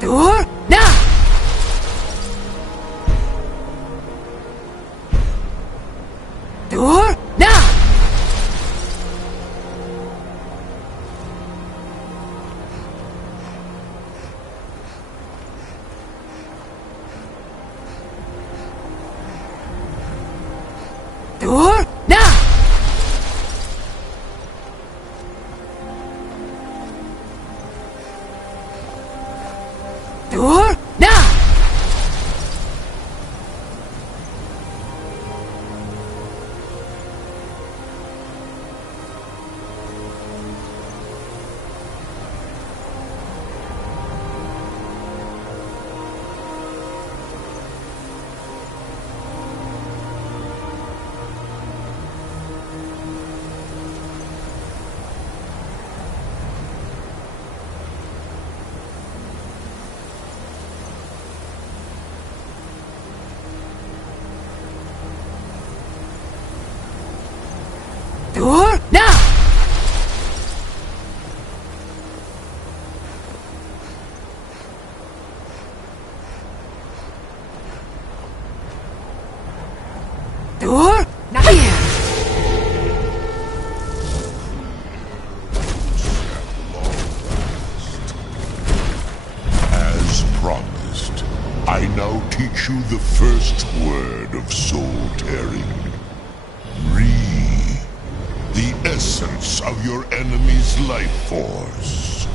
Door now! Door now! Door now! Door now! Door now! Door now! As promised, I now teach you the first word of soul tearing. The essence of your enemy's life force.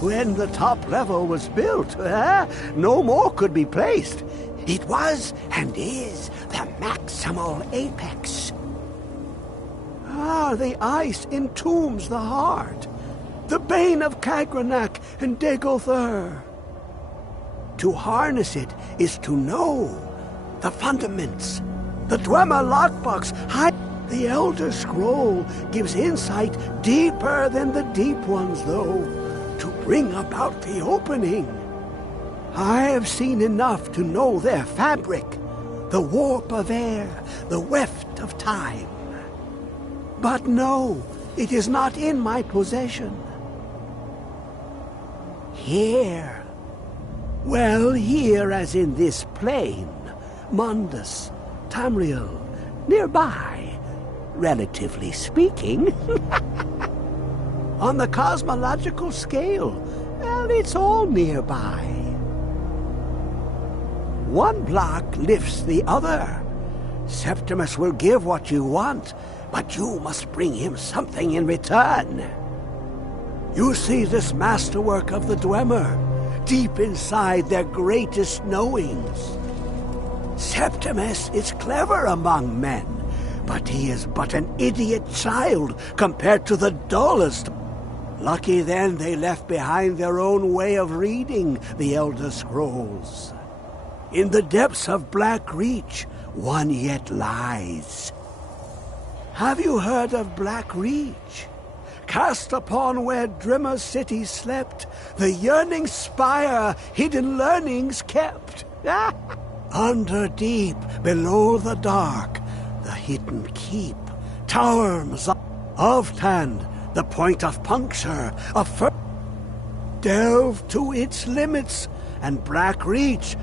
When the top level was built, no more could be placed. It was and is the maximal apex. The ice entombs the heart, the bane of Kagranak and Dagothr. To harness it is to know the fundaments. The Dwemer lockbox, the Elder Scroll, gives insight deeper than the deep ones, though, to bring about the opening. I have seen enough to know their fabric, the warp of air, the weft of time. But no, it is not in my possession. Here. Well, here as in this plane, Mundus, Tamriel, nearby, relatively speaking. On the cosmological scale, well, it's all nearby. One block lifts the other. Septimus will give what you want, but you must bring him something in return. You see this masterwork of the Dwemer, deep inside their greatest knowings. Septimus is clever among men, but he is but an idiot child compared to the dullest. Lucky then they left behind their own way of reading the Elder Scrolls. In the depths of Black Reach, one yet lies. Have you heard of Black Reach? Cast upon where Drimmer's city slept, the yearning spire hidden learnings kept. Under deep, below the dark, the hidden keep, towers of Tand, the point of puncture, delve to its limits, and Black Reach,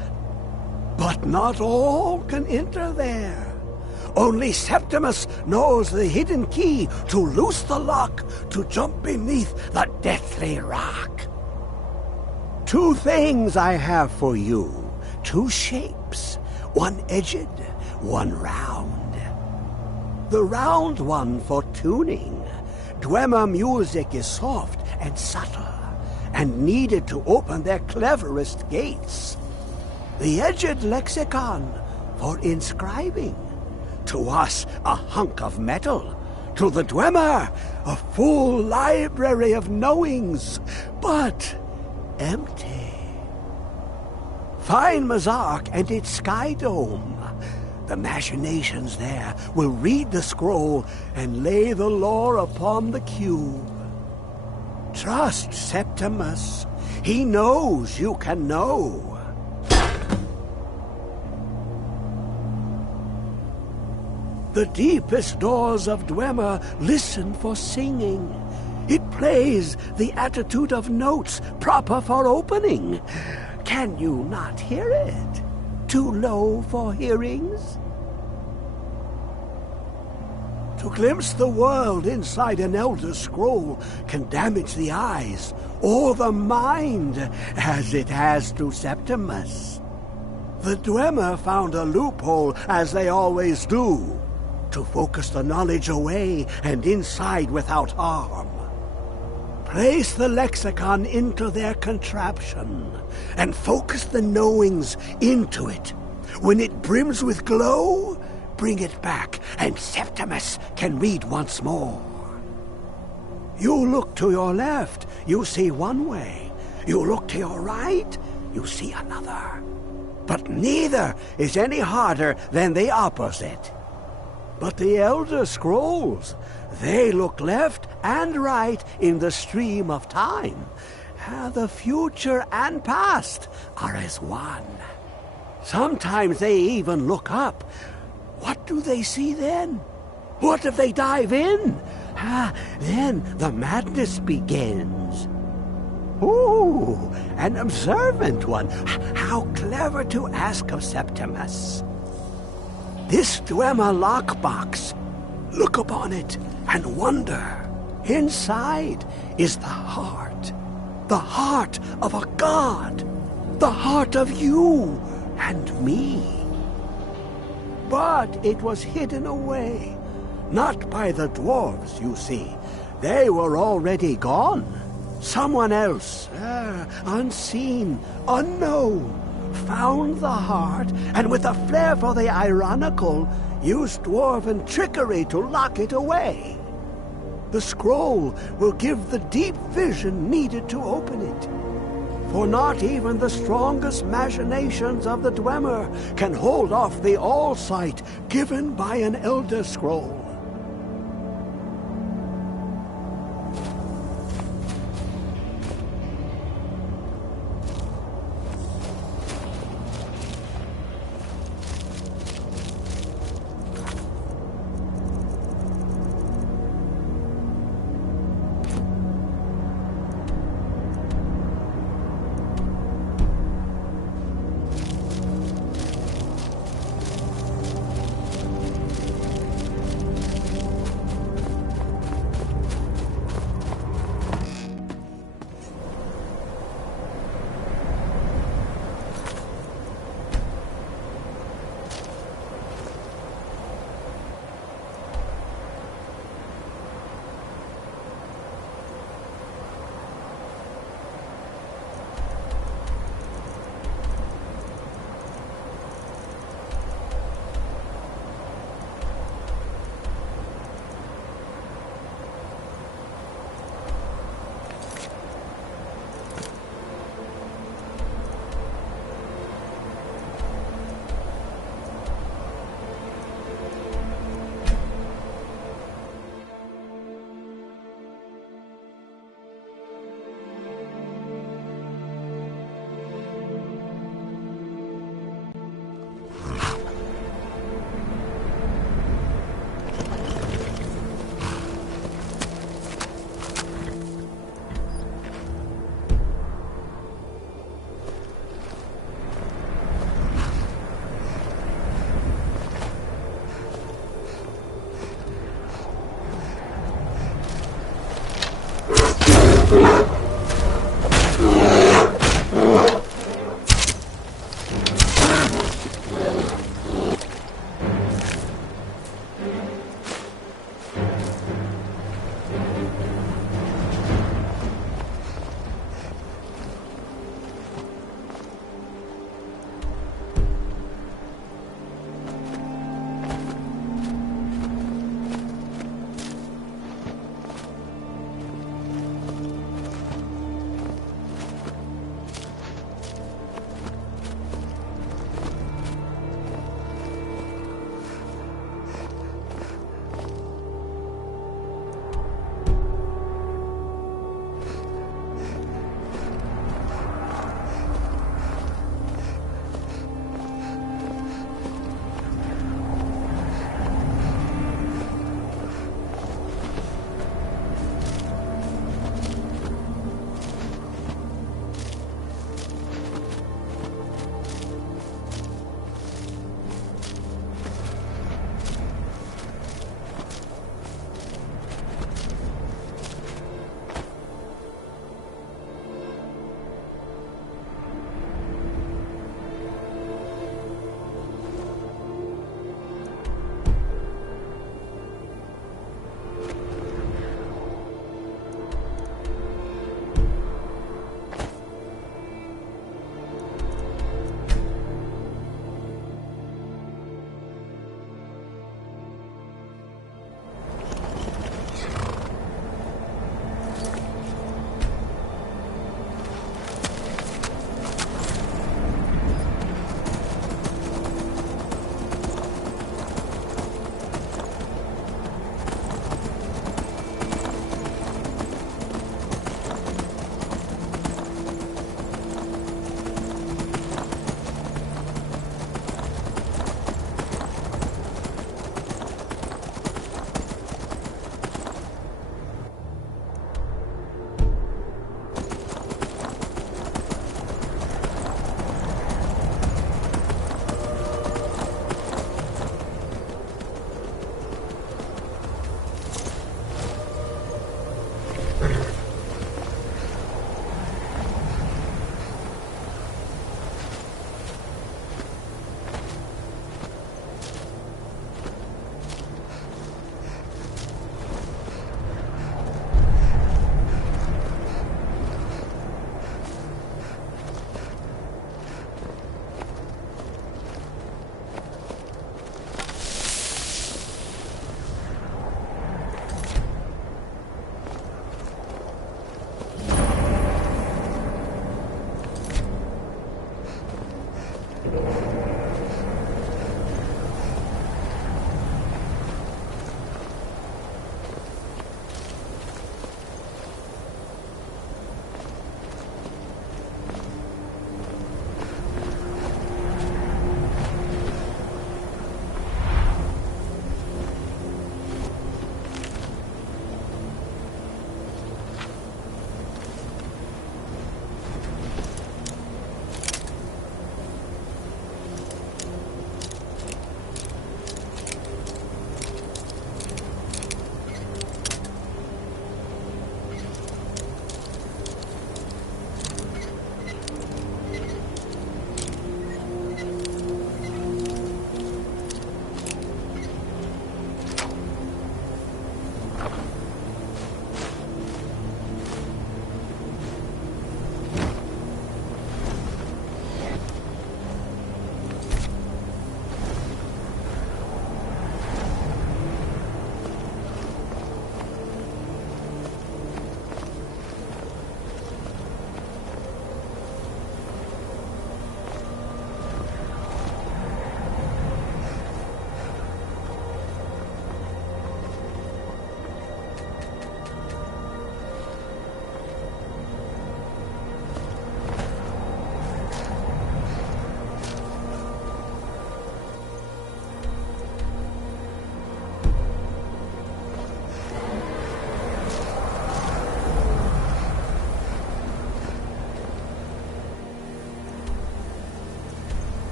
but not all can enter there. Only Septimus knows the hidden key to loose the lock, to jump beneath the deathly rock. Two things I have for you, two shapes, one edged, one round. The round one for tuning. Dwemer music is soft and subtle, and needed to open their cleverest gates. The edged lexicon for inscribing. To us, a hunk of metal. To the Dwemer, a full library of knowings, but empty. Find Mazark and its sky dome. The machinations there will read the scroll and lay the lore upon the cube. Trust Septimus. He knows you can know. The deepest doors of Dwemer listen for singing. It plays the attitude of notes proper for opening. Can you not hear it? Too low for hearings? To glimpse the world inside an Elder Scroll can damage the eyes or the mind, as it has to Septimus. The Dwemer found a loophole, as they always do, to focus the knowledge away and inside without harm. Place the lexicon into their contraption, and focus the knowings into it. When it brims with glow, bring it back, and Septimus can read once more. You look to your left, you see one way. You look to your right, you see another. But neither is any harder than the opposite. But the Elder Scrolls, they look left and right in the stream of time. The future and past are as one. Sometimes they even look up. What do they see then? What if they dive in? Then the madness begins. Ooh, an observant one. How clever to ask of Septimus. This Dwemer lockbox, look upon it and wonder. Inside is the heart of a god, the heart of you and me. But it was hidden away, not by the dwarves, you see. They were already gone. Someone else, unseen, unknown, found the heart, and with a flair for the ironical, used dwarven trickery to lock it away. The scroll will give the deep vision needed to open it. For not even the strongest machinations of the Dwemer can hold off the all-sight given by an Elder Scroll.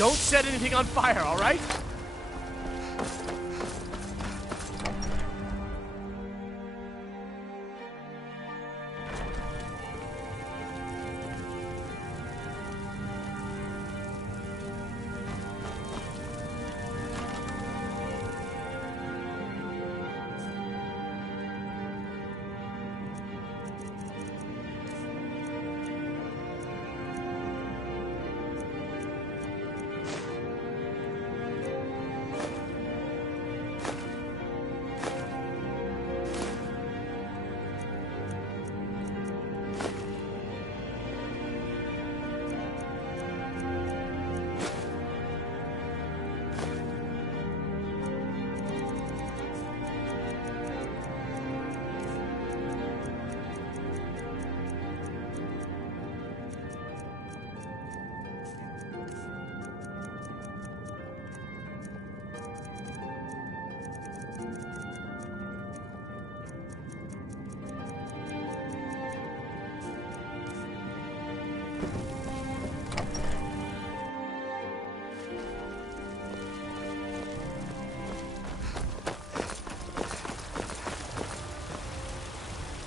Don't set anything on fire, all right?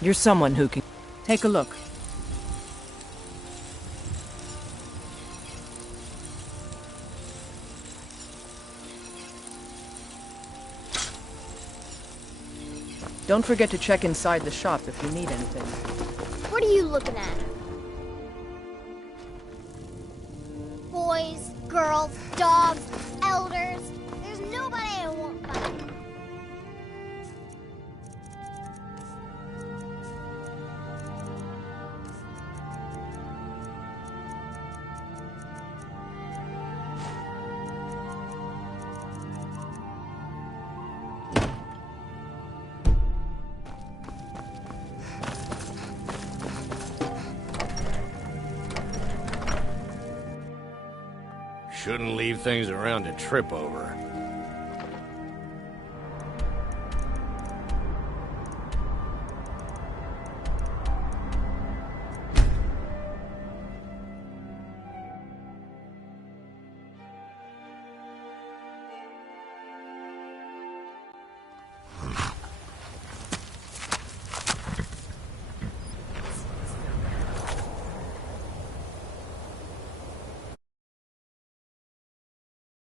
You're someone who can... Take a look. Don't forget to check inside the shop if you need anything. What are you looking at? Boys, girls, dogs, elders. There's nobody I won't find. Shouldn't leave things around to trip over.